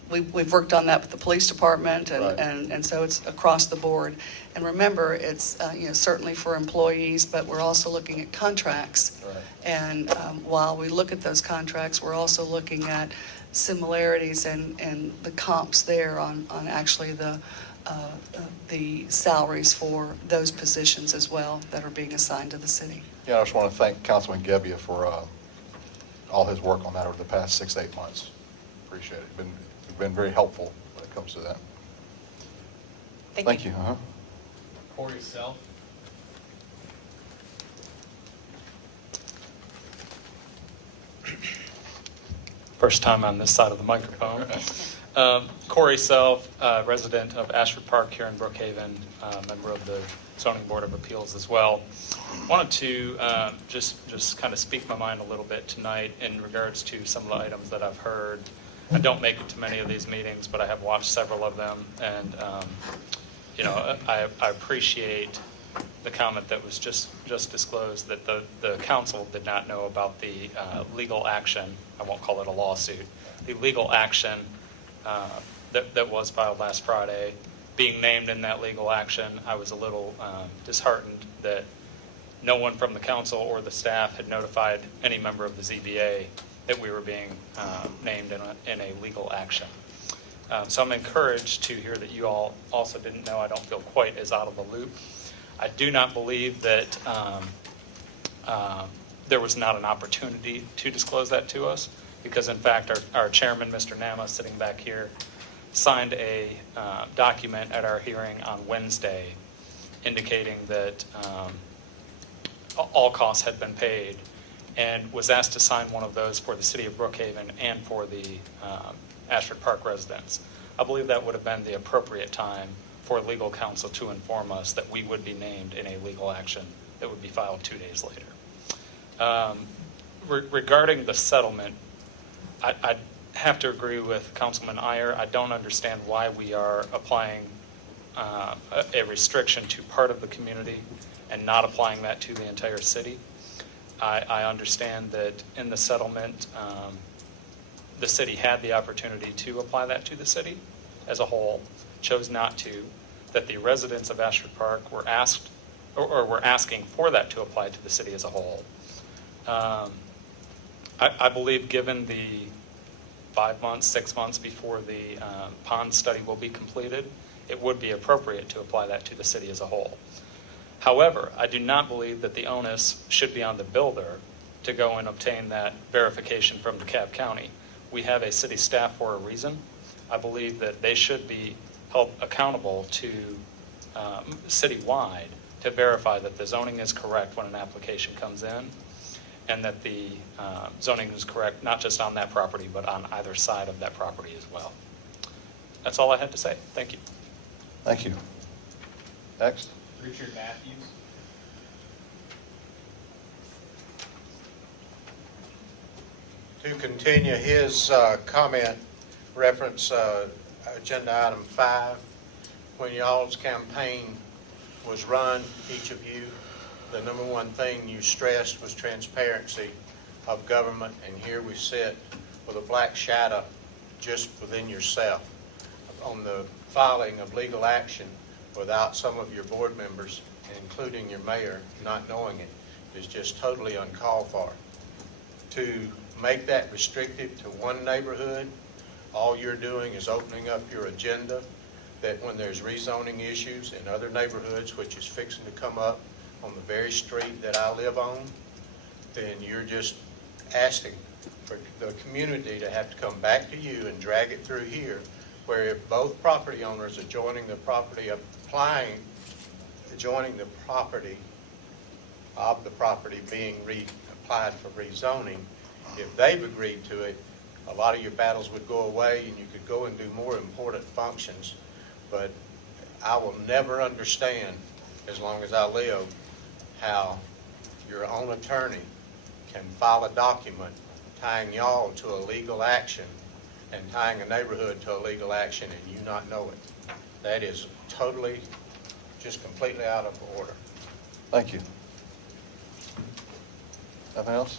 we've worked on that with the police department, and so it's across the board. And remember, it's certainly for employees, but we're also looking at contracts. Right. And while we look at those contracts, we're also looking at similarities and the comps there on actually the salaries for those positions as well that are being assigned to the city. Yeah, I just want to thank Councilman Gebbia for all his work on that over the past 6 to 8 months. Appreciate it. It's been very helpful when it comes to that. Thank you. Uh-huh. Corey Self. First time on this side of the microphone. Corey Self, resident of Ashford Park here in Brookhaven, member of the Zoning Board of Appeals as well. Wanted to just kind of speak my mind a little bit tonight in regards to some of the items that I've heard. I don't make it to many of these meetings, but I have watched several of them, and I appreciate the comment that was just disclosed, that the council did not know about the legal action, I won't call it a lawsuit, the legal action that was filed last Friday. Being named in that legal action, I was a little disheartened that no one from the council or the staff had notified any member of the ZBA that we were being named in a legal action. So I'm encouraged to hear that you all also didn't know. I don't feel quite as out of the loop. I do not believe that there was not an opportunity to disclose that to us, because in fact our chairman, Mr. Nama, sitting back here, signed a document at our hearing on Wednesday indicating that all costs had been paid, and was asked to sign one of those for the city of Brookhaven and for the Ashford Park residents. I believe that would have been the appropriate time for legal counsel to inform us that we would be named in a legal action that would be filed 2 days later. Regarding the settlement, I have to agree with Councilman Iyer. I don't understand why we are applying a restriction to part of the community and not applying that to the entire city. I understand that in the settlement, the city had the opportunity to apply that to the city as a whole, chose not to, that the residents of Ashford Park were asked, or were asking for that to apply to the city as a whole. I believe given the 5 months, 6 months before the pond study will be completed, it would be appropriate to apply that to the city as a whole. However, I do not believe that the onus should be on the builder to go and obtain that verification from DeKalb County. We have a city staff for a reason. I believe that they should be held accountable to citywide to verify that the zoning is correct when an application comes in, and that the zoning is correct not just on that property, but on either side of that property as well. That's all I had to say. Thank you. Thank you. Next. Richard Matthews. To continue his comment, reference agenda item 5, when y'all's campaign was run, each of you, the number one thing you stressed was transparency of government, and here we sit with a black shadow just within yourself on the filing of legal action without some of your board members, including your mayor, not knowing it is just totally uncalled for. To make that restrictive to one neighborhood, all you're doing is opening up your agenda that when there's rezoning issues in other neighborhoods, which is fixing to come up on the very street that I live on, then you're just asking for the community to have to come back to you and drag it through here, where if both property owners adjoining the property adjoining the property of the property being applied for rezoning, if they've agreed to it, a lot of your battles would go away and you could go and do more important functions. But I will never understand, as long as I live, how your own attorney can file a document tying y'all to a legal action and tying a neighborhood to a legal action and you not know it. That is totally, just completely out of order. Thank you. Nothing else?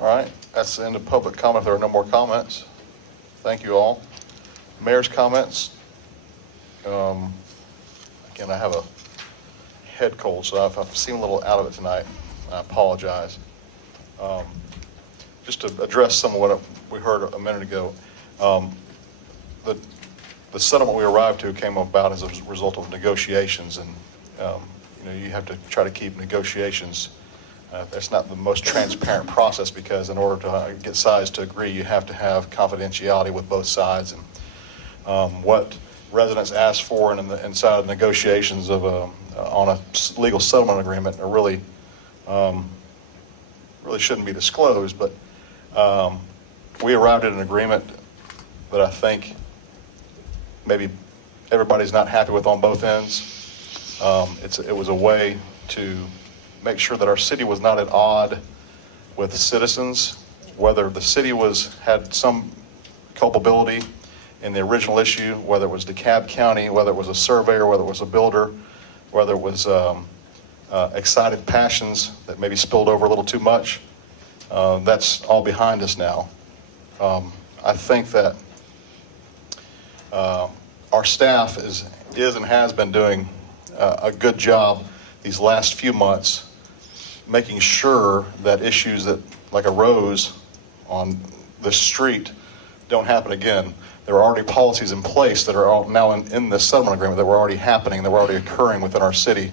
All right, that's the end of public comment. There are no more comments. Thank you all. Mayor's comments. Again, I have a head cold, so if I've seemed a little out of it tonight, I apologize. Just to address some of what we heard a minute ago, the settlement we arrived to came about as a result of negotiations, and you have to try to keep negotiations. That's not the most transparent process, because in order to get sides to agree, you have to have confidentiality with both sides. And what residents ask for inside negotiations of on a legal settlement agreement are really shouldn't be disclosed. But we arrived at an agreement that I think maybe everybody's not happy with on both ends. It was a way to make sure that our city was not at odds with citizens, whether the city had some culpability in the original issue, whether it was DeKalb County, whether it was a surveyor, whether it was a builder. whether it was excited passions that maybe spilled over a little too much. That's all behind us now. I think that our staff is and has been doing a good job these last few months making sure that issues that like arose on the street don't happen again. There are already policies in place that are all now in this settlement agreement that were already happening, that were already occurring within our city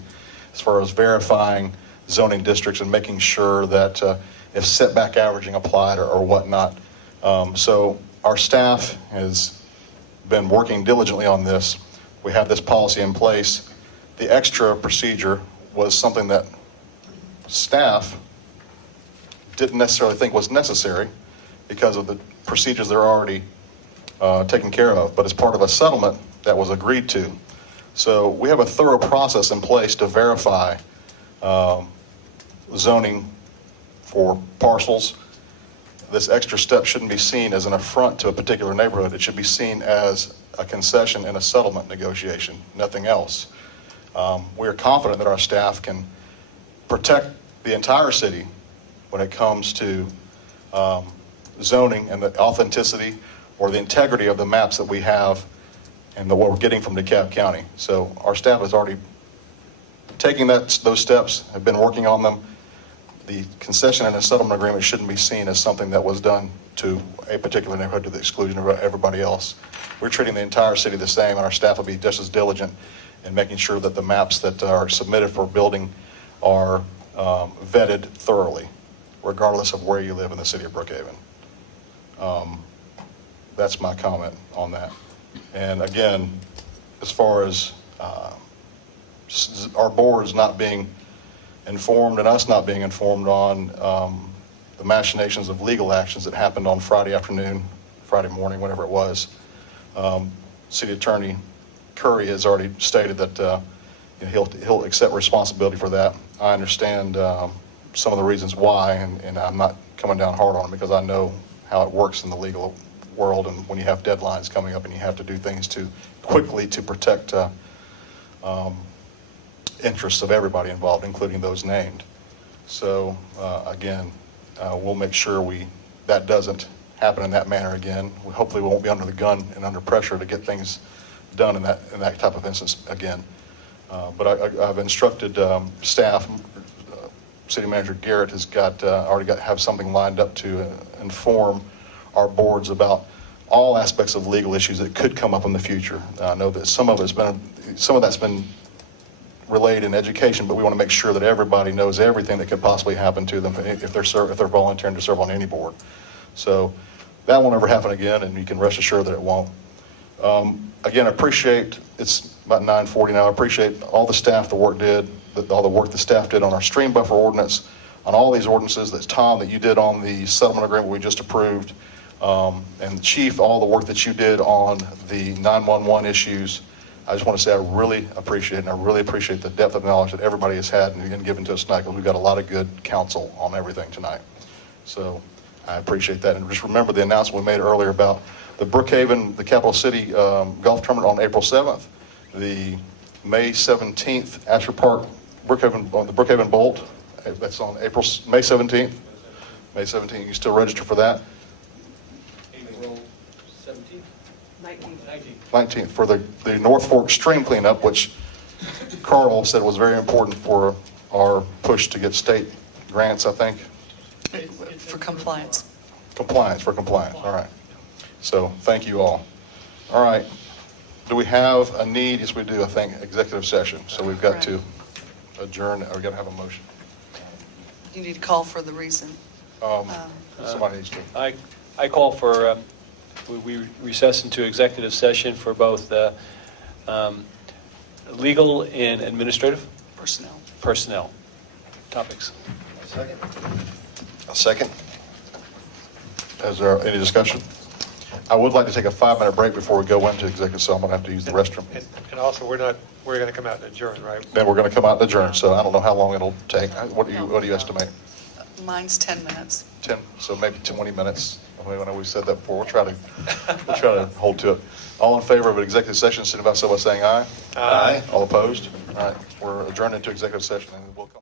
as far as verifying zoning districts and making sure that if setback averaging applied or whatnot. So our staff has been working diligently on this. We have this policy in place. The extra procedure was something that staff didn't necessarily think was necessary because of the procedures they're already taken care of, but as part of a settlement that was agreed to. So we have a thorough process in place to verify zoning for parcels. This extra step shouldn't be seen as an affront to a particular neighborhood. It should be seen as a concession in a settlement negotiation, nothing else. We are confident that our staff can protect the entire city when it comes to zoning and the authenticity or the integrity of the maps that we have and what we're getting from DeKalb County. So our staff is already taking those steps, have been working on them. The concession and a settlement agreement shouldn't be seen as something that was done to a particular neighborhood to the exclusion of everybody else. We're treating the entire city the same, and our staff will be just as diligent in making sure that the maps that are submitted for building are vetted thoroughly, regardless of where you live in the city of Brookhaven. That's my comment on that. And again, as far as our boards not being informed and us not being informed on the machinations of legal actions that happened on Friday afternoon, Friday morning, whatever it was, City Attorney Curry has already stated that he'll accept responsibility for that. I understand some of the reasons why, and I'm not coming down hard on him because I know how it works in the legal world, and when you have deadlines coming up and you have to do things too quickly to protect interests of everybody involved, including those named. So again, we'll make sure that doesn't happen in that manner again. Hopefully we won't be under the gun and under pressure to get things done in that type of instance again. But I've instructed staff. City Manager Garrett has have something lined up to inform our boards about all aspects of legal issues that could come up in the future. I know that some of that's been relayed in education, but we want to make sure that everybody knows everything that could possibly happen to them if they're volunteering to serve on any board. So that won't ever happen again, and you can rest assured that it won't. Again, I appreciate, it's about 9:40 now, I appreciate all the staff, all the work the staff did on our stream buffer ordinance, on all these ordinances, that Tom, that you did on the settlement agreement we just approved, and Chief, all the work that you did on the 911 issues. I just want to say I really appreciate it, and I really appreciate the depth of knowledge that everybody has had and given to us tonight, because we've got a lot of good counsel on everything tonight. So I appreciate that. And just remember the announcement we made earlier about the Brookhaven, the Capital City Golf Tournament on April 7th, the May 17th Ashford Park, the Brookhaven Bolt, that's on May 17th. May 17th, you can still register for that. April 17th? 19th for the North Fork stream cleanup, which Carl said was very important for our push to get state grants, I think. For compliance. For compliance, all right. So thank you all. All right. Do we have a need? Yes, we do, I think, executive session. So we've got to adjourn, or we've got to have a motion. You need to call for the reason. Somebody needs to. I call for, we recess into executive session for both legal and administrative personnel topics. A second. Is there any discussion? I would like to take a 5-minute break before we go into executive, so I'm going to have to use the restroom. And also, we're going to come out and adjourn, right? Then we're going to come out and adjourn, so I don't know how long it'll take. What do you estimate? Mine's 10 minutes. 10, so maybe 20 minutes. I know we've said that before. We'll try to hold to it. All in favor of an executive session, signify so by saying aye. Aye. All opposed? All right, we're adjourned into executive session, and we'll come.